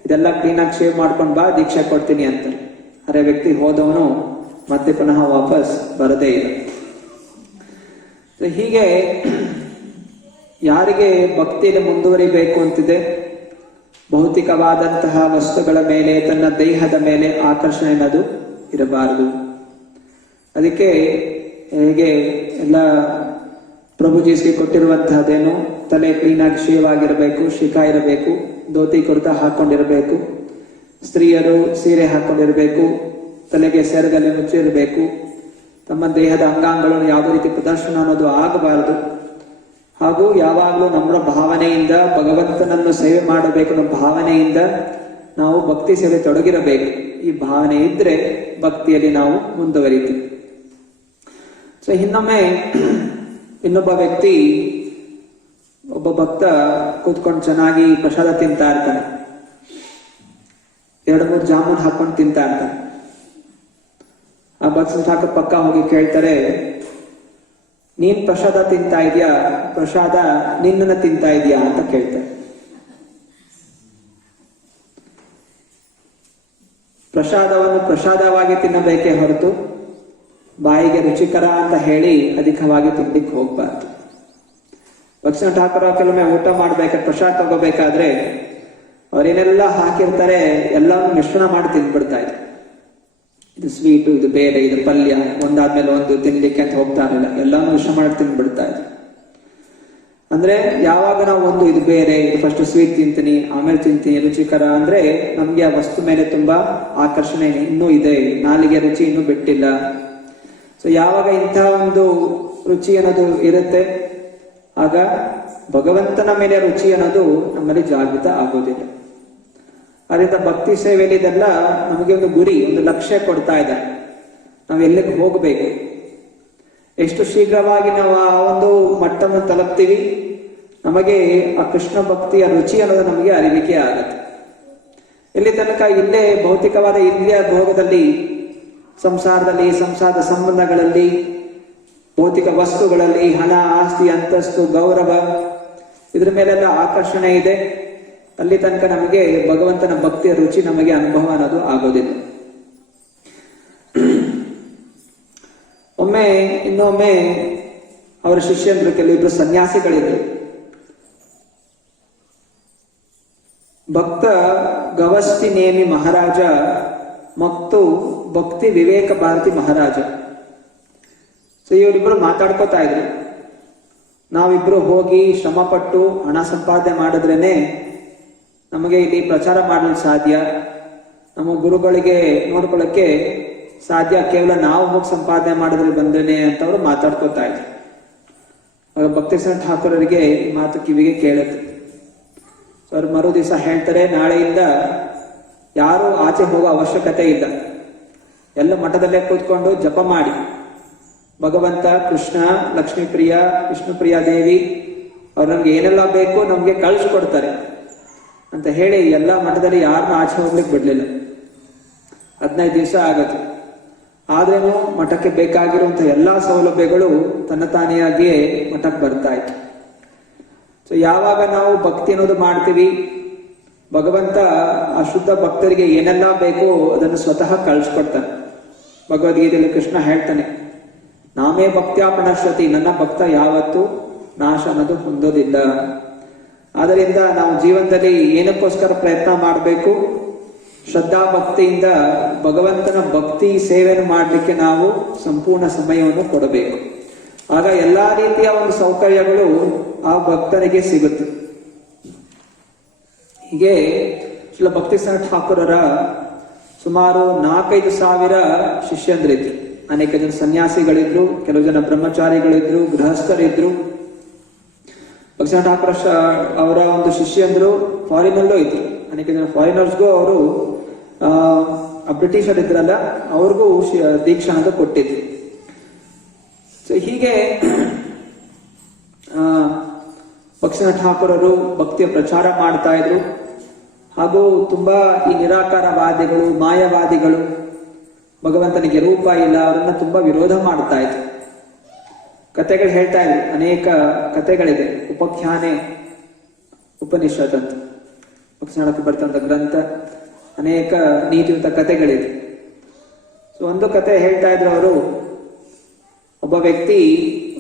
ಇದೆಲ್ಲ ಕ್ಲೀನ್ ಆಗಿ ಶೇವ್ ಮಾಡ್ಕೊಂಡ್ ಬಾ, ದೀಕ್ಷೆ ಕೊಡ್ತೀನಿ ಅಂತಾರೆ. ಅರೆ ವ್ಯಕ್ತಿ ಹೋದವನು ಮತ್ತೆ ಪುನಃ ವಾಪಸ್ ಬರದೇ ಇಲ್ಲ. ಹೀಗೆ ಯಾರಿಗೆ ಭಕ್ತಿಯಲ್ಲಿ ಮುಂದುವರಿಬೇಕು ಅಂತಿದೆ, ಭೌತಿಕವಾದಂತಹ ವಸ್ತುಗಳ ಮೇಲೆ, ತನ್ನ ದೇಹದ ಮೇಲೆ ಆಕರ್ಷಣೆ ಅನ್ನೋದು ಇರಬಾರದು. ಅದಕ್ಕೆ ಹೇಗೆ ಎಲ್ಲ ಪ್ರಭುಜೀಸ್ಗೆ ಕೊಟ್ಟಿರುವಂತಹದ್ದೇನು, ತಲೆ ಕ್ಲೀನ್ ಆಗಿ ಶೇವ್ ಆಗಿರಬೇಕು, ಶಿಖಾ ಇರಬೇಕು, ಧೋತಿ ಕುರ್ತಾ ಹಾಕೊಂಡಿರಬೇಕು, ಸ್ತ್ರೀಯರು ಸೀರೆ ಹಾಕೊಂಡಿರಬೇಕು, ತಲೆಗೆ ಸೆರಗಲ್ಲಿ ಮುಚ್ಚಿರಬೇಕು, ತಮ್ಮ ದೇಹದ ಅಂಗಾಂಗಗಳನ್ನು ಯಾವುದೇ ರೀತಿ ಪ್ರದರ್ಶನ ಅನ್ನೋದು ಆಗಬಾರದು. ಹಾಗೂ ಯಾವಾಗಲೂ ನಮ್ಮ ಭಾವನೆಯಿಂದ ಭಗವಂತನನ್ನು ಸೇವೆ ಮಾಡಬೇಕು ಅನ್ನೋ ಭಾವನೆಯಿಂದ ನಾವು ಭಕ್ತಿ ಸೇವೆ ತೊಡಗಿರಬೇಕು. ಈ ಭಾವನೆ ಇದ್ರೆ ಭಕ್ತಿಯಲ್ಲಿ ನಾವು ಮುಂದುವರಿತೀವಿ. ಸೊ ಇನ್ನೊಮ್ಮೆ ಇನ್ನೊಬ್ಬ ವ್ಯಕ್ತಿ, ಒಬ್ಬ ಭಕ್ತ ಕೂತ್ಕೊಂಡು ಚೆನ್ನಾಗಿ ಪ್ರಸಾದ ತಿಂತಾ ಇರ್ತಾನೆ, 2-3 ಜಾಮೂನ್ ಹಾಕೊಂಡು ತಿಂತಾ ಇರ್ತಾನೆ. ಆ ಭಕ್ತ ಠಾಕೂರ್ ಪಕ್ಕ ಹೋಗಿ ಕೇಳ್ತಾರೆ, ನೀನ್ ಪ್ರಸಾದ ತಿಂತಾ ಇದೆಯಾ, ಪ್ರಸಾದ ನಿನ್ನನ್ನ ತಿಂತಾ ಇದೆಯಾ ಅಂತ ಕೇಳ್ತಾರೆ. ಪ್ರಸಾದವನ್ನು ಪ್ರಸಾದವಾಗಿ ತಿನ್ನಬೇಕೇ ಹೊರತು ಬಾಯಿಗೆ ರುಚಿಕರ ಅಂತ ಹೇಳಿ ಅಧಿಕವಾಗಿ ತಿನ್ಲಿಕ್ಕೆ ಹೋಗ್ಬಾರ್ದು. ಭಕ್ತಿನಾಥ ಠಾಕೂರ್ ಕೆಲವೊಮ್ಮೆ ಊಟ ಮಾಡ್ಬೇಕಾದ್ರೆ, ಪ್ರಸಾದ ತಗೋಬೇಕಾದ್ರೆ ಅವ್ರೇನೆಲ್ಲ ಹಾಕಿರ್ತಾರೆ ಎಲ್ಲವನ್ನು ಮಿಶ್ರಣ ಮಾಡಿ ತಿಂದ್ಬಿಡ್ತಾ ಇದ್ರು. ಇದು ಸ್ವೀಟು, ಇದು ಬೇರೆ, ಇದು ಪಲ್ಯ, ಒಂದಾದ್ಮೇಲೆ ಒಂದು ತಿನ್ಲಿಕ್ಕೆ ಅಂತ ಹೋಗ್ತಾ ಇರಲಿಲ್ಲ, ಎಲ್ಲಾನು ಮಿಶ್ರಣ ಮಾಡಿ ತಿಂದ್ಬಿಡ್ತಾ ಇದ್ರು. ಅಂದ್ರೆ ಯಾವಾಗ ನಾವು ಒಂದು ಇದು ಬೇರೆ, ಇದು ಫಸ್ಟ್ ಸ್ವೀಟ್ ತಿಂತೀನಿ ಆಮೇಲೆ ತಿಂತೀನಿ ರುಚಿಕರ ಅಂದ್ರೆ ನಮ್ಗೆ ಆ ವಸ್ತು ಮೇಲೆ ತುಂಬಾ ಆಕರ್ಷಣೆ ಇನ್ನೂ ಇದೆ, ನಾಲಿಗೆ ರುಚಿ ಇನ್ನೂ ಬಿಟ್ಟಿಲ್ಲ. ಸೊ ಯಾವಾಗ ಇಂಥ ಒಂದು ರುಚಿ ಅನ್ನೋದು ಇರುತ್ತೆ, ಆಗ ಭಗವಂತನ ಮೇಲೆ ರುಚಿ ಅನ್ನೋದು ನಮ್ಮಲ್ಲಿ ಜಾಗೃತ ಆಗೋದಿಲ್ಲ. ಅದರಿಂದ ಭಕ್ತಿ ಸೇವೆಯಲ್ಲಿ ಇದೆಲ್ಲ ನಮಗೆ ಒಂದು ಗುರಿ, ಒಂದು ಲಕ್ಷ್ಯ ಕೊಡ್ತಾ ಇದೆ. ನಾವು ಎಲ್ಲಿಗೆ ಹೋಗ್ಬೇಕು, ಎಷ್ಟು ಶೀಘ್ರವಾಗಿ ನಾವು ಆ ಒಂದು ಮಟ್ಟವನ್ನು ತಲುಪ್ತೀವಿ ನಮಗೆ ಆ ಕೃಷ್ಣ ಭಕ್ತಿಯ ರುಚಿ ಅನ್ನೋದು ನಮಗೆ ಅರಿವಿಕೆ ಆಗುತ್ತೆ. ಇಲ್ಲಿ ತನಕ ಇಲ್ಲೇ ಭೌತಿಕವಾದ ಇಂದ್ರಿಯ ಭೋಗದಲ್ಲಿ, ಸಂಸಾರದ ಸಂಬಂಧಗಳಲ್ಲಿ, ಭೌತಿಕ ವಸ್ತುಗಳಲ್ಲಿ, ಹಣ, ಆಸ್ತಿ, ಅಂತಸ್ತು, ಗೌರವ, ಇದ್ರ ಮೇಲೆಲ್ಲ ಆಕರ್ಷಣೆ ಇದೆ. ಅಲ್ಲಿ ತನಕ ನಮಗೆ ಭಗವಂತನ ಭಕ್ತಿಯ ರುಚಿ ನಮಗೆ ಅನುಭವ ಅನ್ನೋದು ಆಗೋದಿಲ್ಲ. ಇನ್ನೊಮ್ಮೆ ಅವರ ಶಿಷ್ಯಂದ್ರು ಕೆಲವಿಬ್ರು ಸನ್ಯಾಸಿಗಳಿದ್ರು. ಭಕ್ತ ಗವಸ್ತಿ ನೇಮಿ ಮಹಾರಾಜ ಮತ್ತು ಭಕ್ತಿ ವಿವೇಕ ಭಾರತಿ ಮಹಾರಾಜ. ಸೊ ಇವರಿಬ್ರು ಮಾತಾಡ್ಕೋತಾ ಇದ್ರು. ನಾವಿಬ್ರು ಹೋಗಿ ಶ್ರಮಪಟ್ಟು ಹಣ ಸಂಪಾದನೆ ಮಾಡಿದ್ರೇನೆ ನಮಗೆ ಇಲ್ಲಿ ಪ್ರಚಾರ ಮಾಡಲು ಸಾಧ್ಯ, ನಮ್ಮ ಗುರುಗಳಿಗೆ ನೋಡ್ಕೊಳ್ಳಕ್ಕೆ ಸಾಧ್ಯ, ಕೇವಲ ನಾವು ಹೋಗಿ ಸಂಪಾದನೆ ಮಾಡಿದ್ರೆ ಬಂದೇನೆ ಅಂತ ಅವರು ಮಾತಾಡ್ಕೋತಾ ಇದ್ರು. ಆಗ ಭಕ್ತಿಸಿದ್ಧಾಂತ ಠಾಕೂರರಿಗೆ ಈ ಮಾತು ಕಿವಿಗೆ ಕೇಳುತ್ತೆ. ಅವ್ರು ಮರು ದಿವಸ ಹೇಳ್ತಾರೆ, ನಾಳೆಯಿಂದ ಯಾರು ಆಚೆ ಹೋಗೋ ಅವಶ್ಯಕತೆ ಇಲ್ಲ, ಎಲ್ಲ ಮಠದಲ್ಲೇ ಕೂತ್ಕೊಂಡು ಜಪ ಮಾಡಿ, ಭಗವಂತ ಕೃಷ್ಣ, ಲಕ್ಷ್ಮೀಪ್ರಿಯ, ವಿಷ್ಣುಪ್ರಿಯ ದೇವಿ ಅವ್ರು ನಮ್ಗೆ ಏನೆಲ್ಲ ಬೇಕು ನಮ್ಗೆ ಕಳಿಸ್ಕೊಡ್ತಾರೆ ಅಂತ ಹೇಳಿ ಎಲ್ಲ ಮಠದಲ್ಲಿ ಯಾರನ್ನ ಆಚೆ ಹೋಗ್ಲಿಕ್ಕೆ ಬಿಡ್ಲಿಲ್ಲ. 15 ದಿವಸ ಆಗತ್ತೆ. ಆದ್ರೇನು ಮಠಕ್ಕೆ ಬೇಕಾಗಿರುವಂತಹ ಎಲ್ಲಾ ಸೌಲಭ್ಯಗಳು ತನ್ನ ತಾನೆಯಾಗಿಯೇ ಮಠಕ್ಕೆ ಬರ್ತಾ ಇತ್ತು. ಸೊ ಯಾವಾಗ ನಾವು ಭಕ್ತಿ ಅನ್ನೋದು ಮಾಡ್ತೀವಿ, ಭಗವಂತ ಆ ಶುದ್ಧ ಭಕ್ತರಿಗೆ ಏನೆಲ್ಲ ಬೇಕೋ ಅದನ್ನು ಸ್ವತಃ ಕಳಿಸ್ಕೊಡ್ತಾನೆ. ಭಗವದ್ಗೀತೆಯಲ್ಲಿ ಕೃಷ್ಣ ಹೇಳ್ತಾನೆ, ನಾಮೇ ಭಕ್ತ್ಯಾ ಪ್ರಣಶ್ಯತಿ, ನನ್ನ ಭಕ್ತ ಯಾವತ್ತೂ ನಾಶ ಅನ್ನೋದು ಹೊಂದೋದಿಲ್ಲ. ಆದ್ದರಿಂದ ನಾವು ಜೀವನದಲ್ಲಿ ಏನಕ್ಕೋಸ್ಕರ ಪ್ರಯತ್ನ ಮಾಡಬೇಕು, ಶ್ರದ್ಧಾ ಭಕ್ತಿಯಿಂದ ಭಗವಂತನ ಭಕ್ತಿ ಸೇವೆಯನ್ನು ಮಾಡಲಿಕ್ಕೆ ನಾವು ಸಂಪೂರ್ಣ ಸಮಯವನ್ನು ಕೊಡಬೇಕು. ಆಗ ಎಲ್ಲಾ ರೀತಿಯ ಒಂದು ಸೌಕರ್ಯಗಳು ಆ ಭಕ್ತನಿಗೆ ಸಿಗುತ್ತೆ. ಹೀಗೆ ಶ್ರೀಲ ಭಕ್ತಿಸಿದ್ಧಾಂತ ಠಾಕೂರರ ಸುಮಾರು 4-5 ಸಾವಿರ ಶಿಷ್ಯಂದ್ರಿದ್ರು. ಅನೇಕ ಜನ ಸನ್ಯಾಸಿಗಳಿದ್ರು, ಕೆಲವು ಜನ ಬ್ರಹ್ಮಚಾರಿಗಳಿದ್ರು, ಗೃಹಸ್ಥರಿದ್ರು. ಭಕ್ತಿಸಿದ್ಧಾಂತ ಠಾಕೂರ ಅವರ ಒಂದು ಶಿಷ್ಯಂದ್ರು ಫಾರಿನಲ್ಲೂ ಇದ್ರು. ಅನೇಕ ಜನ ಫಾರಿನರ್ಸ್ಗೂ ಅವರು ಬ್ರಿಟಿಷರ್ ಇದ್ರಲ್ಲ ಅವ್ರಿಗೂ ದೀಕ್ಷಾನದ ಕೊಟ್ಟಿದ್ರು. ಸೊ ಹೀಗೆ ಭಕ್ತಿಸಿದ್ಧಾಂತ ಠಾಕೂರರು ಭಕ್ತಿಯ ಪ್ರಚಾರ ಮಾಡ್ತಾ ಇದ್ರು. ಹಾಗೂ ತುಂಬಾ ಈ ನಿರಾಕಾರವಾದಿಗಳು, ಮಾಯವಾದಿಗಳು, ಭಗವಂತನಿಗೆ ರೂಪ ಇಲ್ಲ, ಅವರನ್ನ ತುಂಬಾ ವಿರೋಧ ಮಾಡ್ತಾ ಇದ್ರು. ಕಥೆಗಳು ಹೇಳ್ತಾ ಇದ್ರು, ಅನೇಕ ಕಥೆಗಳಿದೆ. ಉಪಖ್ಯಾನೆ ಉಪನಿಷತ್ ಅಂತ ಭಕ್ತಿಸಿದ್ಧಾಂತಕ್ಕೆ ಬರ್ತಂತ ಗ್ರಂಥ, ಅನೇಕ ನೀತಿಯುತ ಕಥೆಗಳಿದೆ. ಸೊ ಒಂದು ಕತೆ ಹೇಳ್ತಾ ಇದ್ರು ಅವರು, ಒಬ್ಬ ವ್ಯಕ್ತಿ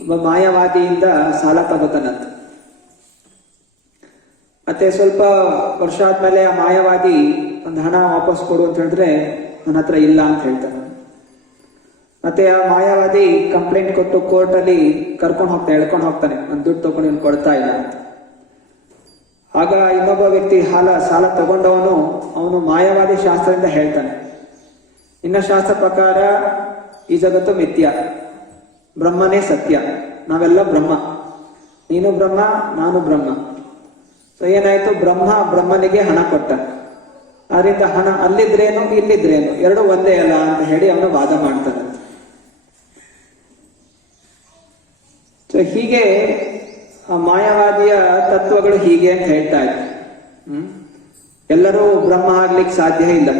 ಒಬ್ಬ ಮಾಯವಾದಿಯಿಂದ ಸಾಲ ತಗೋತಾನಂತ. ಮತ್ತೆ ಸ್ವಲ್ಪ ವರ್ಷ ಆದ್ಮೇಲೆ ಆ ಮಾಯವಾದಿ ಒಂದು ಹಣ ವಾಪಸ್ ಕೊಡು ಅಂತ ಹೇಳಿದ್ರೆ ನನ್ನ ಹತ್ರ ಇಲ್ಲ ಅಂತ ಹೇಳ್ತಾನೆ. ಮತ್ತೆ ಆ ಮಾಯವಾದಿ ಕಂಪ್ಲೇಂಟ್ ಕೊಟ್ಟು ಕೋರ್ಟ್ ಅಲ್ಲಿ ಎಳ್ಕೊಂಡು ಹೋಗ್ತಾನೆ, ನಾನು ದುಡ್ಡು ತಗೊಂಡು ನೀನು ಕೊಡ್ತಾ ಇಲ್ಲ ಅಂತ. ಆಗ ಇನ್ನೊಬ್ಬ ವ್ಯಕ್ತಿ ಸಾಲ ತಗೊಂಡವನು ಅವನು ಮಾಯವಾದಿ ಶಾಸ್ತ್ರದಿಂದ ಹೇಳ್ತಾನೆ, ನಿನ್ನ ಶಾಸ್ತ್ರ ಪ್ರಕಾರ ಈ ಜಗತ್ತು ಮಿಥ್ಯ, ಬ್ರಹ್ಮನೇ ಸತ್ಯ, ನಾವೆಲ್ಲ ಬ್ರಹ್ಮ, ನೀನು ಬ್ರಹ್ಮ, ನಾನು ಬ್ರಹ್ಮ. ಸೊ ಏನಾಯ್ತು, ಬ್ರಹ್ಮನಿಗೆ ಹಣ ಕೊಟ್ಟ. ಆದ್ರಿಂದ ಹಣ ಅಲ್ಲಿದ್ರೇನು ಇಲ್ಲಿದ್ರೇನು ಎರಡು ಒಂದೇ ಅಲ್ಲ ಅಂತ ಹೇಳಿ ಅವನು ವಾದ ಮಾಡ್ತಾನೆ. ಸೊ ಹೀಗೆ ಆ ಮಾಯವಾದಿಯ ತತ್ವಗಳು ಹೀಗೆ ಅಂತ ಹೇಳ್ತಾ ಇದ್ರು. ಎಲ್ಲರೂ ಬ್ರಹ್ಮ ಆಗ್ಲಿಕ್ಕೆ ಸಾಧ್ಯ ಇಲ್ಲ.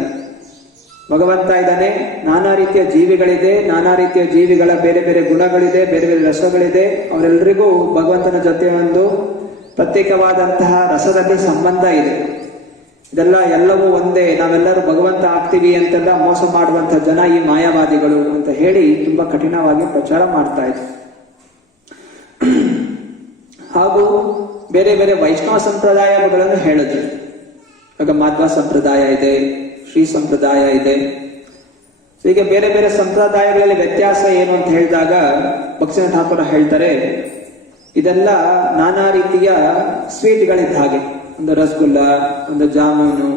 ಭಗವಂತ ಇದ್ದಾನೆ, ನಾನಾ ರೀತಿಯ ಜೀವಿಗಳಿದೆ, ನಾನಾ ರೀತಿಯ ಜೀವಿಗಳ ಬೇರೆ ಬೇರೆ ಗುಣಗಳಿದೆ, ಬೇರೆ ಬೇರೆ ರಸಗಳಿದೆ. ಅವರೆಲ್ಲರಿಗೂ ಭಗವಂತನ ಜೊತೆ ಒಂದು ಪ್ರತ್ಯೇಕವಾದಂತಹ ರಸದಲ್ಲಿ ಸಂಬಂಧ ಇದೆ. ಎಲ್ಲವೂ ಒಂದೇ, ನಾವೆಲ್ಲರೂ ಭಗವಂತ ಆಗ್ತೀವಿ ಅಂತೆಲ್ಲ ಮೋಸ ಮಾಡುವಂತಹ ಜನ ಈ ಮಾಯಾವಾದಿಗಳು ಅಂತ ಹೇಳಿ ತುಂಬಾ ಕಠಿಣವಾಗಿ ಪ್ರಚಾರ ಮಾಡ್ತಾ ಇದ್ರು. ಹಾಗೂ ಬೇರೆ ಬೇರೆ ವೈಷ್ಣವ ಸಂಪ್ರದಾಯಗಳನ್ನು ಹೇಳಿದ್ರು. ಆಗ ಮಾಧ್ವ ಸಂಪ್ರದಾಯ ಇದೆ, ಶ್ರೀ ಸಂಪ್ರದಾಯ ಇದೆ. ಹೀಗೆ ಬೇರೆ ಬೇರೆ ಸಂಪ್ರದಾಯಗಳಲ್ಲಿ ವ್ಯತ್ಯಾಸ ಏನು ಅಂತ ಹೇಳಿದಾಗ ಭಕ್ತಿಸಿದ್ಧಾಂತ ಠಾಕೂರ ಹೇಳ್ತಾರೆ, ಇದೆಲ್ಲ ನಾನಾ ರೀತಿಯ ಸ್ವೀಟ್ಗಳಿದ್ದ ಹಾಗೆ. ಒಂದು ರಸಗುಲ್ಲ, ಒಂದು ಜಾಮೂನು,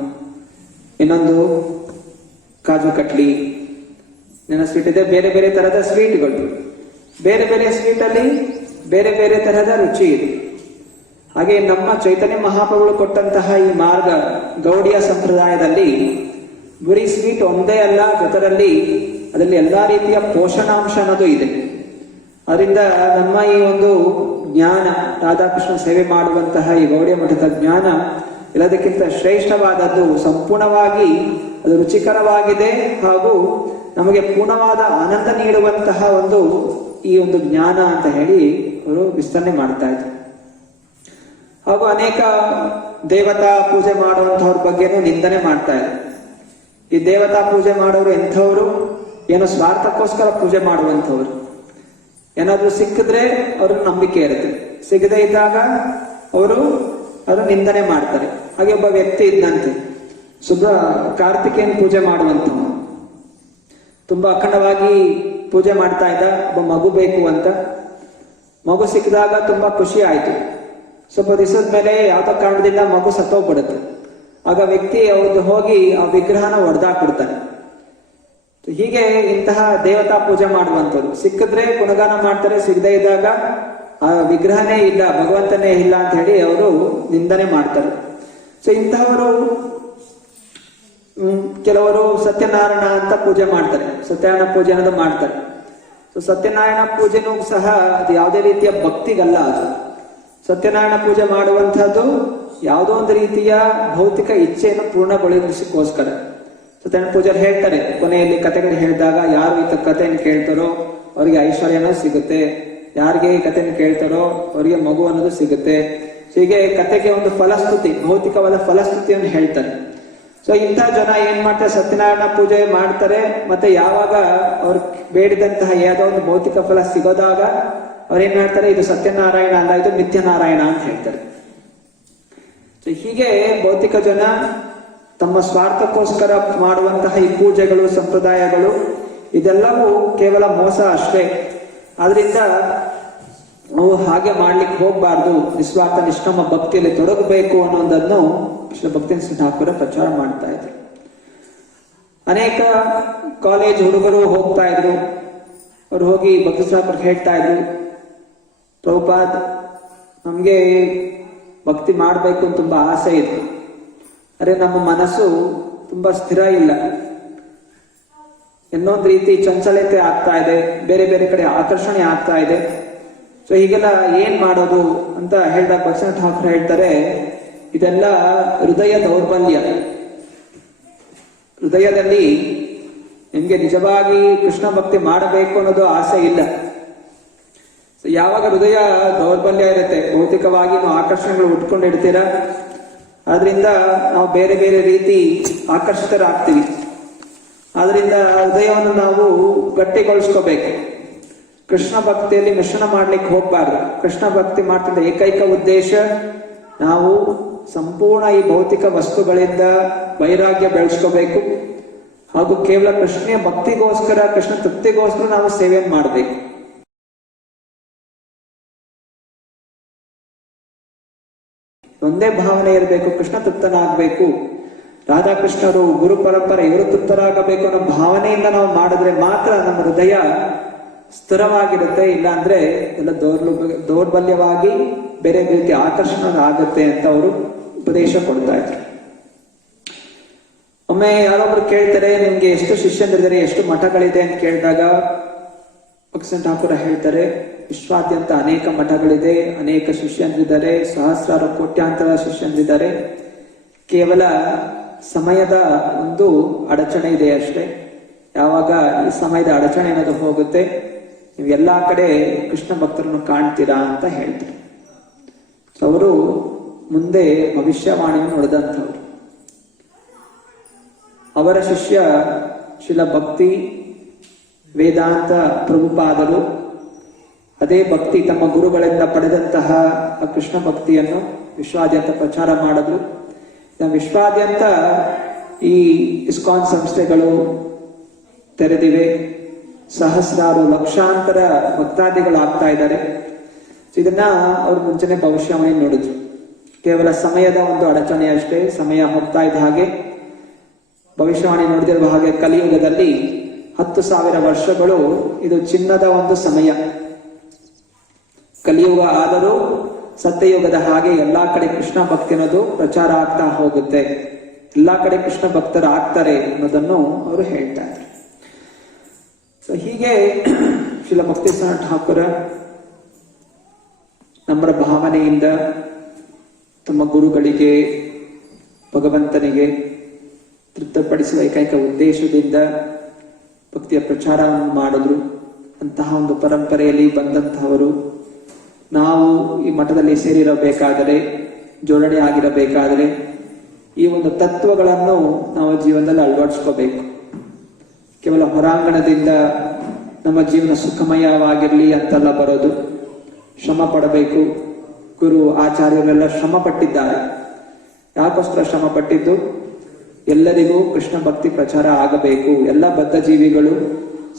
ಇನ್ನೊಂದು ಕಾಜು ಕಟ್ಲಿ, ಸ್ವೀಟ್ ಇದೆ. ಬೇರೆ ಬೇರೆ ತರಹದ ಸ್ವೀಟ್ಗಳು, ಬೇರೆ ಬೇರೆ ಸ್ವೀಟ್ ಅಲ್ಲಿ ಬೇರೆ ಬೇರೆ ತರಹದ ರುಚಿ ಇದೆ. ಹಾಗೆ ನಮ್ಮ ಚೈತನ್ಯ ಮಹಾಪ್ರಭುಗಳು ಕೊಟ್ಟಂತಹ ಈ ಮಾರ್ಗ ಗೌಡಿಯ ಸಂಪ್ರದಾಯದಲ್ಲಿ ಗುರಿ ಸ್ವೀಟ್ ಒಂದೇ ಅಲ್ಲ, ಜೊತೆಯಲ್ಲಿ ಅದರಲ್ಲಿ ಎಲ್ಲಾ ರೀತಿಯ ಪೋಷಣಾಂಶ ಅನ್ನೋದು ಇದೆ. ಅದರಿಂದ ನಮ್ಮ ಈ ಒಂದು ಜ್ಞಾನ, ರಾಧಾಕೃಷ್ಣ ಸೇವೆ ಮಾಡುವಂತಹ ಈ ಗೌಡಿಯ ಮಠದ ಜ್ಞಾನ ಎಲ್ಲದಕ್ಕಿಂತ ಶ್ರೇಷ್ಠವಾದದ್ದು, ಸಂಪೂರ್ಣವಾಗಿ ಅದು ರುಚಿಕರವಾಗಿದೆ ಹಾಗೂ ನಮಗೆ ಪೂರ್ಣವಾದ ಆನಂದ ನೀಡುವಂತಹ ಈ ಒಂದು ಜ್ಞಾನ ಅಂತ ಹೇಳಿ ಅವರು ವಿಸ್ತರಣೆ ಮಾಡ್ತಾ ಇದ್ರು. ಹಾಗೂ ಅನೇಕ ದೇವತಾ ಪೂಜೆ ಮಾಡುವಂತವ್ರ ಬಗ್ಗೆನೂ ನಿಂದನೆ ಮಾಡ್ತಾ ಇದ್ರು. ಈ ದೇವತಾ ಪೂಜೆ ಮಾಡೋರು ಎಂಥವ್ರು, ಏನೋ ಸ್ವಾರ್ಥಕ್ಕೋಸ್ಕರ ಪೂಜೆ ಮಾಡುವಂಥವ್ರು. ಏನಾದ್ರೂ ಸಿಕ್ಕಿದ್ರೆ ಅವ್ರಿಗೆ ನಂಬಿಕೆ ಇರುತ್ತೆ, ಸಿಗದೆ ಇದ್ದಾಗ ಅವರು ಅದನ್ನು ನಿಂದನೆ ಮಾಡ್ತಾರೆ. ಹಾಗೆ ಒಬ್ಬ ವ್ಯಕ್ತಿ ಇದ್ದಂತೆ, ಕಾರ್ತಿಕೇಯನ್ ಪೂಜೆ ಮಾಡುವಂಥವ, ತುಂಬಾ ಅಖಂಡವಾಗಿ ಪೂಜೆ ಮಾಡ್ತಾ ಇದ್ದ. ಒಬ್ಬ ಮಗು ಬೇಕು ಅಂತ, ಮಗು ಸಿಕ್ಕಿದಾಗ ತುಂಬಾ ಖುಷಿ ಆಯ್ತು. ಸ್ವಲ್ಪ ದಿವಸದ ಮೇಲೆ ಯಾವ್ದೋ ಕಾರಣದಿಂದ ಮಗು ಸತ್ತೋಗ್ಬಿಡುತ್ತೆ. ಆಗ ವ್ಯಕ್ತಿ ಅವ್ರದ್ದು ಹೋಗಿ ಆ ವಿಗ್ರಹನ ಒಡೆದಾಕ್ಬಿಡ್ತಾನೆ. ಹೀಗೆ ಇಂತಹ ದೇವತಾ ಪೂಜೆ ಮಾಡುವಂಥವ್ರು ಸಿಕ್ಕಿದ್ರೆ ಗುಣಗಾನ ಮಾಡ್ತಾರೆ, ಸಿಗದೆ ಇದ್ದಾಗ ಆ ವಿಗ್ರಹನೇ ಇಲ್ಲ, ಭಗವಂತನೇ ಇಲ್ಲ ಅಂತ ಹೇಳಿ ಅವರು ನಿಂದನೆ ಮಾಡ್ತಾರೆ. ಸೊ ಇಂತಹವರು ಕೆಲವರು ಸತ್ಯನಾರಾಯಣ ಅಂತ ಪೂಜೆ ಮಾಡ್ತಾರೆ, ಸತ್ಯನಾರಾಯಣ ಪೂಜೆ ಅನ್ನೋದು ಮಾಡ್ತಾರೆ. ಸೊ ಸತ್ಯನಾರಾಯಣ ಪೂಜೆನೂ ಸಹ ಅದು ಯಾವುದೇ ರೀತಿಯ ಭಕ್ತಿಗಲ್ಲ. ಅದು ಸತ್ಯನಾರಾಯಣ ಪೂಜೆ ಮಾಡುವಂತಹದ್ದು ಯಾವುದೋ ಒಂದು ರೀತಿಯ ಭೌತಿಕ ಇಚ್ಛೆಯನ್ನು ಪೂರ್ಣಗೊಳಿಸೋಸ್ಕರ. ಸತ್ಯನಾರಾಯಣ ಪೂಜಾರಿ ಹೇಳ್ತಾರೆ, ಕೊನೆಯಲ್ಲಿ ಕಥೆಗಳು ಹೇಳಿದಾಗ ಯಾರು ಈ ಕಥೆಯನ್ನು ಕೇಳ್ತಾರೋ ಅವರಿಗೆ ಐಶ್ವರ್ಯನೂ ಸಿಗುತ್ತೆ, ಯಾರಿಗೆ ಈ ಕಥೆಯನ್ನು ಕೇಳ್ತಾರೋ ಅವರಿಗೆ ಮಗು ಅನ್ನೋದು ಸಿಗುತ್ತೆ. ಹೀಗೆ ಕಥೆಗೆ ಒಂದು ಫಲಸ್ತುತಿ, ಭೌತಿಕವಾದ ಫಲಸ್ತುತಿಯನ್ನು ಹೇಳ್ತಾರೆ. ಸೊ ಇಂಥ ಜನ ಏನ್ ಮಾಡ್ತಾರೆ, ಸತ್ಯನಾರಾಯಣ ಪೂಜೆ ಮಾಡ್ತಾರೆ. ಮತ್ತೆ ಯಾವಾಗ ಅವ್ರು ಬೇಡಿದಂತಹ ಯಾವುದೋ ಒಂದು ಭೌತಿಕ ಫಲ ಸಿಗೋದಾಗ ಅವ್ರೇನ್ ಮಾಡ್ತಾರೆ, ಇದು ಸತ್ಯನಾರಾಯಣ ಅಲ್ಲ, ಇದು ನಿತ್ಯನಾರಾಯಣ ಅಂತ ಹೇಳ್ತಾರೆ. ಸೊ ಹೀಗೆ ಭೌತಿಕ ಜನ ತಮ್ಮ ಸ್ವಾರ್ಥಕ್ಕೋಸ್ಕರ ಮಾಡುವಂತಹ ಈ ಪೂಜೆಗಳು, ಸಂಪ್ರದಾಯಗಳು ಇದೆಲ್ಲವೂ ಕೇವಲ ಮೋಸ ಅಷ್ಟೇ. ಆದ್ರಿಂದ ನಾವು ಹಾಗೆ ಮಾಡ್ಲಿಕ್ಕೆ ಹೋಗ್ಬಾರ್ದು, ನಿಸ್ವಾರ್ಥ ನಿಷ್ಕಾಮ ಭಕ್ತಿಯಲ್ಲಿ ತೊಡಗಬೇಕು ಅನ್ನೋದನ್ನು ಶ್ರೀ ಭಕ್ತಿ ಠಾಕೂರ ಪ್ರಚಾರ ಮಾಡ್ತಾ ಇದ್ರು. ಅನೇಕ ಕಾಲೇಜ್ ಹುಡುಗರು ಹೋಗ್ತಾ ಇದ್ರು. ಅವ್ರು ಹೋಗಿ ಭಕ್ತಿ ಠಾಕೂರ್ ಹೇಳ್ತಾ ಇದ್ರು, ಪ್ರಭುಪಾದ್ ನಮ್ಗೆ ಭಕ್ತಿ ಮಾಡ್ಬೇಕು ಅಂತ ತುಂಬಾ ಆಸೆ ಇದೆ, ಅರೆ ನಮ್ಮ ಮನಸ್ಸು ತುಂಬಾ ಸ್ಥಿರ ಇಲ್ಲ, ಇನ್ನೊಂದು ರೀತಿ ಚಂಚಲತೆ ಆಗ್ತಾ ಇದೆ, ಬೇರೆ ಬೇರೆ ಕಡೆ ಆಕರ್ಷಣೆ ಆಗ್ತಾ ಇದೆ. ಸೊ ಹೀಗೆಲ್ಲ ಏನ್ ಮಾಡೋದು ಅಂತ ಹೇಳಿದಾಗ ಭಕ್ತಿ ಠಾಕೂರ್ ಹೇಳ್ತಾರೆ, ಇದೆಲ್ಲ ಹೃದಯ ದೌರ್ಬಲ್ಯ. ಹೃದಯದಲ್ಲಿ ನಿಮ್ಗೆ ನಿಜವಾಗಿ ಕೃಷ್ಣ ಭಕ್ತಿ ಮಾಡಬೇಕು ಅನ್ನೋದು ಆಸೆ ಇಲ್ಲ. ಯಾವಾಗ ಹೃದಯ ದೌರ್ಬಲ್ಯ ಇರುತ್ತೆ, ಭೌತಿಕವಾಗಿ ನಾವು ಆಕರ್ಷಣೆಗಳು ಉಟ್ಕೊಂಡಿರ್ತೀರ, ಆದ್ರಿಂದ ನಾವು ಬೇರೆ ಬೇರೆ ರೀತಿ ಆಕರ್ಷಿತರಾಗ್ತೀವಿ. ಆದ್ರಿಂದ ಹೃದಯವನ್ನು ನಾವು ಗಟ್ಟಿಗೊಳಿಸ್ಕೋಬೇಕು. ಕೃಷ್ಣ ಭಕ್ತಿಯಲ್ಲಿ ಮಿಶ್ರಣ ಮಾಡ್ಲಿಕ್ಕೆ ಹೋಗ್ಬಾರ್ದು. ಕೃಷ್ಣ ಭಕ್ತಿ ಮಾಡ್ತಿದ್ದ ಏಕೈಕ ಉದ್ದೇಶ ನಾವು ಸಂಪೂರ್ಣ ಈ ಭೌತಿಕ ವಸ್ತುಗಳಿಂದ ವೈರಾಗ್ಯ ಬೆಳೆಸ್ಕೋಬೇಕು, ಹಾಗೂ ಕೇವಲ ಕೃಷ್ಣ ಭಕ್ತಿಗೋಸ್ಕರ, ಕೃಷ್ಣ ತೃಪ್ತಿಗೋಸ್ಕರ ನಾವು ಸೇವೆಯನ್ನು ಮಾಡಬೇಕು. ಒಂದೇ ಭಾವನೆ ಇರಬೇಕು, ಕೃಷ್ಣ ತೃಪ್ತನಾಗಬೇಕು, ರಾಧಾಕೃಷ್ಣರು ಗುರು ಪರಂಪರೆ ಇವರು ತೃಪ್ತರಾಗಬೇಕು ಅನ್ನೋ ಭಾವನೆಯಿಂದ ನಾವು ಮಾಡಿದ್ರೆ ಮಾತ್ರ ನಮ್ಮ ಹೃದಯ ಸ್ಥಿರವಾಗಿರುತ್ತೆ. ಇಲ್ಲ ಅಂದ್ರೆ ಎಲ್ಲ ದೌರ್ಬಲ್ಯವಾಗಿ ಬೇರೆ ರೀತಿ ಆಕರ್ಷಣೆ ಆಗುತ್ತೆ ಅಂತ ಅವರು ಉಪದೇಶ ಕೊಡ್ತಾ ಇದ್ರು. ಒಮ್ಮೆ ಯಾರೊಬ್ರು ಕೇಳ್ತಾರೆ, ನಿಮ್ಗೆ ಎಷ್ಟು ಶಿಷ್ಯಂದ್ರಿದ್ದಾರೆ, ಎಷ್ಟು ಮಠಗಳಿದೆ ಅಂತ ಕೇಳಿದಾಗ ಭಕ್ತಿ ಠಾಕೂರ ಹೇಳ್ತಾರೆ, ವಿಶ್ವಾದ್ಯಂತ ಅನೇಕ ಮಠಗಳಿದೆ, ಅನೇಕ ಶಿಷ್ಯಂದ್ರಿದ್ದಾರೆ, ಸಹಸ್ರಾರು ಕೋಟ್ಯಾಂತರ ಶಿಷ್ಯಂದ್ರಿದ್ದಾರೆ. ಕೇವಲ ಸಮಯದ ಒಂದು ಅಡಚಣೆ ಇದೆ ಅಷ್ಟೇ. ಯಾವಾಗ ಈ ಸಮಯದ ಅಡಚಣೆ ಅನ್ನೋದು ಹೋಗುತ್ತೆ, ನೀವು ಎಲ್ಲಾ ಕಡೆ ಕೃಷ್ಣ ಭಕ್ತರನ್ನು ಕಾಣ್ತೀರಾ ಅಂತ ಹೇಳ್ತಾರೆ. ಅವರು ಮುಂದೆ ಭವಿಷ್ಯವಾಣಿಯನ್ನು ನುಡಿದಂಥವ್ರು. ಅವರ ಶಿಷ್ಯ ಶ್ರೀಲ ಭಕ್ತಿ ವೇದಾಂತ ಪ್ರಭುಪಾದರು ಅದೇ ಭಕ್ತಿ ತಮ್ಮ ಗುರುಗಳಿಂದ ಪಡೆದಂತಹ ಕೃಷ್ಣ ಭಕ್ತಿಯನ್ನು ವಿಶ್ವಾದ್ಯಂತ ಪ್ರಚಾರ ಮಾಡಿದ್ರು. ವಿಶ್ವಾದ್ಯಂತ ಈ ಇಸ್ಕಾನ್ ಸಂಸ್ಥೆಗಳು ತೆರೆದಿವೆ, ಸಹಸ್ರಾರು ಲಕ್ಷಾಂತರ ಭಕ್ತಾದಿಗಳು ಆಗ್ತಾ ಇದ್ದಾರೆ. ಇದನ್ನ ಅವ್ರು ಮುಂಚೆನೆ ಭವಿಷ್ಯವಾಣಿ ನೋಡಿದ್ರು. ಕೇವಲ ಸಮಯದ ಒಂದು ಅಡಚಣೆ ಅಷ್ಟೇ. ಸಮಯ ಹೋಗ್ತಾ ಇದ್ದ ಹಾಗೆ ಭವಿಷ್ಯವಾಣಿ ನೋಡಿದಿರುವ ಹಾಗೆ ಕಲಿಯುಗದಲ್ಲಿ 10,000 ವರ್ಷಗಳು ಇದು ಚಿನ್ನದ ಒಂದು ಸಮಯ. ಕಲಿಯುಗ ಆದರೂ ಸತ್ಯಯುಗದ ಹಾಗೆ ಎಲ್ಲಾ ಕಡೆ ಕೃಷ್ಣ ಭಕ್ತಿ ಅನ್ನೋದು ಪ್ರಚಾರ ಆಗ್ತಾ ಹೋಗುತ್ತೆ, ಎಲ್ಲಾ ಕಡೆ ಕೃಷ್ಣ ಭಕ್ತರು ಆಗ್ತಾರೆ ಅನ್ನೋದನ್ನು ಅವರು ಹೇಳ್ತಾ ಇದ್ದಾರೆ. ಸೊ ಹೀಗೆ ಶ್ರೀಲ ಭಕ್ತಿಸಾರ ಠಾಕೂರ ನಮ್ಮರ ಭಾವನೆಯಿಂದ ತಮ್ಮ ಗುರುಗಳಿಗೆ ಭಗವಂತನಿಗೆ ತೃಪ್ತಪಡಿಸುವ ಏಕೈಕ ಉದ್ದೇಶದಿಂದ ಭಕ್ತಿಯ ಪ್ರಚಾರವನ್ನು ಮಾಡಿದ್ರು. ಅಂತಹ ಒಂದು ಪರಂಪರೆಯಲ್ಲಿ ಬಂದಂತಹವರು ನಾವು ಈ ಮಠದಲ್ಲಿ ಸೇರಿರಬೇಕಾದರೆ, ಜೋಡಣೆ ಆಗಿರಬೇಕಾದರೆ ಈ ಒಂದು ತತ್ವಗಳನ್ನು ನಾವು ಜೀವನದಲ್ಲಿ ಅಳವಡಿಸ್ಕೋಬೇಕು. ಕೇವಲ ಹೊರಾಂಗಣದಿಂದ ನಮ್ಮ ಜೀವನ ಸುಖಮಯವಾಗಿರ್ಲಿ ಅಂತೆಲ್ಲ ಬರೋದು. ಶ್ರಮ ಪಡಬೇಕು. ಗುರು ಆಚಾರ್ಯರೆಲ್ಲ ಶ್ರಮ ಪಟ್ಟಿದ್ದಾರೆ. ಯಾಕೋಸ್ಕರ ಶ್ರಮ ಪಟ್ಟಿದ್ದು? ಎಲ್ಲರಿಗೂ ಕೃಷ್ಣ ಭಕ್ತಿ ಪ್ರಚಾರ ಆಗಬೇಕು, ಎಲ್ಲ ಬದ್ಧ ಜೀವಿಗಳು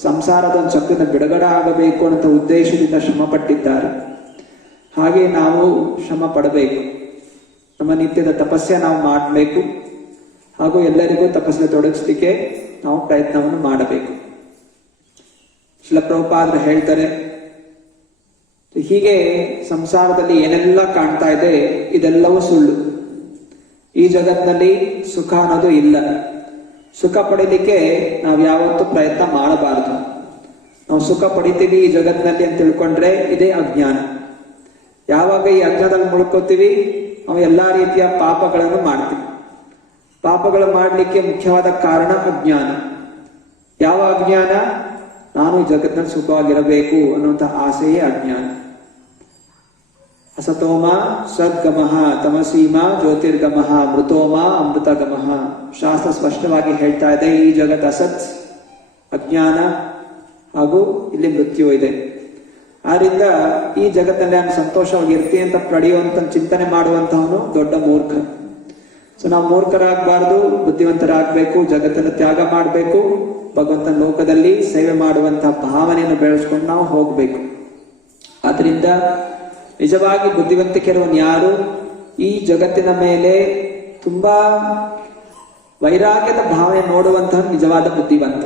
ಸಂಸಾರದ ಒಂದು ಚಕ್ರದ ಬಿಡುಗಡೆ ಆಗಬೇಕು ಅನ್ನೋ ಉದ್ದೇಶದಿಂದ ಶ್ರಮ ಪಟ್ಟಿದ್ದಾರೆ. ಹಾಗೆ ನಾವು ಶ್ರಮ ಪಡಬೇಕು. ನಮ್ಮ ನಿತ್ಯದ ತಪಸ್ಸೆ ನಾವು ಮಾಡಬೇಕು, ಹಾಗೂ ಎಲ್ಲರಿಗೂ ತಪಸ್ಸಿಗೆ ತೊಡಗಿಸ್ಲಿಕ್ಕೆ ನಾವು ಪ್ರಯತ್ನವನ್ನು ಮಾಡಬೇಕು. ಶ್ರೀಲ ಪ್ರಭುಪಾದರು ಹೇಳ್ತಾರೆ, ಹೀಗೆ ಸಂಸಾರದಲ್ಲಿ ಏನೆಲ್ಲ ಕಾಣ್ತಾ ಇದೆ ಇದೆಲ್ಲವೂ ಸುಳ್ಳು. ಈ ಜಗತ್ತಿನಲ್ಲಿ ಸುಖ ಅನ್ನೋದು ಇಲ್ಲ. ಸುಖ ಪಡೀಲಿಕ್ಕೆ ನಾವು ಯಾವತ್ತೂ ಪ್ರಯತ್ನ ಮಾಡಬಾರದು. ನಾವು ಸುಖ ಪಡಿತೀವಿ ಈ ಜಗತ್ತಿನಲ್ಲಿ ಅಂತ ತಿಳ್ಕೊಂಡ್ರೆ ಇದೇ ಅಜ್ಞಾನ. ಯಾವಾಗ ಈ ಅಜ್ಞಾನದಲ್ಲಿ ಮುಳ್ಕೋತೀವಿ ನಾವು ಎಲ್ಲಾ ರೀತಿಯ ಪಾಪಗಳನ್ನು ಮಾಡ್ತೀವಿ. ಪಾಪಗಳು ಮಾಡಲಿಕ್ಕೆ ಮುಖ್ಯವಾದ ಕಾರಣ ಅಜ್ಞಾನ. ಯಾವ ಅಜ್ಞಾನ? ನಾನು ಈ ಜಗತ್ತಿನಲ್ಲಿ ಸುಖವಾಗಿರಬೇಕು ಅನ್ನುವಂಥ ಆಸೆಯೇ ಅಜ್ಞಾನ. ಅಸತೋಮ ಸದ್ಗಮಃ ತಮಸೀಮ ಜ್ಯೋತಿರ್ಗಮಃ ಮೃತೋಮ ಅಮೃತಗಮಃ. ಶಾಸ್ತ್ರ ಸ್ಪಷ್ಟವಾಗಿ ಹೇಳ್ತಾ ಇದೆ, ಈ ಜಗತ್ ಅಸತ್, ಅಜ್ಞಾನ, ಹಾಗೂ ಇಲ್ಲಿ ಮೃತ್ಯು ಇದೆ. ಆದ್ರಿಂದ ಈ ಜಗತ್ತಲ್ಲಿ ನಾನು ಸಂತೋಷವಾಗಿರ್ತೀನಿ ಅಂತ ಪಡೆಯುವಂತ ಚಿಂತನೆ ಮಾಡುವಂತವನು ದೊಡ್ಡ ಮೂರ್ಖ. ಸೊ ನಾವು ಮೂರ್ಖರಾಗಬಾರ್ದು, ಬುದ್ಧಿವಂತರಾಗಬೇಕು, ಜಗತ್ತನ್ನು ತ್ಯಾಗ ಮಾಡಬೇಕು, ಭಗವಂತನ ಲೋಕದಲ್ಲಿ ಸೇವೆ ಮಾಡುವಂತಹ ಭಾವನೆಯನ್ನು ಬೆಳೆಸ್ಕೊಂಡು ನಾವು ಹೋಗ್ಬೇಕು. ಆದ್ರಿಂದ ನಿಜವಾಗಿ ಬುದ್ಧಿವಂತಿಕೆ ಇರುವನು ಯಾರು? ಈ ಜಗತ್ತಿನ ಮೇಲೆ ತುಂಬಾ ವೈರಾಗ್ಯದ ಭಾವನೆ ನೋಡುವಂತಹ ನಿಜವಾದ ಬುದ್ಧಿವಂತ.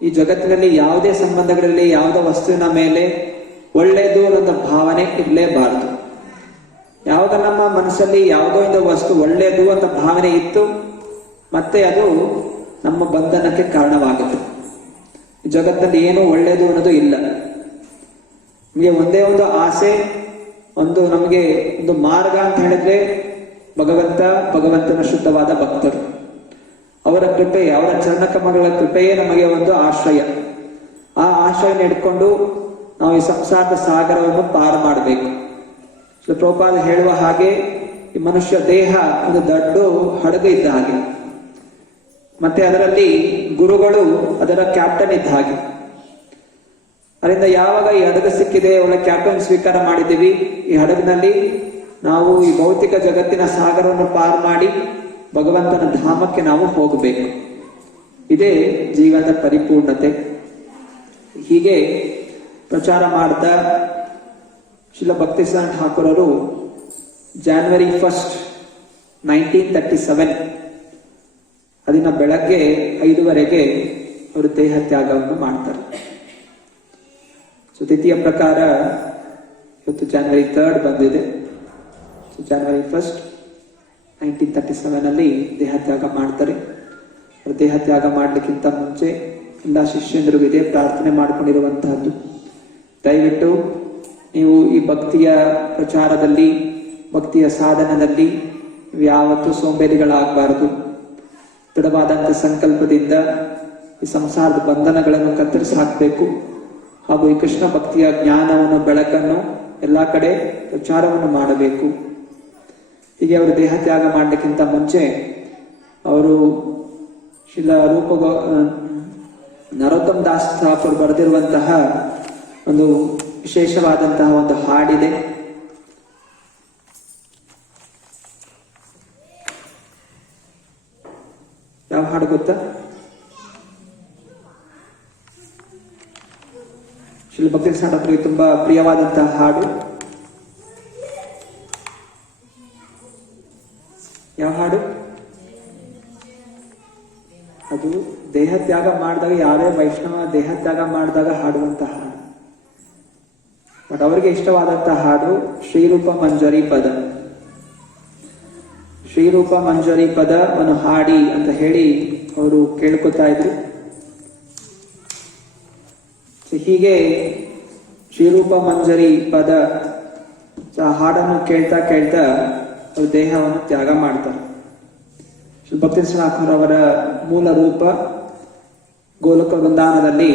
ಈ ಜಗತ್ತಿನಲ್ಲಿ ಯಾವುದೇ ಸಂಬಂಧಗಳಲ್ಲಿ ಯಾವುದೇ ವಸ್ತುವಿನ ಮೇಲೆ ಒಳ್ಳೆಯದು ಅನ್ನೋ ಭಾವನೆ ಇರಲೇಬಾರದು. ಯಾವಾಗ ನಮ್ಮ ಮನಸ್ಸಲ್ಲಿ ಯಾವುದೋ ಒಂದು ವಸ್ತು ಒಳ್ಳೆಯದು ಅಂತ ಭಾವನೆ ಇತ್ತು, ಮತ್ತೆ ಅದು ನಮ್ಮ ಬಂಧನಕ್ಕೆ ಕಾರಣವಾಗುತ್ತೆ. ಈ ಜಗತ್ತಿನಲ್ಲಿ ಏನು ಒಳ್ಳೆಯದು ಅನ್ನೋದು ಇಲ್ಲ. ನಮಗೆ ಒಂದೇ ಒಂದು ಆಸೆ, ನಮಗೆ ಒಂದು ಮಾರ್ಗ ಅಂತ ಹೇಳಿದ್ರೆ ಭಗವಂತನ ಶುದ್ಧವಾದ ಭಕ್ತರು, ಅವರ ಕೃಪೆ, ಅವರ ಚರಣಕಮಗಳ ಕೃಪೆಯೇ ನಮಗೆ ಒಂದು ಆಶ್ರಯ. ಆ ಆಶ್ರಯ ಹಿಡ್ಕೊಂಡು ನಾವು ಈ ಸಂಸಾರದ ಸಾಗರವನ್ನು ಪಾರು ಮಾಡಬೇಕು. ಪ್ರಭುಪಾದ ಹೇಳುವ ಹಾಗೆ ಈ ಮನುಷ್ಯ ದೇಹ ಒಂದು ದೊಡ್ಡ ಹಡಗು ಇದ್ದ ಹಾಗೆ, ಮತ್ತೆ ಅದರಲ್ಲಿ ಗುರುಗಳು ಅದರ ಕ್ಯಾಪ್ಟನ್ ಇದ್ದ ಹಾಗೆ. ಅದರಿಂದ ಯಾವಾಗ ಈ ಹಡಗು ಸಿಕ್ಕಿದೆ, ಒಳ್ಳೆ ಕ್ಯಾಪ್ಟನ್ ಸ್ವೀಕಾರ ಮಾಡಿದ್ದೀವಿ, ಈ ಹಡಗಿನಲ್ಲಿ ನಾವು ಈ ಭೌತಿಕ ಜಗತ್ತಿನ ಸಾಗರವನ್ನು ಪಾರು ಮಾಡಿ ಭಗವಂತನ ಧಾಮಕ್ಕೆ ನಾವು ಹೋಗಬೇಕು. ಇದೇ ಜೀವನದ ಪರಿಪೂರ್ಣತೆ. ಹೀಗೆ ಪ್ರಚಾರ ಮಾಡಿದ ಶ್ರೀಲ ಭಕ್ತಿಸಾರ ಠಾಕೂರರು January 1st, 1937 ಅದಿನ ಬೆಳಗ್ಗೆ 5 ಅವರು ದೇಹ ತ್ಯಾಗವನ್ನು ಮಾಡ್ತಾರೆ. ಸೊ ತಿಥಿಯ ಪ್ರಕಾರ ಇವತ್ತು January 3rd ಬಂದಿದೆ. ಸೊ January 1st, 1937 ದೇಹ ತ್ಯಾಗ ಮಾಡ್ತಾರೆ. ದೇಹ ತ್ಯಾಗ ಮಾಡಲಿಕ್ಕಿಂತ ಮುಂಚೆ ಎಲ್ಲ ಶಿಷ್ಯಂದ್ರಿಗೂ ಇದೇ ಪ್ರಾರ್ಥನೆ ಮಾಡಿಕೊಂಡಿರುವಂತಹದ್ದು, ದಯವಿಟ್ಟು ನೀವು ಈ ಭಕ್ತಿಯ ಪ್ರಚಾರದಲ್ಲಿ, ಭಕ್ತಿಯ ಸಾಧನದಲ್ಲಿ ಯಾವತ್ತೂ ಸೋಂಬೇರಿಗಳಾಗಬಾರದು. ದೃಢವಾದಂಥ ಸಂಕಲ್ಪದಿಂದ ಈ ಸಂಸಾರದ ಬಂಧನಗಳನ್ನು ಕತ್ತರಿಸಿ ಹಾಕಬೇಕು, ಹಾಗೂ ಈ ಕೃಷ್ಣ ಭಕ್ತಿಯ ಜ್ಞಾನವನ್ನು, ಬೆಳಕನ್ನು ಎಲ್ಲ ಕಡೆ ಪ್ರಚಾರವನ್ನು ಮಾಡಬೇಕು. ಹೀಗೆ ಅವರು ದೇಹ ತ್ಯಾಗ ಮಾಡಲಿಕ್ಕಿಂತ ಮುಂಚೆ ಅವರು ಶ್ರೀಲ ನರೋತ್ತಮ್ ದಾಸ್ ಠಾಕೂರ್ ಬರೆದಿರುವಂತಹ ಒಂದು ವಿಶೇಷವಾದಂತಹ ಒಂದು ಹಾಡಿದೆ. ಯಾವ ಹಾಡು ಗೊತ್ತಾ? ಶ್ರೀಲ ಭಕ್ತಿಸಾರ ಠಾಕೂರ್ಗೆ ತುಂಬಾ ಪ್ರಿಯವಾದಂತಹ ಹಾಡು. ಯಾವ ಹಾಡು ಅದು? ದೇಹ ತ್ಯಾಗ ಮಾಡಿದಾಗ, ಯಾವೇ ವೈಷ್ಣವ ದೇಹ ತ್ಯಾಗ ಮಾಡಿದಾಗ ಹಾಡುವಂತಹ ಹಾಡು. ಬಟ್ ಅವರಿಗೆ ಇಷ್ಟವಾದಂತಹ ಹಾಡು ಶ್ರೀರೂಪ ಮಂಜರಿ ಪದ. ಶ್ರೀರೂಪ ಮಂಜರಿ ಪದವನ್ನು ಹಾಡಿ ಅಂತ ಹೇಳಿ ಅವರು ಕೇಳ್ಕೊತಾ ಇದ್ರು. ಹೀಗೆ ಶ್ರೀರೂಪ ಮಂಜರಿ ಪದ ಹಾಡನ್ನು ಕೇಳ್ತಾ ಕೇಳ್ತಾ ಅವರು ದೇಹವನ್ನು ತ್ಯಾಗ ಮಾಡ್ತಾರೆ. ಭಕ್ತಿ ಅವರ ಮೂಲ ರೂಪ ಗೋಲಕ ವೃಂದಾವನದಲ್ಲಿ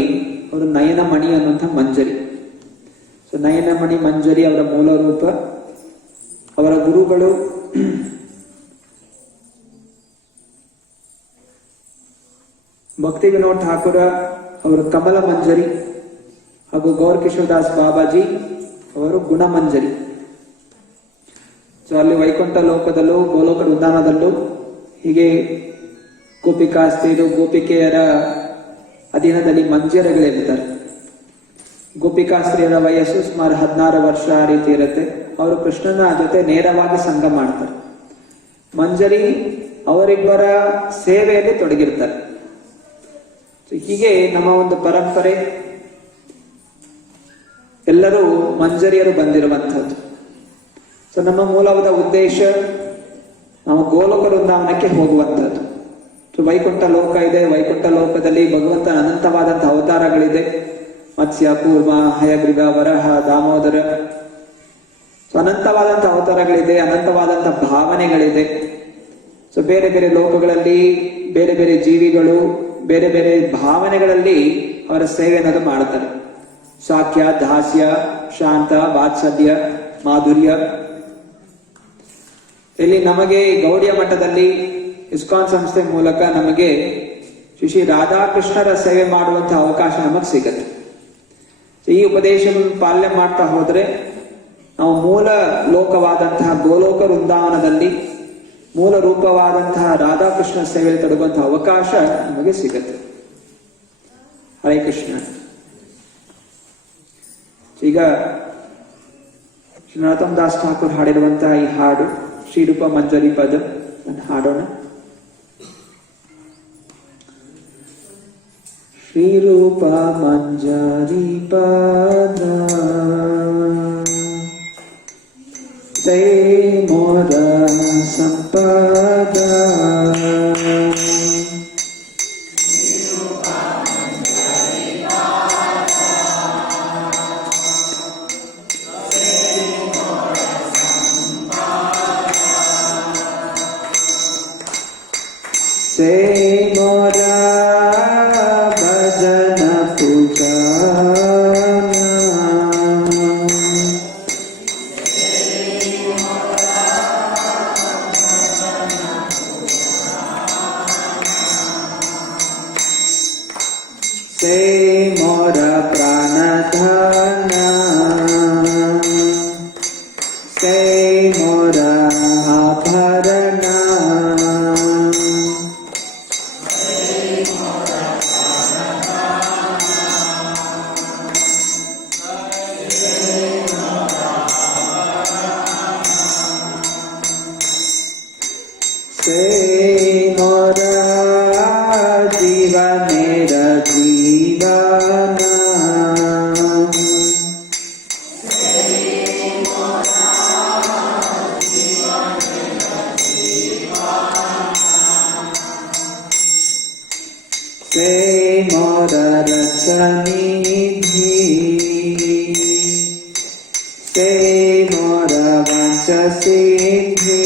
ಅವರು ನಯನಮಣಿ ಅನ್ನುವಂಥ ಮಂಜರಿ. ಸೊ ನಯನಮಣಿ ಮಂಜರಿ ಅವರ ಮೂಲ ರೂಪ. ಅವರ ಗುರುಗಳು ಭಕ್ತಿ ವಿನೋದ್ ಠಾಕೂರ ಅವರು ಕಮಲ ಮಂಜರಿ ಹಾಗೂ ಗೌರ್ ಕಿಶೋರ್ ದಾಸ್ ಬಾಬಾಜಿ ಅವರು ಗುಣಮಂಜರಿ. ಸೊ ಅಲ್ಲಿ ವೈಕುಂಠ ಲೋಕದಲ್ಲೂ ಗೋಲೋಕ ವೃಂದಾವನದಲ್ಲೂ ಹೀಗೆ ಗೋಪಿಕಾಸ್ತ್ರೀಯರು ಗೋಪಿಕೆಯರ ಅಧೀನದಲ್ಲಿ ಮಂಜರಿಗಳಿರ್ತಾರೆ. ಗೋಪಿಕಾಸ್ತ್ರೀಯರ ವಯಸ್ಸು ಸುಮಾರು 16 ವರ್ಷ ಆ ರೀತಿ ಇರುತ್ತೆ. ಅವರು ಕೃಷ್ಣನ ಜೊತೆ ನೇರವಾಗಿ ಸಂಘ ಮಾಡ್ತಾರೆ. ಮಂಜರಿ ಅವರಿಬ್ಬರ ಸೇವೆಯಲ್ಲಿ ತೊಡಗಿರ್ತಾರೆ. ಹೀಗೆ ನಮ್ಮ ಒಂದು ಪರಂಪರೆ ಎಲ್ಲರೂ ಮಂಜರಿಯರು ಬಂದಿರುವಂಥದ್ದು. ಸೊ ನಮ್ಮ ಮೂಲವಾದ ಉದ್ದೇಶ ನಾವು ಗೋಲೋಕ ವೃಂದಾವನಕ್ಕೆ ಹೋಗುವಂಥದ್ದು. ಸೊ ವೈಕುಂಠ ಲೋಕ ಇದೆ. ವೈಕುಂಠ ಲೋಕದಲ್ಲಿ ಭಗವಂತನ ಅನಂತವಾದಂತಹ ಅವತಾರಗಳಿದೆ. ಮತ್ಸ್ಯ, ಕೂರ್ಮ, ಹಯಗ್ರೀವ, ವರಹ, ದಾಮೋದರ. ಸೊ ಅನಂತವಾದಂತಹ ಅವತಾರಗಳಿದೆ, ಅನಂತವಾದಂತಹ ಭಾವನೆಗಳಿದೆ. ಸೊ ಬೇರೆ ಬೇರೆ ಲೋಕಗಳಲ್ಲಿ ಬೇರೆ ಬೇರೆ ಜೀವಿಗಳು ಬೇರೆ ಬೇರೆ ಭಾವನೆಗಳಲ್ಲಿ ಅವರ ಸೇವೆ ಅನ್ನೋದು ಮಾಡ್ತಾರೆ. ಸಾಕ್ಯ, ದಾಸ್ಯ, ಶಾಂತ, ವಾತ್ಸಲ್ಯ, ಮಾಧುರ್ಯ. ಇಲ್ಲಿ ನಮಗೆ ಗೌಡಿಯ ಮಠದಲ್ಲಿ ಇಸ್ಕಾನ್ ಸಂಸ್ಥೆ ಮೂಲಕ ನಮಗೆ ಶ್ರೀ ರಾಧಾಕೃಷ್ಣರ ಸೇವೆ ಮಾಡುವಂತಹ ಅವಕಾಶ ನಮಗೆ ಸಿಗುತ್ತೆ. ಈ ಉಪದೇಶವನ್ನು ಪಾಲನೆ ಮಾಡ್ತಾ ಹೋದ್ರೆ ನಾವು ಮೂಲ ಲೋಕವಾದಂತಹ ಗೋಲೋಕ ವೃಂದಾವನದಲ್ಲಿ ಮೂಲ ರೂಪವಾದಂತಹ ರಾಧಾಕೃಷ್ಣ ಸೇವೆಯಲ್ಲಿ ತೊಡಗುವಂತಹ ಅವಕಾಶ ನಮಗೆ ಸಿಗುತ್ತೆ. ಹರೇ ಕೃಷ್ಣ. ಈಗ ಶ್ರೀ ನರೋತ್ತಮ ದಾಸ್ ಠಾಕೂರ್ ಹಾಡಿರುವಂತಹ ಈ ಹಾಡು ಶ್ರೀರೂಪ ಮಂಜರಿ ಪದ ಹಾಡೋಣ. ಶ್ರೀರೂಪ ಮಂಜರಿ ಪದ ಸೇ ಮೋರ ಸಂಪದ ಸೇ ಮೋರ ಭಜನ ಪೂಜನ ಸೇ ಮೋರ ಪ್ರಾಣಧನ ಸೇ ಮೋರ ಆಭರಣ ಸೇ ಮೋರ ಜೀವನೇರ ಜೀವನ ಸೇ ಮೋರ ರಸನಿಧಿ ಸೇ ಮೋರ ವಂಶ ಸಿದ್ಧಿ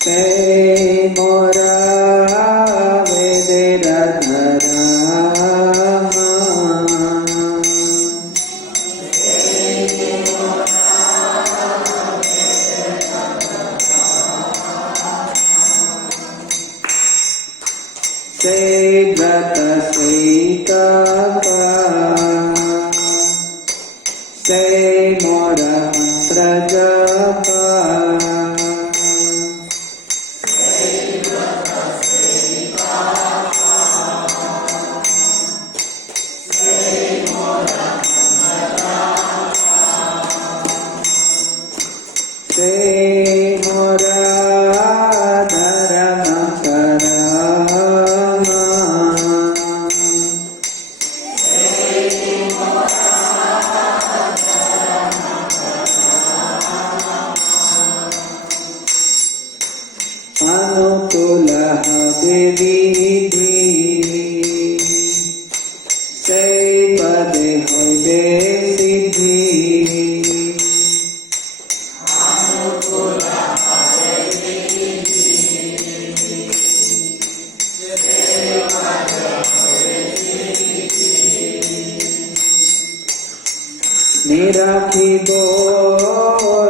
ಸೇ ಮೋರ ವೇದೇರ ಧರ ಸೇ ವ್ರತ ಸೇ ತಪ ಸೇ ಮೋರ ಮಂತ್ರ ಜಪ ಸೇ ಮೋರ ಧರ್ಮ ಕರಮ आखिदो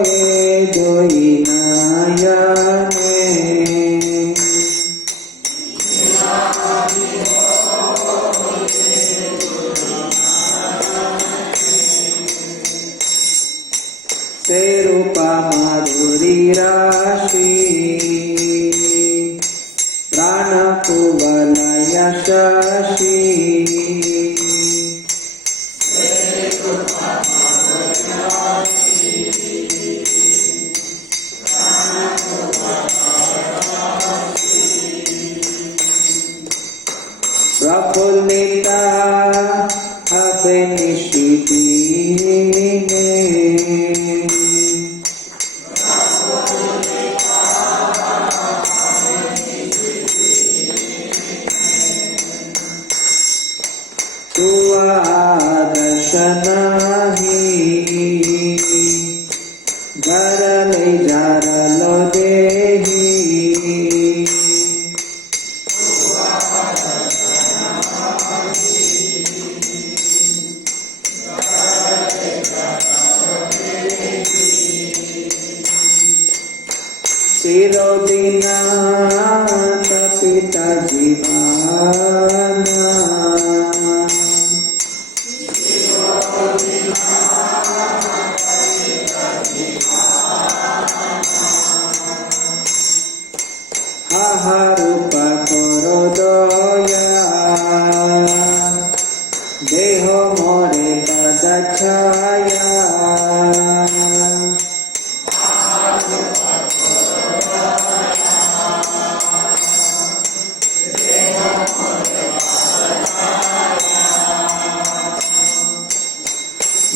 ये दोई नयने से रूपा माधुरी राशि प्राण कुवलय शशि प्रफुल्लिता अभिनिशिदिने दर्शनाहि जरले जरलो देहि चिरोदिना तपिता जीवाना रूप करो दया देह मोरे तदछाया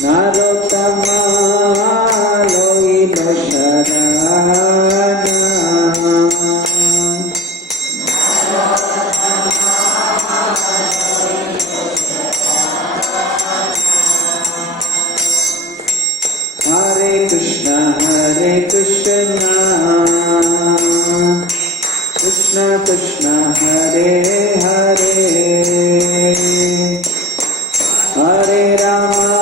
Narottama Lohit शरणा Hare Krishna Krishna Krishna Hare Hare Hare Rama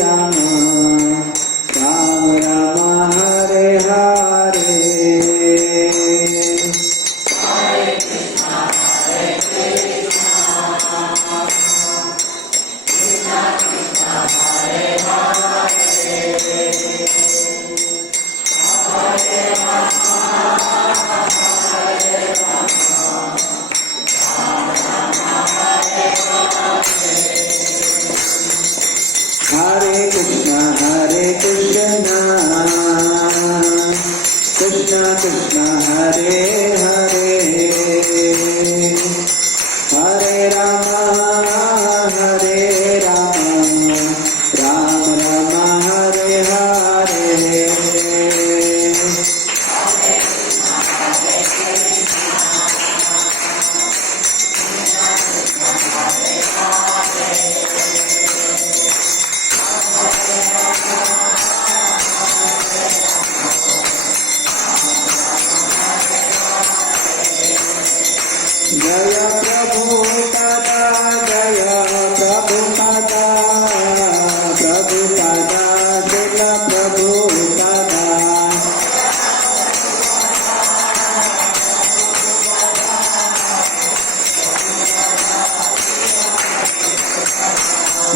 Rama Rama Hare Hare Hare Krishna Krishna Krishna Hare Hare Hare Rama Rama Rama Hare Hare Jaya Prabhupada, Jaya Prabhupada, Prabhupada, Srila Prabhupada.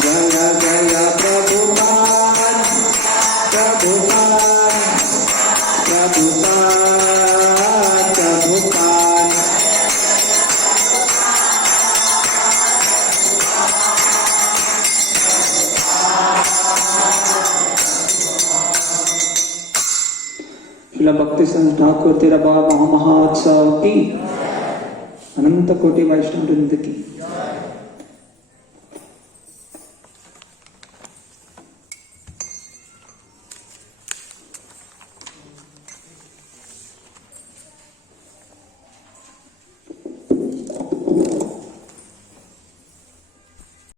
Jaya Jaya Prabhupada, Prabhupada, Prabhupada, Prabhupada. Srila भक्ति संत ठाकुर तेरा बाबा महामहोत्सव की अनंत कोटि वैष्णव वृंद की